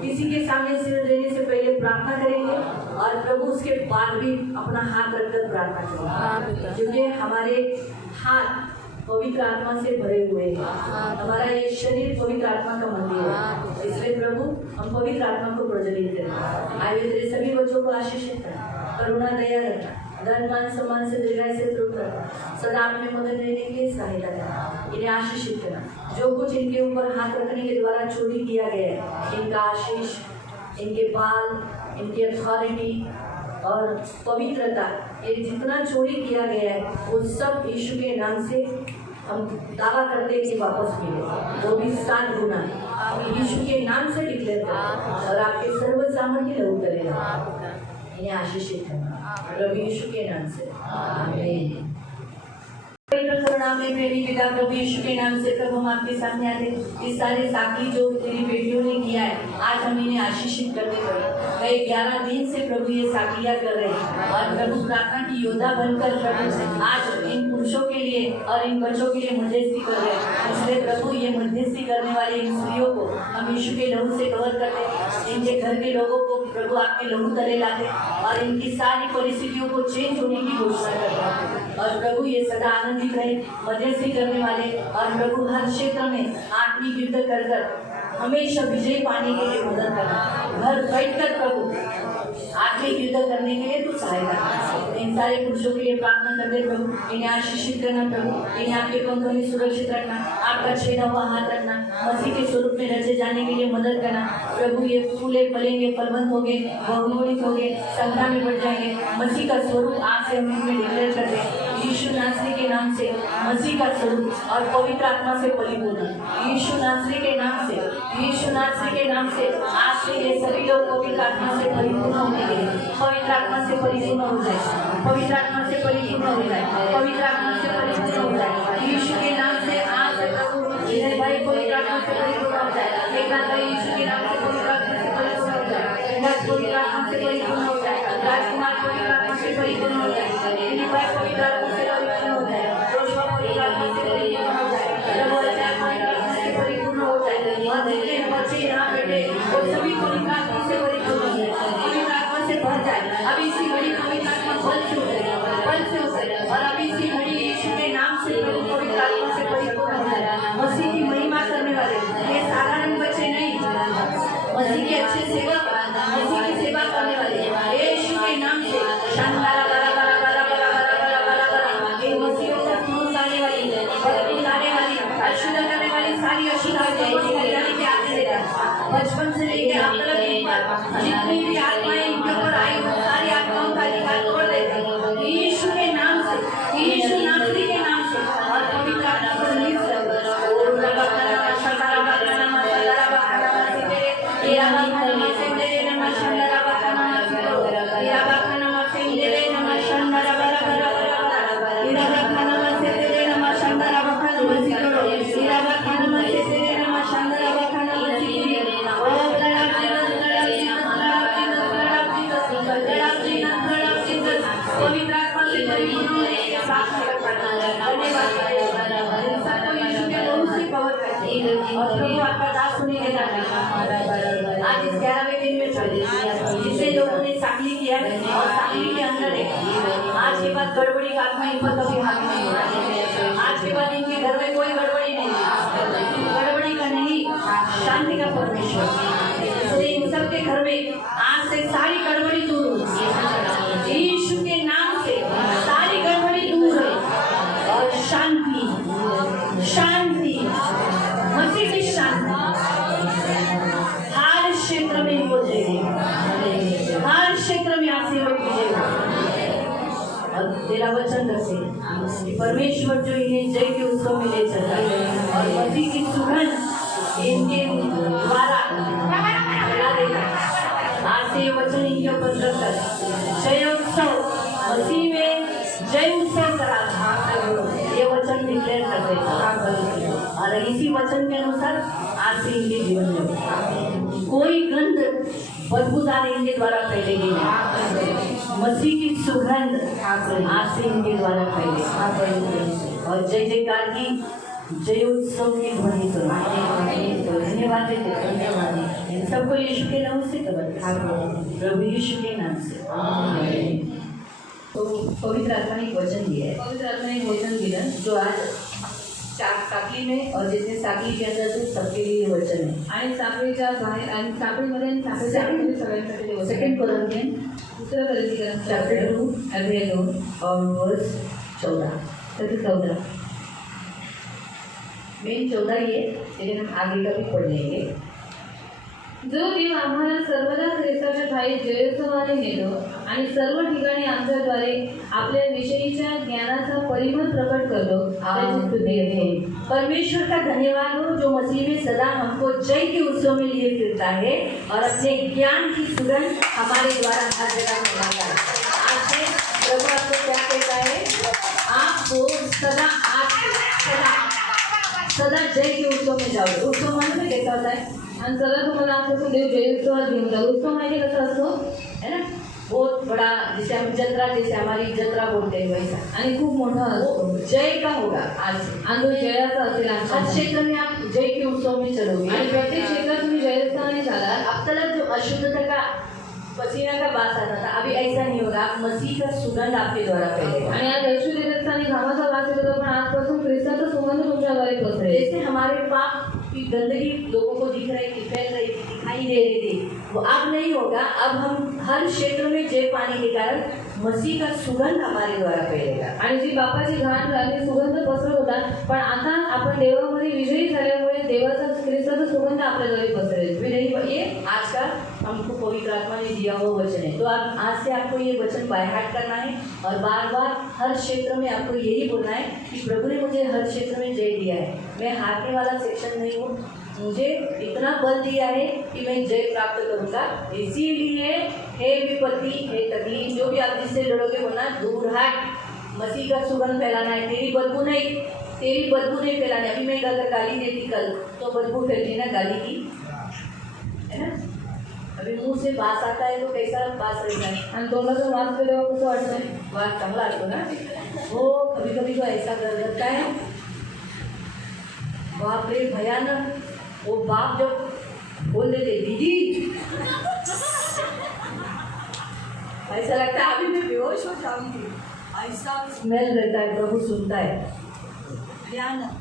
किसी के सामने सिर देने से पहले प्रार्थना करेंगे और प्रभु उसके बाद भी अपना हाथ रखकर प्रार्थना करेंगे, क्योंकि हमारे हाथ पवित्र आत्मा से भरे हुए हैं। हमारा ये शरीर पवित्र आत्मा का मंदिर है, इसलिए प्रभु हम पवित्र आत्मा को प्रज्वलित करें। आए हुए तेरे सभी बच्चों को आशीषित करना, करुणा दया रखना, धन मान सम्मान से दीर्घायु से तृप्त करना, सदा आप में मदद रहने के लिए सहायता करना, इन्हें आशीषित करना। जो कुछ इनके ऊपर हाथ रखने के द्वारा चोरी किया गया है, इनका आशीष, इनके बाल, इनकी अथॉरिटी और पवित्रता, ये जितना चोरी किया गया है वो सब यीशु के नाम से हम दावा करते हैं कि वापस मिले, वो भी 7 गुना यीशु के नाम से डिक्लेयर करें और आपके सर्व सामर्थ्य लहू करेगा। इन्हें आशीषित करना प्रभु यीशु के नाम से, आमीन। पवित्र करुणा में प्रेमी पिता प्रभु यीशु के नाम से प्रभु हम आपके सामने आते हैं। इस सारे साथी जो तेरी बेटियों ने किया है, आज हम इन्हें आशीषित करते पड़े। कई 11 दिन से प्रभु ये साकिया कर रहे हैं और प्रभु प्रार्थना की योद्धा बनकर प्रभु आज इन पुरुषों के लिए और इन बच्चों के लिए मध्यस्थी कर रहे हैं। इसलिए प्रभु ये मध्यस्थी करने वाले इन स्त्रियों को हम यीशु के लहू से कवर करते हैं। इनके घर के लोगों को प्रभु आपके लहू तले लाते और इनकी सारी परिस्थितियों को चेंज होने की घोषणा करते हैं। और प्रभु ये सदा आनंदित रहे, मध्यस्थी करने वाले और प्रभु हर क्षेत्र में आत्मिक युद्ध कर हमेशा विजय पाने के लिए मदद करना। घर बैठकर प्रभु आत्मिक युद्ध करने के लिए तू सहायता। इन सारे पुरुषों के लिए प्रार्थना करते प्रभु, इन्हें आशीषित करना प्रभु, इन्हें आपके पंखों में सुरक्षित रखना, आपका छेदा हुआ हाथ रखना, मसीह के स्वरूप में रचे जाने के लिए मदद करना। प्रभु ये फूले फलेंगे, फलवंत होंगे, बहुगुणित होंगे, संख्या में बढ़ जाएंगे। मसीह का स्वरूप आज से हम इनमें डिक्लेयर करते हैं। यीशु नासरी के नाम से मसीह का स्वरूप और पवित्र आत्मा से परिपूर्ण। यीशु नासरी के नाम से, यीशु नासरी के नाम से आज से ये सभी लोग पवित्र आत्मा से परिपूर्ण होने के लिए, पवित्र आत्मा से परिपूर्ण हो जाए, पवित्र आत्मा से परिपूर्ण हो जाए, पवित्र आत्मा से परिपूर्ण हो जाए। यीशु के नाम से आज से प्रभु इधर भाई पवित्र आत्मा से परिपूर्ण हो जाए। एक बार यीशु के नाम से पवित्र आत्मा से परिपूर्ण हो जाए, पवित्र आत्मा से परिपूर्ण हो जाए, राजकुमार पवित्र आत्मा से परिपूर्ण हो जाए, भाई पवित्र आत्मा से परिपूर्ण हो जाए, रोशवा पवित्र आत्मा से परिपूर्ण हो जाए, प्रभु आत्मा से परिपूर्ण हो जाए। और जितने बच्चे यहाँ बैठे वो सभी पवित्र आत्मा से परिपूर्ण हो जाए, पवित्र आत्मा से भर जाए। अब इसी घड़ी पवित्र आत्मा बल से उतरे, बल से उतरे और अब इसी घड़ी यीशु के नाम से प्रभु पवित्र आत्मा से परिपूर्ण हो जाए। मसीह की महिमा करने वाले ये साधारण बच्चे नहीं, मसीह के अच्छे सेवक, मसीह की सेवा करने वाले यीशु के नाम से शानदार सारी बचपन से लेकर अब तक जितनी भी आत्माएं इनके ऊपर आई वो सारी आत्माओं का अधिकार तोड़ देते यीशु के नाम से, यीशु नासरी के नाम से और पवित्र आत्मा को रिलीज कर और प्रभु आपका दास सुनी के आज इस 11वें दिन में जिसे लोगों ने साकली किया और साकली के अंदर है। आज के बाद गड़बड़ी का आत्मा इन पर कभी हाथ नहीं होगा। आज के बाद इनके घर में कोई गड़बड़ी नहीं, गड़बड़ी का नहीं, शांति का परमेश्वर। इसलिए इन सबके घर में आज से सारी गड़बड़ी दूर हो, यीशु के नाम से सारी गड़बड़ी दूर है और शांति, शांति, मसीह की शांति हर क्षेत्र में हो जाएगी, हर क्षेत्र में आशीर्वाद कीजिएगा। और तेरा वचन रखे कि परमेश्वर जो इन्हें जय के उत्सव में ले चलता है और मसीह की सुगंध इनके द्वारा फैला देगा। आज से ये वचन इनके ऊपर चलकर जय उत्सव, मसीह में जय उत्सव करा, ये वचन डिक्लेयर कर देगा। और इसी वचन के अनुसार आज से इनके जीवन में कोई गंध बदबूदार इनके द्वारा फैलेगी नहीं। मसीह की सुगंध आज से इनके द्वारा फैलेगी और जय जयकार की, जय उत्सव की ध्वनि सुनाई। धन्यवाद देते, धन्यवाद। इन सबको यीशु के नाम से कवर, प्रभु यीशु के नाम से। तो पवित्र आत्मा ने एक वचन दिया है, पवित्र आत्मा ने एक वचन दिया जो आज साखली में और जितने साखली के अंदर थे सबके लिए वचन है। आणि साखळीच्या बाहेर आणि साखळीमध्ये आणि साखळीच्या आतमध्ये सगळ्यांसाठी ते वचन आहे. सेकंड कोरिन्थियन दुसरं कोरिन्थियन चैप्टर 2 अध्याय 2 और वर्स 14 त्याचे 14. मेन 14 ये, लेकिन हम आगे का भी पढ़ लेंगे। जो देव आम्हाला सर्वदा ख्रिस्ताच्या ठाई जयोत्सवाने नेतो आणि सर्व ठिकाणी आमच्याद्वारे आपल्या विषयीच्या ज्ञानाचा परिमळ प्रकट करतो, त्याची स्तुती आहे. परमेश्वर का धन्यवाद हो जो मसीह में सदा हमको जय के उत्सव में लिए फिरता है और अपने ज्ञान की सुगंध हमारे द्वारा हर जगह फैलाता है। आज से प्रभु आपको क्या कहता है? आपको सदा जय के उत्सव में जाओ। उत्सव मालूम है कैसा होता है? आणि चला तुम्हाला असं देव जयोत्सवात घेऊन जाऊ. उत्सव माहिती कसा असतो है ना, बहुत बड़ा, जैसे हम जत्रा, जैसे हमारी जत्रा बोलते हैं वैसा, आणि खूप मोठा असतो. वो जय का होगा आज से। आणि तो जयाचा असेल हर आमच्या क्षेत्र में आप जय के उत्सव में चलोगे। आणि प्रत्येक क्षेत्रात तुम्ही जयोत्सवाने जालात. अब तक जो अशुद्धता का पसीना का बात आता था, अभी ऐसा नहीं होगा। मसीह का सुगंध आपके द्वारा फैलेगा। आणि आज ऐश्वर्याचा आणि घामाचा वास येत होता, पण आजपासून ख्रिस्ताचा सुगंध तुमच्याद्वारे पसरेल. जैसे हमारे पाप की गंदगी लोगों को दिख रही थी, फैल रही थी, दिखाई दे रही थी, वो अब नहीं होगा। अब हम हर क्षेत्र में जय पाने के कारण मसीह का सुगंध हमारे द्वारा फैलेगा। आणि जी बापाची घाण आणि सुगंध पसरत होता, पण आता आपण देवामध्ये विजयी झाल्यामुळे देवाचा ख्रिस्ताचा सुगंध आपल्याद्वारे पसरेल. विनयी, ये आज का हमको पवित्र आत्मा ने दिया हुआ वचन है। तो आप आज से आपको ये वचन बाय हार्ट करना है और बार बार हर क्षेत्र में आपको यही बोलना है कि प्रभु ने मुझे हर क्षेत्र में जय दिया है। मैं हारने वाला सेक्शन नहीं हूँ, मुझे इतना बल दिया है कि मैं जय प्राप्त करूँगा। इसीलिए हे विपत्ति, हे तकलीफ, जो भी आप जिससे लड़ोगे बोलना दूर हट। मसीह का सुगंध फैलाना है, तेरी बदबू नहीं फैलानी। अभी मैं अगर गाली देती कल तो बदबू फैलती ना गाली की, है ना। अभी मुंह से बास आता है तो कैसा बास रहता है? आणि तोंडाचा वास केल्यावर कसं वाटतं? बात चांगला आतो ना। वो कभी कभी तो ऐसा कर देता है, बाप रे भयानक। वो बाप जब बोल देते दीदी, ऐसा लगता है अभी मैं बेहोश हो जाऊंगी, ऐसा स्मेल रहता है। प्रभु सुनता है भयानक।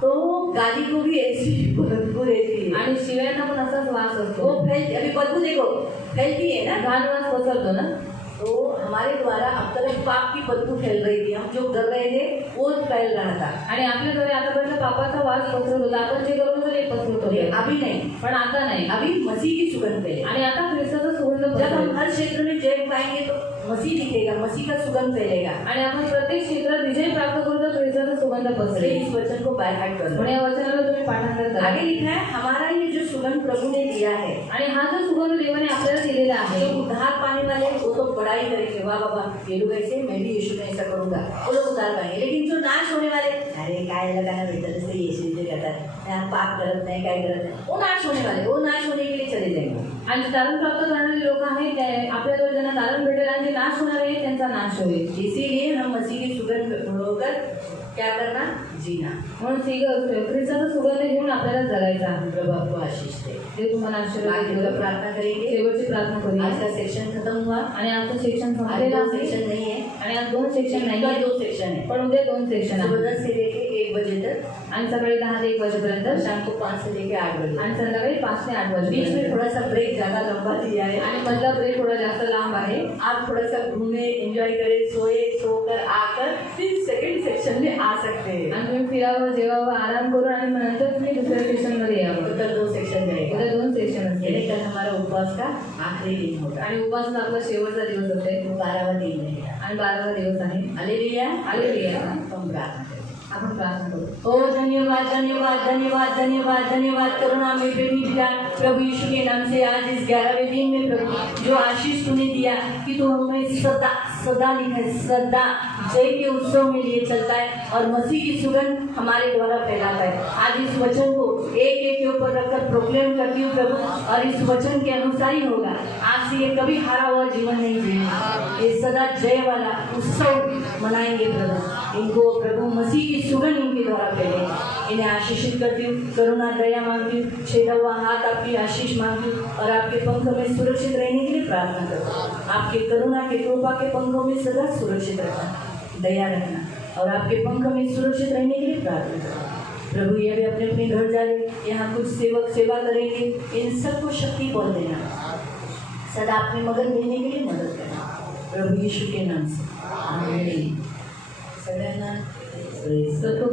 तो गाली को भी ऐसी बदबू रहती है आणि शिव्यांना पण असाच वास असतो. वो फैलती, अभी बदबू देखो फैलती है ना, घाण वास पसरतो ना. तो हमारे द्वारा अब तक पाप की बदबू फैल रही थी। हम जो कर रहे थे वो फैल रहा था। आणि आपल्याद्वारे आतापर्यंत पापाचा वास पसरत होता, आपण जे करत होतो ते पसरत होते. अभी नहीं, पण आता नाही. अभी मसीह की सुगंध फैले। आणि आता ख्रिस्ताचा सुगंध जब हम पसरेल. हर क्षेत्र में जय पाएंगे तो मसीह दिखेगा, मसीह का सुगंध फैलेगा। आणि आपण प्रत्येक क्षेत्रात विजय प्राप्त करू तर ख्रिस्ताचा सुगंध इसलिए पसरेल. इस वचन को बाय हार्ट कर लो। म्हणून या वचनाला तुम्ही पाठांतर करा. आगे लिखा है, हमारा ये जो सुगंध प्रभु ने दिया है, आणि हा जो सुगंध देवाने आपल्याला दिलेला आहे, जो उद्धार पाने वाले वो तो बड़ाई करेंगे, वाह बाबा ये लोग ऐसे, मैं भी यीशु में ऐसा करूंगा, वो लोग उद्धार पाएंगे। लेकिन जो नाश होने वाले, अरे काय लगाना भेटत असते, यीशु जे करतात यहाँ पाप करत नाही, काय करत नाही, वो नाश होने वाले, वो नाश होने के लिए चले जाएंगे। आणि जे तारण प्राप्त करणारे लोक आहेत ते आपल्याद्वारे ज्यांना तारण भेटेल आणि जे नाश होणार आहे त्यांचा नाश होईल. इसीलिए हम मसीह की सुगंध होकर क्या करना, जीना। म्हणून ख्रिस्ताचा सुगंध घेऊन आपल्याला जगायचा आहे. प्रभु आपको आशीष दे। ते तुम्हाला आशीर्वाद आगे देईल. का प्रार्थना करेंगे। शेवटची प्रार्थना आज करूया. का सेक्शन खत्म हुआ, आणि आजचं सेक्शन आज संपलेलं 2 आहे सेक्शन नहीं है, आणि आज 2 सेक्शन नाही कल 2 सेक्शन है। पण उद्या 2 सेक्शन सुबह आहे. 10 से लेके 1 बजे तक आणि सकाळी 10 ते 1 वाजेपर्यंत और शाम को 5 से लेके 8 बजे। आणि संध्याकाळी 5 ते 8 बीच में वाजेपर्यंत. थोड़ा सा ब्रेक ज़्यादा लंबा दिया है। आणि मधला ब्रेक थोडा जास्त लांब आहे. आप थोड़ा सा घूमे, एंजॉय करें, सोकर आकर फिर सेकंड सेक्शन में आ सकते हैं। आणि तुम्ही फिरावं, जेवावं, आराम करू आणि मग नंतर तुम्ही दुसऱ्या सेक्शनमध्ये यावं. तो कल 2 सेक्शन रहेगा। उद्या 2 सेक्शन असते यानी कल हमारा उपवास का आखिरी दिन होगा, आणि उपवास आपला शेवटचा दिवस असते 12वां दिन रहेगा। आणि 12वा दिवस आहे. Hallelujah, hallelujah. हम प्रार्थना करें। आपण प्रार्थना करू. ओ धन्यवाद धन्यवाद धन्यवाद धन्यवाद धन्यवाद करुणा में प्रेमी पिता, प्रभु यीशु के नाम से आज इस 11वें दिन में प्रभु जो आशीष तूने दिया कि तू हमें सदा सदा लिखा है, सदा जय के उत्सव में लिए चलता है और मसीह की सुगंध हमारे द्वारा फैलाता है। आज इस वचन को एक एक के ऊपर रखकर प्रोक्लेम करती हूँ प्रभु, और इस वचन के अनुसार ही होगा। आज से ये कभी हारा हुआ जीवन नहीं जिएंगे, ये सदा जय वाला उत्सव मनाएंगे प्रभु। इनको प्रभु मसीह की सुगंध इनके द्वारा फैले। इन्हें आशीषित करती हूँ, करुणा दया मांगती हूँ, छेदा हुआ हाथ आपकी आशीष मांगती हूँ और आपके पंखों में सुरक्षित रहने के लिए प्रार्थना करती हूँ। आपके करुणा के कृपा के पंखों में सदा सुरक्षित रखना, दया रखना। और आपके पंख में सुरक्षित रहने के लिए प्रार्थना करें। प्रभु ये भी अपने अपने घर जा रहे, यहाँ कुछ सेवक सेवा करेंगे, इन सबको शक्ति बल देना, सदा अपने मगन देने के लिए मदद करना, प्रभु यीशु के नाम से आमीन। सगळ्यांना सतो